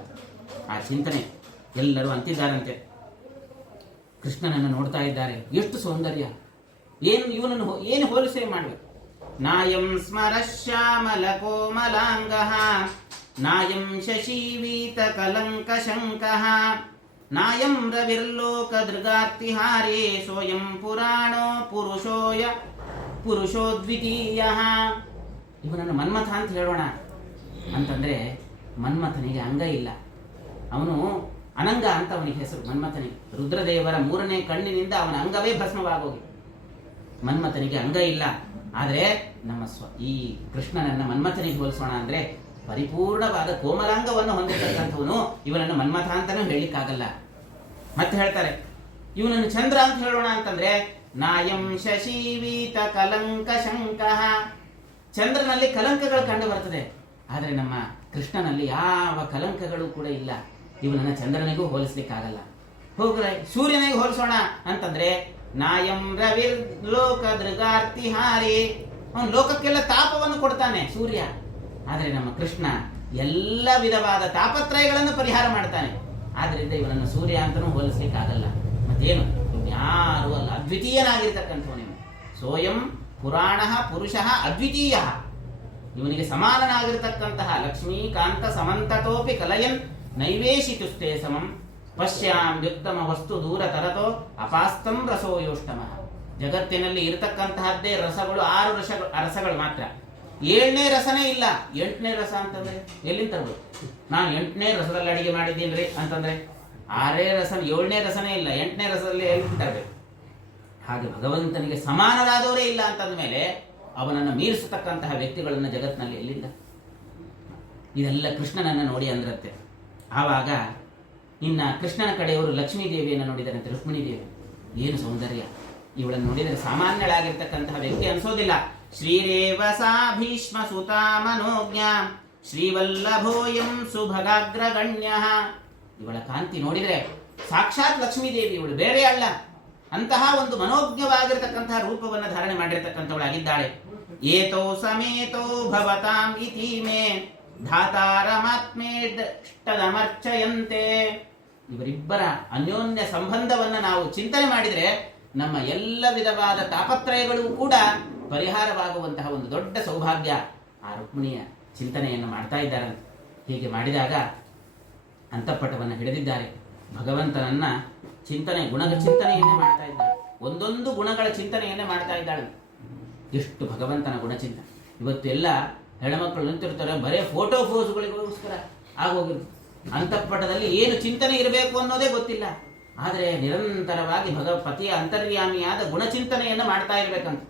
ಆ ಚಿಂತನೆ ಎಲ್ಲರೂ ಅಂತಿದ್ದಾರಂತೆ. ಕೃಷ್ಣನನ್ನು ನೋಡ್ತಾ ಇದ್ದಾರೆ. ಎಷ್ಟು ಸೌಂದರ್ಯ! ಇವನನ್ನು ಏನು ಹೋಲಿಸೆ ಮಾಡಬೇಕು? ನಾಯಂ ಸ್ಮರಶ್ಯಾಮಲಕೋಮಲಾಂಗಃ ನಾಯಂ ಶಶೀವೀತ ಕಲಂಕಶಂಕಃ ನಾಯಂ ರವಿರ್ಲೋಕದೃಗಾರ್ತಿಹಾರೇ ಸೋಯಂ ಪುರಾಣೋ ಪುರುಷೋದ್ವಿತೀಯಃ. ಇವನನ್ನು ಮನ್ಮಥ ಅಂತ ಹೇಳೋಣ ಅಂತಂದ್ರೆ ಮನ್ಮಥನಿಗೆ ಅಂಗ ಇಲ್ಲ, ಅವನು ಅನಂಗ ಅಂತ ಅವನಿಗೆ ಹೆಸರು. ಮನ್ಮಥನಿಗೆ ರುದ್ರದೇವರ 3ನೇ ಕಣ್ಣಿನಿಂದ ಅವನ ಅಂಗವೇ ಭಸ್ಮವಾಗೋಗಿ, ಮನ್ಮಥನಿಗೆ ಅಂಗ ಇಲ್ಲ. ಆದರೆ ನಮ್ಮ ಈ ಕೃಷ್ಣನನ್ನ ಮನ್ಮಥನಿಗೆ ಹೋಲಿಸೋಣ ಅಂದ್ರೆ ಪರಿಪೂರ್ಣವಾದ ಕೋಮಲಾಂಗವನ್ನು ಹೊಂದಿರತಕ್ಕಂಥವನು. ಇವನನ್ನು ಮನ್ಮಥ ಅಂತಾನೂ ಹೇಳಲಿಕ್ಕಾಗಲ್ಲ. ಮತ್ತೆ ಹೇಳ್ತಾರೆ ಇವನನ್ನು ಚಂದ್ರ ಅಂತ ಹೇಳೋಣ ಅಂತಂದ್ರೆ ನಾಯಂ ಶಶೀವೀತ ಕಲಂಕ ಶಂಕಃ. ಚಂದ್ರನಲ್ಲಿ ಕಲಂಕಗಳು ಕಂಡು ಬರ್ತದೆ, ಆದರೆ ನಮ್ಮ ಕೃಷ್ಣನಲ್ಲಿ ಯಾವ ಕಲಂಕಗಳು ಕೂಡ ಇಲ್ಲ. ಇವನನ್ನ ಚಂದ್ರನಿಗೂ ಹೋಲಿಸ್ಲಿಕ್ಕಾಗಲ್ಲ. ಹೋಗ್ರೆ ಸೂರ್ಯನಿಗೆ ಹೋಲಿಸೋಣ ಅಂತಂದ್ರೆ ನಾಯಂ ರವಿರ್ ಲೋಕ ದೃಗಾರ್ತಿಹಾರಿ, ಅವನು ಲೋಕಕ್ಕೆಲ್ಲ ತಾಪವನ್ನು ಕೊಡ್ತಾನೆ ಸೂರ್ಯ. ಆದರೆ ನಮ್ಮ ಕೃಷ್ಣ ಎಲ್ಲ ವಿಧವಾದ ತಾಪತ್ರಯಗಳನ್ನು ಪರಿಹಾರ ಮಾಡ್ತಾನೆ. ಆದ್ರಿಂದ ಇವನನ್ನು ಸೂರ್ಯ ಅಂತನೂ ಹೋಲಿಸ್ಲಿಕ್ಕಾಗಲ್ಲ. ಮತ್ತೇನು, ಯಾರು ಅಲ್ಲ, ಅದ್ವಿತೀಯನಾಗಿರ್ತಕ್ಕಂಥವನು. ಸೋಯಂ ಪುರಾಣ ಪುರುಷ ಅದ್ವಿತೀಯ, ಇವನಿಗೆ ಸಮಾನನಾಗಿರ್ತಕ್ಕಂತಹ ಲಕ್ಷ್ಮೀಕಾಂತ ಸಮಂತತೋಪಿ ಕಲಯನ್ ನೈವೇಶಿತುಸ್ತೆ ಸಮಂ ಪಶ್ಯಾಂ ವ್ಯುತ್ತಮ ವಸ್ತು ದೂರ ತರತೋ ಅಪಾಸ್ತಂ ರಸೋಯೋಷ್ಟಮ. ಜಗತ್ತಿನಲ್ಲಿ ಇರತಕ್ಕಂತಹದ್ದೇ ರಸಗಳು 6 ರಸಗಳು ಮಾತ್ರ. 7ನೇ ರಸನೇ ಇಲ್ಲ. 8ನೇ ರಸ ಅಂತಂದ್ರೆ ಎಲ್ಲಿಂದ ತರಬಹುದು? ನಾನು 8ನೇ ರಸದಲ್ಲಿ ಅಡಿಗೆ ಮಾಡಿದ್ದೀನ್ರಿ ಅಂತಂದ್ರೆ 6ನೇ ರಸ, 7ನೇ ರಸನೇ ಇಲ್ಲ, 8ನೇ ರಸದಲ್ಲಿ ಎಲ್ಲಿಂದ ತರಬೇಕು? ಹಾಗೆ ಭಗವಂತನಿಗೆ ಸಮಾನರಾದವರೇ ಇಲ್ಲ ಅಂತಂದ ಮೇಲೆ ಅವನನ್ನು ಮೀರಿಸತಕ್ಕಂತಹ ವ್ಯಕ್ತಿಗಳನ್ನು ಜಗತ್ತಿನಲ್ಲಿ ಎಲ್ಲಿಂದ? ಇದೆಲ್ಲ ಕೃಷ್ಣನನ್ನು ನೋಡಿ ಅಂದ್ರತ್ತೆ. ಆವಾಗ ಇನ್ನ ಕೃಷ್ಣನ ಕಡೆಯವರು ಲಕ್ಷ್ಮೀ ದೇವಿಯನ್ನು ನೋಡಿದರಂತೆ. ರುಕ್ಮಿಣಿ ದೇವಿ ಏನು ಸೌಂದರ್ಯ! ಇವಳನ್ನು ನೋಡಿದರೆ ಸಾಮಾನ್ಯಳಾಗಿರ್ತಕ್ಕಂತಹ ವ್ಯಕ್ತಿ ಅನ್ಸೋದಿಲ್ಲ. ಶ್ರೀರೇವ ಸಾ ಭೀಷ್ಮ ಸುತಾ ಮನೋಜ್ಞ ಶ್ರೀವಲ್ಲಭೋಯಂ ಸುಭಗಾಗ್ರಗಣ್ಯ. ಇವಳ ಕಾಂತಿ ನೋಡಿದರೆ ಸಾಕ್ಷಾತ್ ಲಕ್ಷ್ಮೀ ದೇವಿ, ಇವಳು ಬೇರೆ ಅಲ್ಲ. ಅಂತಹ ಒಂದು ಮನೋಜ್ಞವಾಗಿರತಕ್ಕಂತಹ ರೂಪವನ್ನು ಧಾರಣೆ ಮಾಡಿರ್ತಕ್ಕಂಥವಳಾಗಿದ್ದಾಳೆ. ಏತೋ ಸಮೇತೋ ಭವತಾಂ ಇತಿ ಮೇ ಧಾತಾರಮಾತ್ಮೇಷ್ಟದಮರ್ಚಯಂತೆ. ಇವರಿಬ್ಬರ ಅನ್ಯೋನ್ಯ ಸಂಬಂಧವನ್ನು ನಾವು ಚಿಂತನೆ ಮಾಡಿದರೆ ನಮ್ಮ ಎಲ್ಲ ವಿಧವಾದ ತಾಪತ್ರಯಗಳು ಕೂಡ ಪರಿಹಾರವಾಗುವಂತಹ ಒಂದು ದೊಡ್ಡ ಸೌಭಾಗ್ಯ ಆ ರುಕ್ಮಿಣಿಯ ಚಿಂತನೆಯನ್ನು ಮಾಡ್ತಾ ಇದ್ದಾರೆ. ಹೀಗೆ ಮಾಡಿದಾಗ ಅಂತಃಪಟವನ್ನು ಹಿಡಿದಿದ್ದಾರೆ. ಭಗವಂತನನ್ನ ಚಿಂತನೆಯನ್ನೇ ಮಾಡ್ತಾ ಇದ್ದಾಳೆ. ಒಂದೊಂದು ಗುಣಗಳ ಚಿಂತನೆಯನ್ನೇ ಮಾಡ್ತಾ ಇದ್ದಾಳೆ. ಎಷ್ಟು ಭಗವಂತನ ಗುಣಚಿಂತನೆ! ಇವತ್ತು ಎಲ್ಲ ಹೆಣ್ಮಕ್ಳು ನಿಂತಿರ್ತಾರೆ, ಬರೇ ಫೋಟೋ ಫೋಸ್ಗಳಿಗೋಸ್ಕರ ಆಗೋಗಿರು. ಅಂತಃಪಟದಲ್ಲಿ ಏನು ಚಿಂತನೆ ಇರಬೇಕು ಅನ್ನೋದೇ ಗೊತ್ತಿಲ್ಲ. ಆದರೆ ನಿರಂತರವಾಗಿ ಪತಿಯ ಅಂತರ್ಯಾಮಿಯಾದ ಗುಣಚಿಂತನೆಯನ್ನು ಮಾಡ್ತಾ ಇರಬೇಕಂತ.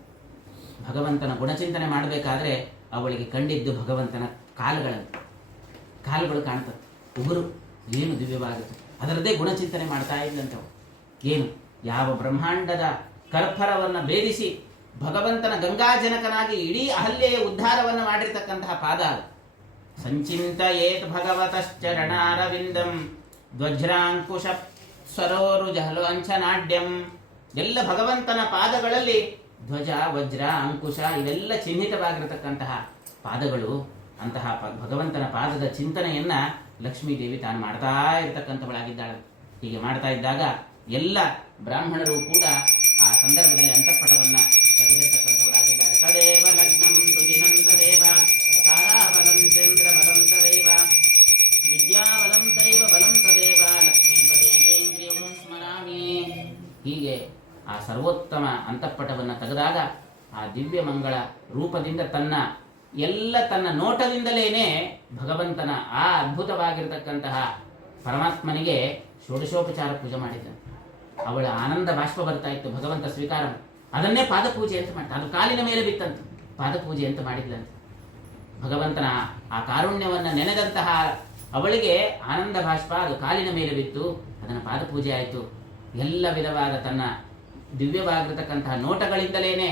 ಭಗವಂತನ ಗುಣಚಿಂತನೆ ಮಾಡಬೇಕಾದ್ರೆ ಅವಳಿಗೆ ಕಂಡಿದ್ದು ಭಗವಂತನ ಕಾಲುಗಳು ಕಾಣ್ತದೆ. ಉಗುರು ಏನು ದಿವ್ಯವಾಗುತ್ತೆ, ಅದರದ್ದೇ ಗುಣಚಿಂತನೆ ಮಾಡ್ತಾ ಇದ್ದಂಥವು. ಏನು ಯಾವ ಬ್ರಹ್ಮಾಂಡದ ಕರ್ಪರವನ್ನು ಭೇದಿಸಿ ಭಗವಂತನ ಗಂಗಾಜನಕನಾಗಿ ಇಡೀ ಅಹಲ್ಯೆಯ ಉದ್ಧಾರವನ್ನು ಮಾಡಿರ್ತಕ್ಕಂತಹ ಪಾದ ಅದು. ಸಂಚಿಂತಯೇತ್ ಭಗವತಶ್ಚರಣಾರವಿಂದಂ ಧ್ವಜ್ರಾಂಕುಶ ಸರೋರು ಜಹಲಂಚನಾಡ್ಯಂ. ಎಲ್ಲ ಭಗವಂತನ ಪಾದಗಳಲ್ಲಿ ಧ್ವಜ, ವಜ್ರ, ಅಂಕುಶ ಇವೆಲ್ಲ ಚಿಹ್ನಿತವಾಗಿರತಕ್ಕಂತಹ ಪಾದಗಳು. ಅಂತಹ ಭಗವಂತನ ಪಾದದ ಚಿಂತನೆಯನ್ನ ಲಕ್ಷ್ಮೀದೇವಿ ತಾನು ಮಾಡ್ತಾ ಇರತಕ್ಕಂಥವಳಾಗಿದ್ದಾಳೆ. ಹೀಗೆ ಮಾಡ್ತಾ ಇದ್ದಾಗ ಎಲ್ಲ ಬ್ರಾಹ್ಮಣರು ಕೂಡ ಆ ಸಂದರ್ಭದಲ್ಲಿ ಅಂತಃಪಟವನ್ನ ತೆಗೆದಿರ್ತಕ್ಕಂಥವರಾಗಿದ್ದಾರೆ. ತದೇವ ಲಗ್ನಂ ಸುಜಿನಂ ತದೇವ ತಾರಾಬಲಂ ಚಂದ್ರ ಬಲಂ ತದೇವ ವಿದ್ಯಾಬಲಂ ತೈವ ಬಲಂ ತದೇವ ಲಕ್ಷ್ಮೀಪದೇಂದ್ರಿಯಂ ಸ್ಮರಾಮಿ. ಹೀಗೆ ಆ ಸರ್ವೋತ್ತಮ ಅಂತಃಪಟವನ್ನು ತೆಗೆದಾಗ ಆ ದಿವ್ಯ ಮಂಗಳ ರೂಪದಿಂದ ತನ್ನ ನೋಟದಿಂದಲೇನೆ ಭಗವಂತನ ಆ ಅದ್ಭುತವಾಗಿರತಕ್ಕಂತಹ ಪರಮಾತ್ಮನಿಗೆ ಷೋಡಶೋಪಚಾರ ಪೂಜೆ ಮಾಡಿದ್ದ. ಅವಳ ಆನಂದ ಬಾಷ್ಪ ಬರ್ತಾ ಇತ್ತು. ಭಗವಂತ ಸ್ವೀಕಾರ ಅದನ್ನೇ ಪಾದಪೂಜೆ ಅಂತ ಮಾಡ್ತಾ, ಅದು ಕಾಲಿನ ಮೇಲೆ ಬಿತ್ತಂತ ಪಾದಪೂಜೆ ಅಂತ ಮಾಡಿದ್ಲಂತ. ಭಗವಂತನ ಆ ಕಾರುಣ್ಯವನ್ನು ನೆನೆದಂತಹ ಅವಳಿಗೆ ಆನಂದ ಬಾಷ್ಪ ಅದು ಕಾಲಿನ ಮೇಲೆ ಬಿತ್ತು, ಅದನ್ನು ಪಾದಪೂಜೆ ಆಯಿತು. ಎಲ್ಲ ವಿಧವಾದ ತನ್ನ ದಿವ್ಯವಾಗಿರತಕ್ಕಂತಹ ನೋಟಗಳಿಂದಲೇನೆ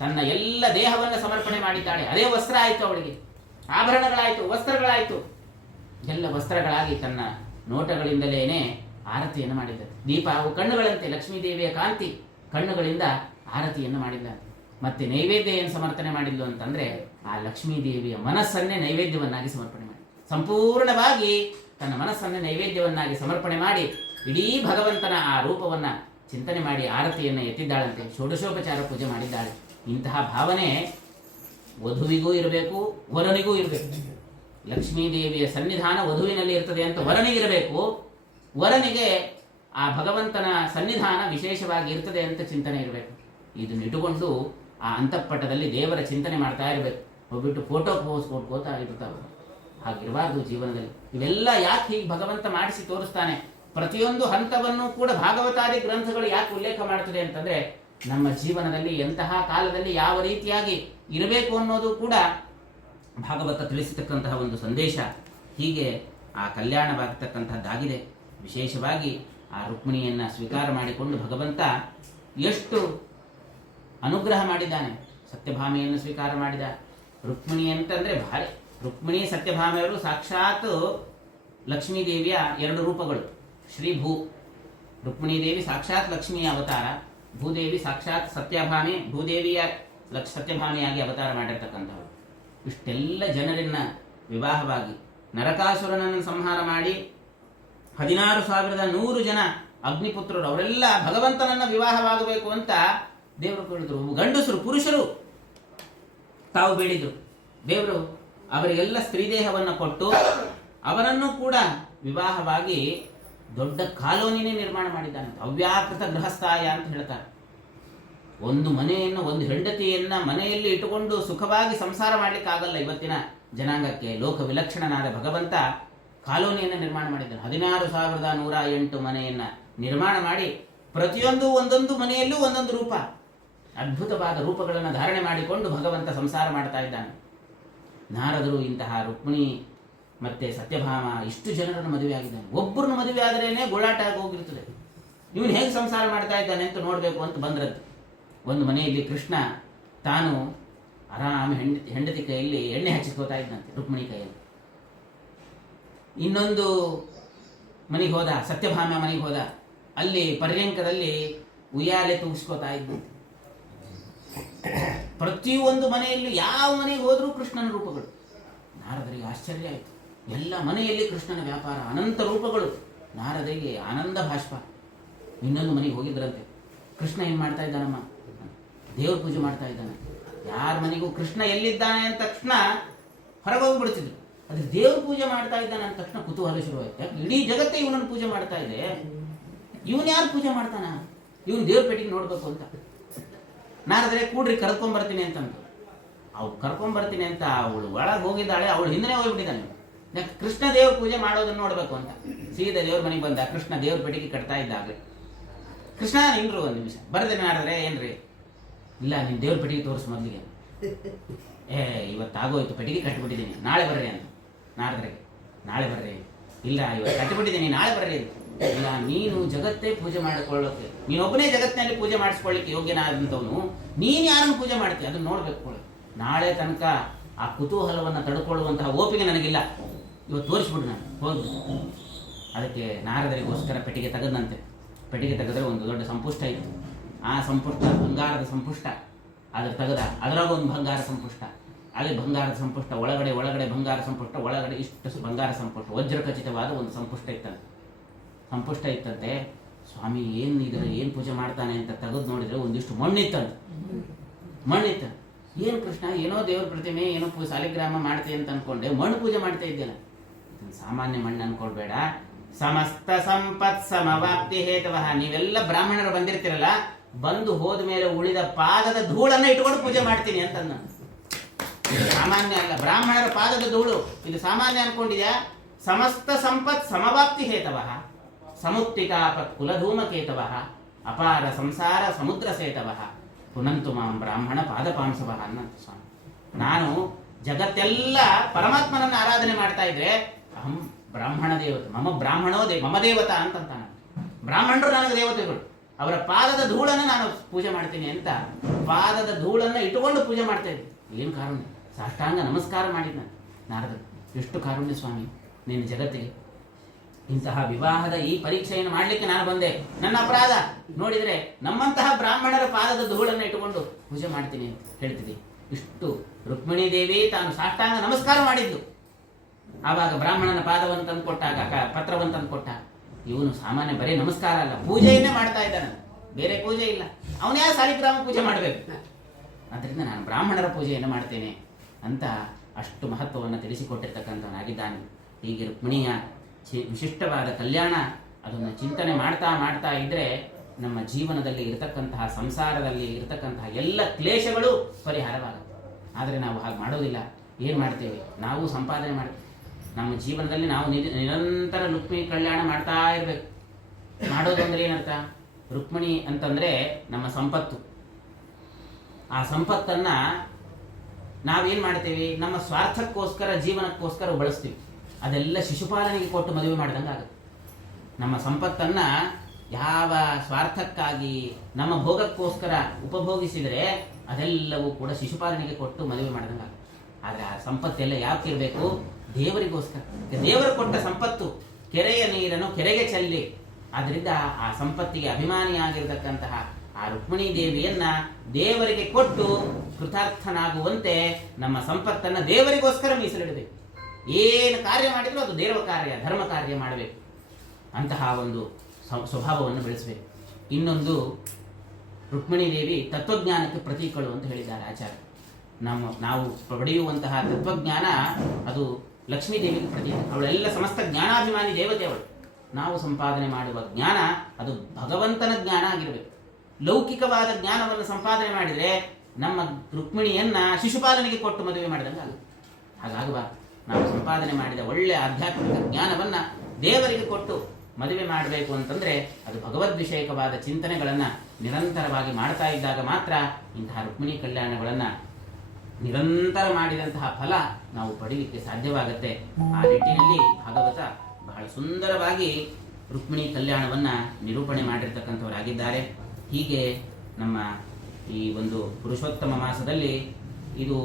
ತನ್ನ ಎಲ್ಲ ದೇಹವನ್ನು ಸಮರ್ಪಣೆ ಮಾಡಿದ್ದಾಳೆ. ಅದೇ ವಸ್ತ್ರ ಆಯಿತು, ಅವಳಿಗೆ ಆಭರಣಗಳಾಯಿತು, ವಸ್ತ್ರಗಳಾಯಿತು. ಎಲ್ಲ ವಸ್ತ್ರಗಳಾಗಿ ತನ್ನ ನೋಟಗಳಿಂದಲೇನೆ ಆರತಿಯನ್ನು ಮಾಡಿದ್ದ. ದೀಪ ಅವು ಕಣ್ಣುಗಳಂತೆ, ಲಕ್ಷ್ಮೀದೇವಿಯ ಕಾಂತಿ ಕಣ್ಣುಗಳಿಂದ ಆರತಿಯನ್ನು ಮಾಡಿದ್ದ. ಮತ್ತೆ ನೈವೇದ್ಯ ಏನು ಸಮರ್ಪಣೆ ಮಾಡಿದ್ಲು ಅಂತಂದ್ರೆ ಆ ಲಕ್ಷ್ಮೀದೇವಿಯ ಮನಸ್ಸನ್ನೇ ನೈವೇದ್ಯವನ್ನಾಗಿ ಸಮರ್ಪಣೆ ಮಾಡಿ, ಸಂಪೂರ್ಣವಾಗಿ ತನ್ನ ಮನಸ್ಸನ್ನೇ ನೈವೇದ್ಯವನ್ನಾಗಿ ಸಮರ್ಪಣೆ ಮಾಡಿ ಇಡೀ ಭಗವಂತನ ಆ ರೂಪವನ್ನ ಚಿಂತನೆ ಮಾಡಿ ಆರತಿಯನ್ನು ಎತ್ತಿದ್ದಾಳಂತೆ. ಷೋಡಶೋಪಚಾರ ಪೂಜೆ ಮಾಡಿದ್ದಾಳೆ. ಇಂತಹ ಭಾವನೆ ವಧುವಿಗೂ ಇರಬೇಕು, ವರನಿಗೂ ಇರಬೇಕು. ಲಕ್ಷ್ಮೀದೇವಿಯ ಸನ್ನಿಧಾನ ವಧುವಿನಲ್ಲಿ ಇರ್ತದೆ ಅಂತ ವರನಿಗಿರಬೇಕು, ವರನಿಗೆ ಆ ಭಗವಂತನ ಸನ್ನಿಧಾನ ವಿಶೇಷವಾಗಿ ಇರ್ತದೆ ಅಂತ ಚಿಂತನೆ ಇರಬೇಕು. ಇದನ್ನ ಇಟ್ಟುಕೊಂಡು ಆ ಅಂತಃಪಟದಲ್ಲಿ ದೇವರ ಚಿಂತನೆ ಮಾಡ್ತಾ ಇರಬೇಕು. ಹೋಗ್ಬಿಟ್ಟು ಫೋಟೋ ಪೋಸ್ ಕೊಟ್ಕೋತಾ ಇರ್ತಾವೆ. ಹಾಗಿರಬಾರ್ದು ಜೀವನದಲ್ಲಿ. ಇವೆಲ್ಲ ಯಾಕೆ ಹೀಗೆ ಭಗವಂತ ಮಾಡಿಸಿ ತೋರಿಸ್ತಾನೆ? ಪ್ರತಿಯೊಂದು ಹಂತವನ್ನು ಕೂಡ ಭಾಗವತಾದಿ ಗ್ರಂಥಗಳು ಯಾಕೆ ಉಲ್ಲೇಖ ಮಾಡ್ತದೆ ಅಂತಂದ್ರೆ, ನಮ್ಮ ಜೀವನದಲ್ಲಿ ಎಂತಹ ಕಾಲದಲ್ಲಿ ಯಾವ ರೀತಿಯಾಗಿ ಇರಬೇಕು ಅನ್ನೋದು ಕೂಡ ಭಾಗವತ ತಿಳಿಸತಕ್ಕಂತಹ ಒಂದು ಸಂದೇಶ. ಹೀಗೆ ಆ ಕಲ್ಯಾಣವಾಗತಕ್ಕಂತಹದ್ದಾಗಿದೆ. ವಿಶೇಷವಾಗಿ ಆ ರುಕ್ಮಿಣಿಯನ್ನ ಸ್ವೀಕಾರ ಮಾಡಿಕೊಂಡು ಭಗವಂತ ಎಷ್ಟು ಅನುಗ್ರಹ ಮಾಡಿದ್ದಾನೆ. ಸತ್ಯಭಾಮೆಯನ್ನು ಸ್ವೀಕಾರ ಮಾಡಿದ. ರುಕ್ಮಿಣಿ ಅಂತಂದ್ರೆ ಭಾರಿ. ರುಕ್ಮಿಣಿ ಸತ್ಯಭಾಮೆಯವರು ಸಾಕ್ಷಾತ್ ಲಕ್ಷ್ಮೀದೇವಿಯ ಎರಡು ರೂಪಗಳು. ಶ್ರೀಭೂ ರುಕ್ಮಿಣಿ ದೇವಿ ಸಾಕ್ಷಾತ್ ಲಕ್ಷ್ಮಿಯ ಅವತಾರ, ಭೂದೇವಿ ಸಾಕ್ಷಾತ್ ಸತ್ಯಭಾಮೆ, ಭೂದೇವಿಯ ಸತ್ಯಭಾಮೆಯಾಗಿ ಅವತಾರ ಮಾಡಿರ್ತಕ್ಕಂಥವ್ರು. ಇಷ್ಟೆಲ್ಲ ಜನರನ್ನ ವಿವಾಹವಾಗಿ ನರಕಾಸುರನನ್ನು ಸಂಹಾರ ಮಾಡಿ 16,100 ಜನ ಅಗ್ನಿಪುತ್ರರು ಅವರೆಲ್ಲ ಭಗವಂತನನ್ನ ವಿವಾಹವಾಗಬೇಕು ಅಂತ ದೇವರು ಕೇಳಿದ್ರು. ಗಂಡಸರು ಪುರುಷರು ತಾವು ಬೇಡಿದ್ರು. ದೇವರು ಅವರಿಗೆಲ್ಲ ಸ್ತ್ರೀದೇಹವನ್ನು ಕೊಟ್ಟು ಅವರನ್ನು ಕೂಡ ವಿವಾಹವಾಗಿ ದೊಡ್ಡ ಕಾಲೋನಿನೇ ನಿರ್ಮಾಣ ಮಾಡಿದ್ದಾನೆ. ಅವ್ಯಾಕೃತ ಗೃಹಸ್ಥಾಯ ಅಂತ ಹೇಳ್ತಾರೆ. ಒಂದು ಮನೆಯನ್ನು, ಒಂದು ಹೆಂಡತಿಯನ್ನ ಮನೆಯಲ್ಲಿ ಇಟ್ಟುಕೊಂಡು ಸುಖವಾಗಿ ಸಂಸಾರ ಮಾಡ್ಲಿಕ್ಕಾಗಲ್ಲ ಇವತ್ತಿನ ಜನಾಂಗಕ್ಕೆ. ಲೋಕ ವಿಲಕ್ಷಣನಾದ ಭಗವಂತ ಕಾಲೋನಿಯನ್ನು ನಿರ್ಮಾಣ ಮಾಡಿದ್ದಾನೆ. 16,108 ಮನೆಯನ್ನ ನಿರ್ಮಾಣ ಮಾಡಿ ಪ್ರತಿಯೊಂದು ಒಂದೊಂದು ಮನೆಯಲ್ಲೂ ಒಂದೊಂದು ರೂಪ, ಅದ್ಭುತವಾದ ರೂಪಗಳನ್ನು ಧಾರಣೆ ಮಾಡಿಕೊಂಡು ಭಗವಂತ ಸಂಸಾರ ಮಾಡ್ತಾ ಇದ್ದಾನೆ. ನಾರದರು ಇಂತಹ ರುಕ್ಮಿಣಿ ಮತ್ತೆ ಸತ್ಯಭಾಮ ಇಷ್ಟು ಜನರನ್ನು ಮದುವೆ ಆಗಿದ್ದಾನೆ. ಒಬ್ಬರನ್ನು ಮದುವೆ ಆದ್ರೇನೆ ಗೋಳಾಟ ಆಗಿ ಹೋಗಿರ್ತದೆ. ಇವನು ಹೇಗೆ ಸಂಸಾರ ಮಾಡ್ತಾ ಇದ್ದಾನೆ ಅಂತ ನೋಡಬೇಕು ಅಂತ ಬಂದ್ರದ್ದು. ಒಂದು ಮನೆಯಲ್ಲಿ ಕೃಷ್ಣ ತಾನು ಆರಾಮ ಹೆಂಡತಿ ಕೈಯಲ್ಲಿ ಎಣ್ಣೆ ಹಚ್ಚಿಕೋತಾ ಇದ್ದಂತೆ, ರುಕ್ಮಿಣಿ ಕೈಯಲ್ಲಿ. ಇನ್ನೊಂದು ಮನೆಗೆ ಹೋದ, ಸತ್ಯಭಾಮ ಮನೆಗೆ ಹೋದ. ಅಲ್ಲಿ ಪರ್ಯಂಕದಲ್ಲಿ ಉಯ್ಯಾಲೆ ತೂಗಿಸ್ಕೋತಾ ಇದ್ದಂತೆ. ಪ್ರತಿಯೊಂದು ಮನೆಯಲ್ಲಿ ಯಾವ ಮನೆಗೆ ಹೋದ್ರೂ ಕೃಷ್ಣನ ರೂಪಗಳು. ನಾರದರಿಗೆ ಆಶ್ಚರ್ಯ ಆಯಿತು. ಎಲ್ಲ ಮನೆಯಲ್ಲಿ ಕೃಷ್ಣನ ವ್ಯಾಪಾರ, ಅನಂತ ರೂಪಗಳು. ನಾರದರಿಗೆ ಆನಂದ ಭಾಷ್ಪ. ಇನ್ನೊಂದು ಮನೆಗೆ ಹೋಗಿದ್ರಂತೆ. ಕೃಷ್ಣ ಏನ್ ಮಾಡ್ತಾ ಇದ್ದಾನಮ್ಮ? ದೇವ್ರ ಪೂಜೆ ಮಾಡ್ತಾ ಇದ್ದಾನೆ. ಯಾರ ಮನೆಗೂ ಕೃಷ್ಣ ಎಲ್ಲಿದ್ದಾನೆ ಅಂತ ತಕ್ಷಣ ಹೊರಗೋಗ್ಬಿಡ್ತಿದ್ರು. ಅದ್ರ ದೇವ್ರ ಪೂಜೆ ಮಾಡ್ತಾ ಇದ್ದಾನೆ ಅಂತ ತಕ್ಷಣ ಕುತೂಹಲ ಶುರುವಾಯ್ತು. ಯಾಕೆ ಇಡೀ ಜಗತ್ತೇ ಇವನನ್ನು ಪೂಜೆ ಮಾಡ್ತಾ ಇದೆ, ಇವನ್ ಯಾರು ಪೂಜೆ ಮಾಡ್ತಾನ? ಇವನ್ ದೇವ್ರ ಪೇಟಿಗೆ ನೋಡ್ಬೇಕು ಅಂತ. ನಾರದ್ರೆ ಕೂಡ್ರಿ ಕರ್ಕೊಂಡ್ಬರ್ತೀನಿ ಅಂತಂದು ಅವ್ಳು ಕರ್ಕೊಂಡ್ಬರ್ತೀನಿ ಅಂತ ಅವಳು ಒಳಗೆ ಹೋಗಿದ್ದಾಳೆ. ಅವಳು ಹಿಂದೆ ಹೋಗ್ಬಿಟ್ಟಿದ್ದಾನೆ. ಯಾಕೆ? ಕೃಷ್ಣ ದೇವ್ರ ಪೂಜೆ ಮಾಡೋದನ್ನ ನೋಡ್ಬೇಕು ಅಂತ. ಸೀದಾ ದೇವ್ರ ಮನೆಗೆ ಬಂದ. ಕೃಷ್ಣ ದೇವ್ರ ಪೆಟ್ಟಿಗೆ ಕಟ್ತಾ ಇದ್ದಾಗ ಕೃಷ್ಣ ನಿನ್ರು ಒಂದು ನಿಮಿಷ ಬರ್ದೇನೆ. ನಾರದ್ರೆ ಏನ್ರಿ? ಇಲ್ಲ, ನಿನ್ ದೇವ್ರ ಪೆಟ್ಟಿಗೆ ತೋರಿಸ್ ಮೊದಲಿಗೆ. ಇವತ್ತಾಗೋಯ್ತು, ಪೆಟ್ಟಿಗೆ ಕಟ್ಟಿಬಿಟ್ಟಿದ್ದೀನಿ, ನಾಳೆ ಬರ್ರಿ ಅಂತ. ನಾರದ್ರಿಗೆ ನಾಳೆ ಬರ್ರಿ. ಇಲ್ಲ, ಇವತ್ತು ಕಟ್ಟಿಬಿಟ್ಟಿದ್ದೀನಿ, ನಾಳೆ ಬರ್ರಿ. ಇಲ್ಲ, ನೀನು ಜಗತ್ತೇ ಪೂಜೆ ಮಾಡಿಕೊಳ್ಳೋಕೆ, ನೀನೊಬ್ಬನೇ ಜಗತ್ತಿನಲ್ಲಿ ಪೂಜೆ ಮಾಡಿಸ್ಕೊಳ್ಳಿಕ್ಕೆ ಯೋಗ್ಯನಾದಂಥವನು, ನೀನು ಯಾರನ್ನು ಪೂಜೆ ಮಾಡ್ತೀಯ ಅದನ್ನ ನೋಡ್ಬೇಕು. ನಾಳೆ ತನಕ ಆ ಕುತೂಹಲವನ್ನು ತಡ್ಕೊಳ್ಳುವಂತಹ ಓಪಿಗೆ ನನಗಿಲ್ಲ, ಇವತ್ತು ತೋರಿಸ್ಬಿಡು ನಾನು ಹೋಗಿ. ಅದಕ್ಕೆ ನಾರದರಿಗೋಸ್ಕರ ಪೆಟ್ಟಿಗೆ ತೆಗೆದಂತೆ. ಪೆಟ್ಟಿಗೆ ತೆಗೆದ್ರೆ ಒಂದು ದೊಡ್ಡ ಸಂಪುಷ್ಟ ಇತ್ತು. ಆ ಸಂಪುಷ್ಟ ಬಂಗಾರದ ಸಂಪುಷ್ಟ. ಅದ್ರ ತೆಗೆದ, ಅದರಾಗ ಒಂದು ಬಂಗಾರ ಸಂಪುಷ್ಟ, ಅಲ್ಲಿ ಬಂಗಾರದ ಸಂಪುಷ್ಟ, ಒಳಗಡೆ ಬಂಗಾರ ಸಂಪುಷ್ಟ, ಒಳಗಡೆ ಇಷ್ಟು ಬಂಗಾರ ಸಂಪುಷ್ಟ, ವಜ್ರ ಖಚಿತವಾದ ಒಂದು ಸಂಪುಷ್ಟ ಇತ್ತಂತೆ. ಸ್ವಾಮಿ ಏನು ಪೂಜೆ ಮಾಡ್ತಾನೆ ಅಂತ ತೆಗೆದು ನೋಡಿದ್ರೆ ಒಂದಿಷ್ಟು ಮಣ್ಣಿತ್ತಂತೆ. ಏನು ಕೃಷ್ಣ, ಏನೋ ದೇವ್ರ ಪ್ರತಿಮೆ, ಏನೋ ಸಾಲಿಗ್ರಾಮ ಮಾಡ್ತೀಯ ಅಂತ ಅನ್ಕೊಂಡೆ, ಮಣ್ಣು ಪೂಜೆ ಮಾಡ್ತಾ ಇದ್ದೇನೆ. ಸಾಮಾನ್ಯ ಮಣ್ಣು ಅನ್ಕೊಳ್ಬೇಡ. ಸಮಸ್ತ ಸಂಪತ್ ಸಮವಾಪ್ತಿ ಹೇತವ. ನೀವೆಲ್ಲ ಬ್ರಾಹ್ಮಣರು ಬಂದಿರ್ತೀರಲ್ಲ, ಬಂದು ಹೋದ ಮೇಲೆ ಉಳಿದ ಪಾದದ ಧೂಳನ್ನ ಇಟ್ಕೊಂಡು ಪೂಜೆ ಮಾಡ್ತೀನಿ ಅಂತ. ಸಾಮಾನ್ಯ ಅಲ್ಲ, ಬ್ರಾಹ್ಮಣರ ಪಾದದ ಧೂಳು ಇದು ಸಾಮಾನ್ಯ ಅನ್ಕೊಂಡಿದ್ಯಾ? ಸಮಸ್ತ ಸಂಪತ್ ಸಮವಾಪ್ತಿ ಹೇತವ, ಸಮುಕ್ತಿಕಾಪತ್ ಕುಲಧೂಮಕೇತವ, ಅಪಾರ ಸಂಸಾರ ಸಮುದ್ರ ಸೇತವ, ಪುನಂತು ಮಾಂ ಬ್ರಾಹ್ಮಣ ಪಾದಪಾಂಸವ ಅನ್ನಂತ ಸ್ವಾಮಿ. ನಾನು ಜಗತ್ತೆಲ್ಲ ಪರಮಾತ್ಮನನ್ನ ಆರಾಧನೆ ಮಾಡ್ತಾ ಇದ್ರೆ ಅಹಂ ಬ್ರಾಹ್ಮಣ ದೇವತೆ, ಮಮ ದೇವತಾ ಅಂತಂತಾನೆ. ಬ್ರಾಹ್ಮಣರು ನನಗೆ ದೇವತೆಗಳು, ಅವರ ಪಾದದ ಧೂಳನ್ನು ನಾನು ಪೂಜೆ ಮಾಡ್ತೀನಿ ಅಂತ ಪಾದದ ಧೂಳನ್ನ ಇಟ್ಟುಕೊಂಡು ಪೂಜೆ ಮಾಡ್ತಾ ಇದ್ದೆ. ಏನು ಕಾರುಣ್ಯ! ಸಾಷ್ಟಾಂಗ ನಮಸ್ಕಾರ ಮಾಡಿದ್ದ ನಾರದ. ಎಷ್ಟು ಕಾರುಣ್ಯ ಸ್ವಾಮಿ ನಿನ್ನ ಜಗತ್ತಿಗೆ. ಇಂತಹ ವಿವಾಹದ ಈ ಪರೀಕ್ಷೆಯನ್ನು ಮಾಡಲಿಕ್ಕೆ ನಾನು ಬಂದೆ, ನನ್ನ ಅಪರಾಧ. ನೋಡಿದ್ರೆ ನಮ್ಮಂತಹ ಬ್ರಾಹ್ಮಣರ ಪಾದದ ಧೂಳನ್ನು ಇಟ್ಟುಕೊಂಡು ಪೂಜೆ ಮಾಡ್ತೀನಿ ಅಂತ ಹೇಳ್ತಿದ್ದೆ. ಇಷ್ಟು ರುಕ್ಮಿಣಿ ದೇವಿ ತಾನು ಸಾಷ್ಟಾಂಗ ನಮಸ್ಕಾರ ಮಾಡಿದ್ಲು. ಆವಾಗ ಬ್ರಾಹ್ಮಣನ ಪಾದವನ್ನು ತಂದು ಕೊಟ್ಟಾಗ, ಪತ್ರವನ್ನು ತಂದು ಕೊಟ್ಟ. ಇವನು ಸಾಮಾನ್ಯ ಬರೀ ನಮಸ್ಕಾರ ಅಲ್ಲ, ಪೂಜೆಯನ್ನೇ ಮಾಡ್ತಾ ಇದ್ದಾನೆ, ಬೇರೆ ಪೂಜೆ ಇಲ್ಲ. ಅವನ್ಯಾ ಸಾಲಿಗ್ರಾಮ ಪೂಜೆ ಮಾಡಬೇಕು? ಆದ್ದರಿಂದ ನಾನು ಬ್ರಾಹ್ಮಣರ ಪೂಜೆಯನ್ನು ಮಾಡ್ತೇನೆ ಅಂತ ಅಷ್ಟು ಮಹತ್ವವನ್ನು ತಿಳಿಸಿಕೊಟ್ಟಿರ್ತಕ್ಕಂಥವನಾಗಿದ್ದಾನೆ. ಹೀಗೆ ರುಕ್ಮಿಣಿಯ ವಿಶಿಷ್ಟವಾದ ಕಲ್ಯಾಣ ಅದನ್ನು ಚಿಂತನೆ ಮಾಡ್ತಾ ಮಾಡ್ತಾ ಇದ್ದರೆ ನಮ್ಮ ಜೀವನದಲ್ಲಿ ಇರತಕ್ಕಂತಹ ಸಂಸಾರದಲ್ಲಿ ಇರತಕ್ಕಂತಹ ಎಲ್ಲ ಕ್ಲೇಶಗಳು ಪರಿಹಾರವಾಗುತ್ತೆ. ಆದರೆ ನಾವು ಹಾಗೆ ಮಾಡೋದಿಲ್ಲ. ಏನು ಮಾಡ್ತೇವೆ? ನಾವು ಸಂಪಾದನೆ ಮಾಡ್ತೇವೆ. ನಮ್ಮ ಜೀವನದಲ್ಲಿ ನಾವು ನಿರಂತರ ರುಕ್ಮಿಣಿ ಕಲ್ಯಾಣ ಮಾಡ್ತಾ ಇರಬೇಕು. ಮಾಡೋದಂದ್ರೆ ಏನರ್ಥ? ರುಕ್ಮಿಣಿ ಅಂತಂದರೆ ನಮ್ಮ ಸಂಪತ್ತು. ಆ ಸಂಪತ್ತನ್ನು ನಾವೇನು ಮಾಡ್ತೇವೆ? ನಮ್ಮ ಸ್ವಾರ್ಥಕ್ಕೋಸ್ಕರ ಜೀವನಕ್ಕೋಸ್ಕರ ಬಳಸ್ತೀವಿ. ಅದೆಲ್ಲ ಶಿಶುಪಾಲನೆಗೆ ಕೊಟ್ಟು ಮದುವೆ ಮಾಡಿದಂಗೆ ಆಗುತ್ತೆ. ನಮ್ಮ ಸಂಪತ್ತನ್ನು ಯಾವ ಸ್ವಾರ್ಥಕ್ಕಾಗಿ ನಮ್ಮ ಭೋಗಕ್ಕೋಸ್ಕರ ಉಪಭೋಗಿಸಿದರೆ ಅದೆಲ್ಲವೂ ಕೂಡ ಶಿಶುಪಾಲನೆಗೆ ಕೊಟ್ಟು ಮದುವೆ ಮಾಡಿದಂಗೆ ಆಗುತ್ತೆ. ಆದರೆ ಆ ಸಂಪತ್ತೆಲ್ಲ ಯಾಕೆ ಇರಬೇಕು? ದೇವರಿಗೋಸ್ಕರ. ದೇವರು ಕೊಟ್ಟ ಸಂಪತ್ತು ಕೆರೆಯ ನೀರನ್ನು ಕೆರೆಗೆ ಚೆಲ್ಲಿ, ಆದ್ದರಿಂದ ಆ ಸಂಪತ್ತಿಗೆ ಅಭಿಮಾನಿಯಾಗಿರತಕ್ಕಂತಹ ಆ ರುಕ್ಮಿಣೀ ದೇವಿಯನ್ನ ದೇವರಿಗೆ ಕೊಟ್ಟು ಕೃತಾರ್ಥನಾಗುವಂತೆ ನಮ್ಮ ಸಂಪತ್ತನ್ನು ದೇವರಿಗೋಸ್ಕರ ಮೀಸಲಿಡಬೇಕು. ಏನು ಕಾರ್ಯ ಮಾಡಿದರೂ ಅದು ದೇವ ಕಾರ್ಯ, ಧರ್ಮ ಕಾರ್ಯ ಮಾಡಬೇಕು. ಅಂತಹ ಒಂದು ಸ್ವಭಾವವನ್ನು ಬೆಳೆಸಬೇಕು. ಇನ್ನೊಂದು, ರುಕ್ಮಿಣೀ ದೇವಿ ತತ್ವಜ್ಞಾನಕ್ಕೆ ಪ್ರತೀಕಗಳು ಅಂತ ಹೇಳಿದ್ದಾರೆ ಆಚಾರ್ಯ. ನಾವು ಪಡೆಯುವಂತಹ ತತ್ವಜ್ಞಾನ ಅದು ಲಕ್ಷ್ಮೀ ದೇವಿಗೆ ಪ್ರತೀಕ. ಅವಳೆಲ್ಲ ಸಮಸ್ತ ಜ್ಞಾನಾಭಿಮಾನಿ ದೇವತೆ ಅವಳು. ನಾವು ಸಂಪಾದನೆ ಮಾಡುವ ಜ್ಞಾನ ಅದು ಭಗವಂತನ ಜ್ಞಾನ ಆಗಿರಬೇಕು. ಲೌಕಿಕವಾದ ಜ್ಞಾನವನ್ನು ಸಂಪಾದನೆ ಮಾಡಿದರೆ ನಮ್ಮ ರುಕ್ಮಿಣಿಯನ್ನ ಶಿಶುಪಾಲನೆಗೆ ಕೊಟ್ಟು ಮದುವೆ ಮಾಡಿದಂಗೆ ಆಗುತ್ತೆ. ಹಾಗಾಗಬಾರ್ದು. ನಾವು ಸಂಪಾದನೆ ಮಾಡಿದ ಒಳ್ಳೆಯ ಆಧ್ಯಾತ್ಮಿಕ ಜ್ಞಾನವನ್ನು ದೇವರಿಗೆ ಕೊಟ್ಟು ಮದುವೆ ಮಾಡಬೇಕು ಅಂತಂದರೆ ಅದು ಭಗವದ್ವಿಷಯಕವಾದ ಚಿಂತನೆಗಳನ್ನು ನಿರಂತರವಾಗಿ ಮಾಡ್ತಾ ಇದ್ದಾಗ ಮಾತ್ರ ಇಂತಹ ರುಕ್ಮಿಣಿ ಕಲ್ಯಾಣಗಳನ್ನು ನಿರಂತರ ಮಾಡಿದಂತಹ ಫಲ ನಾವು ಪಡೀಲಿಕ್ಕೆ ಸಾಧ್ಯವಾಗುತ್ತೆ. ಆ ನಿಟ್ಟಿನಲ್ಲಿ ಭಾಗವತ ಬಹಳ ಸುಂದರವಾಗಿ ರುಕ್ಮಿಣಿ ಕಲ್ಯಾಣವನ್ನು ನಿರೂಪಣೆ ಮಾಡಿರ್ತಕ್ಕಂಥವರಾಗಿದ್ದಾರೆ. ಹೀಗೆ ನಮ್ಮ ಈ ಒಂದು ಪುರುಷೋತ್ತಮ ಮಾಸದಲ್ಲಿ ಇದು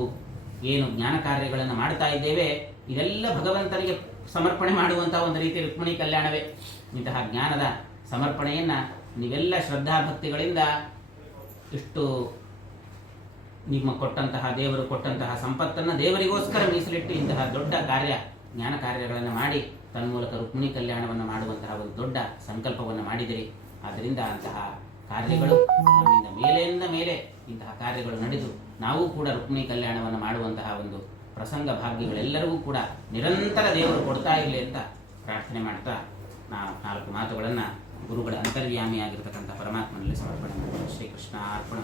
ಏನು ಜ್ಞಾನ ಕಾರ್ಯಗಳನ್ನು ಮಾಡ್ತಾ ಇದ್ದೇವೆ, ಇದೆಲ್ಲ ಭಗವಂತನಿಗೆ ಸಮರ್ಪಣೆ ಮಾಡುವಂತಹ ಒಂದು ರೀತಿ ರುಕ್ಮಿಣಿ ಕಲ್ಯಾಣವೇ. ಇಂತಹ ಜ್ಞಾನದ ಸಮರ್ಪಣೆಯನ್ನು ನೀವೆಲ್ಲ ಶ್ರದ್ಧಾಭಕ್ತಿಗಳಿಂದ ಇಷ್ಟು ನಿಮ್ಮ ಕೊಟ್ಟಂತಹ ದೇವರು ಕೊಟ್ಟಂತಹ ಸಂಪತ್ತನ್ನು ದೇವರಿಗೋಸ್ಕರ ಮೀಸಲಿಟ್ಟು ಇಂತಹ ದೊಡ್ಡ ಕಾರ್ಯ ಜ್ಞಾನ ಕಾರ್ಯಗಳನ್ನು ಮಾಡಿ ತನ್ಮೂಲಕ ರುಕ್ಮಿಣಿ ಕಲ್ಯಾಣವನ್ನು ಮಾಡುವಂತಹ ಒಂದು ದೊಡ್ಡ ಸಂಕಲ್ಪವನ್ನು ಮಾಡಿದಿರಿ. ಆದ್ದರಿಂದ ಅಂತಹ ಕಾರ್ಯಗಳು ನಮ್ಮಿಂದ ಮೇಲೆಯಿಂದ ಮೇಲೆ ಇಂತಹ ಕಾರ್ಯಗಳು ನಡೆದು ನಾವು ಕೂಡ ರುಕ್ಮಿಣಿ ಕಲ್ಯಾಣವನ್ನು ಮಾಡುವಂತಹ ಒಂದು ಪ್ರಸಂಗ ಭಾಗ್ಯಗಳೆಲ್ಲರಿಗೂ ಕೂಡ ನಿರಂತರ ದೇವರು ಕೊಡ್ತಾ ಇರಲಿ ಅಂತ ಪ್ರಾರ್ಥನೆ ಮಾಡ್ತಾ ನಾವು 4 ಮಾತುಗಳನ್ನು ಗುರುಗಳ ಅಂತರ್ಯಾಮಿಯಾಗಿರ್ತಕ್ಕಂಥ ಪರಮಾತ್ಮನಲ್ಲಿ ಸಮರ್ಪಣೆ ಮಾಡ್ತೀವಿ. ಶ್ರೀಕೃಷ್ಣ ಅರ್ಪಣ.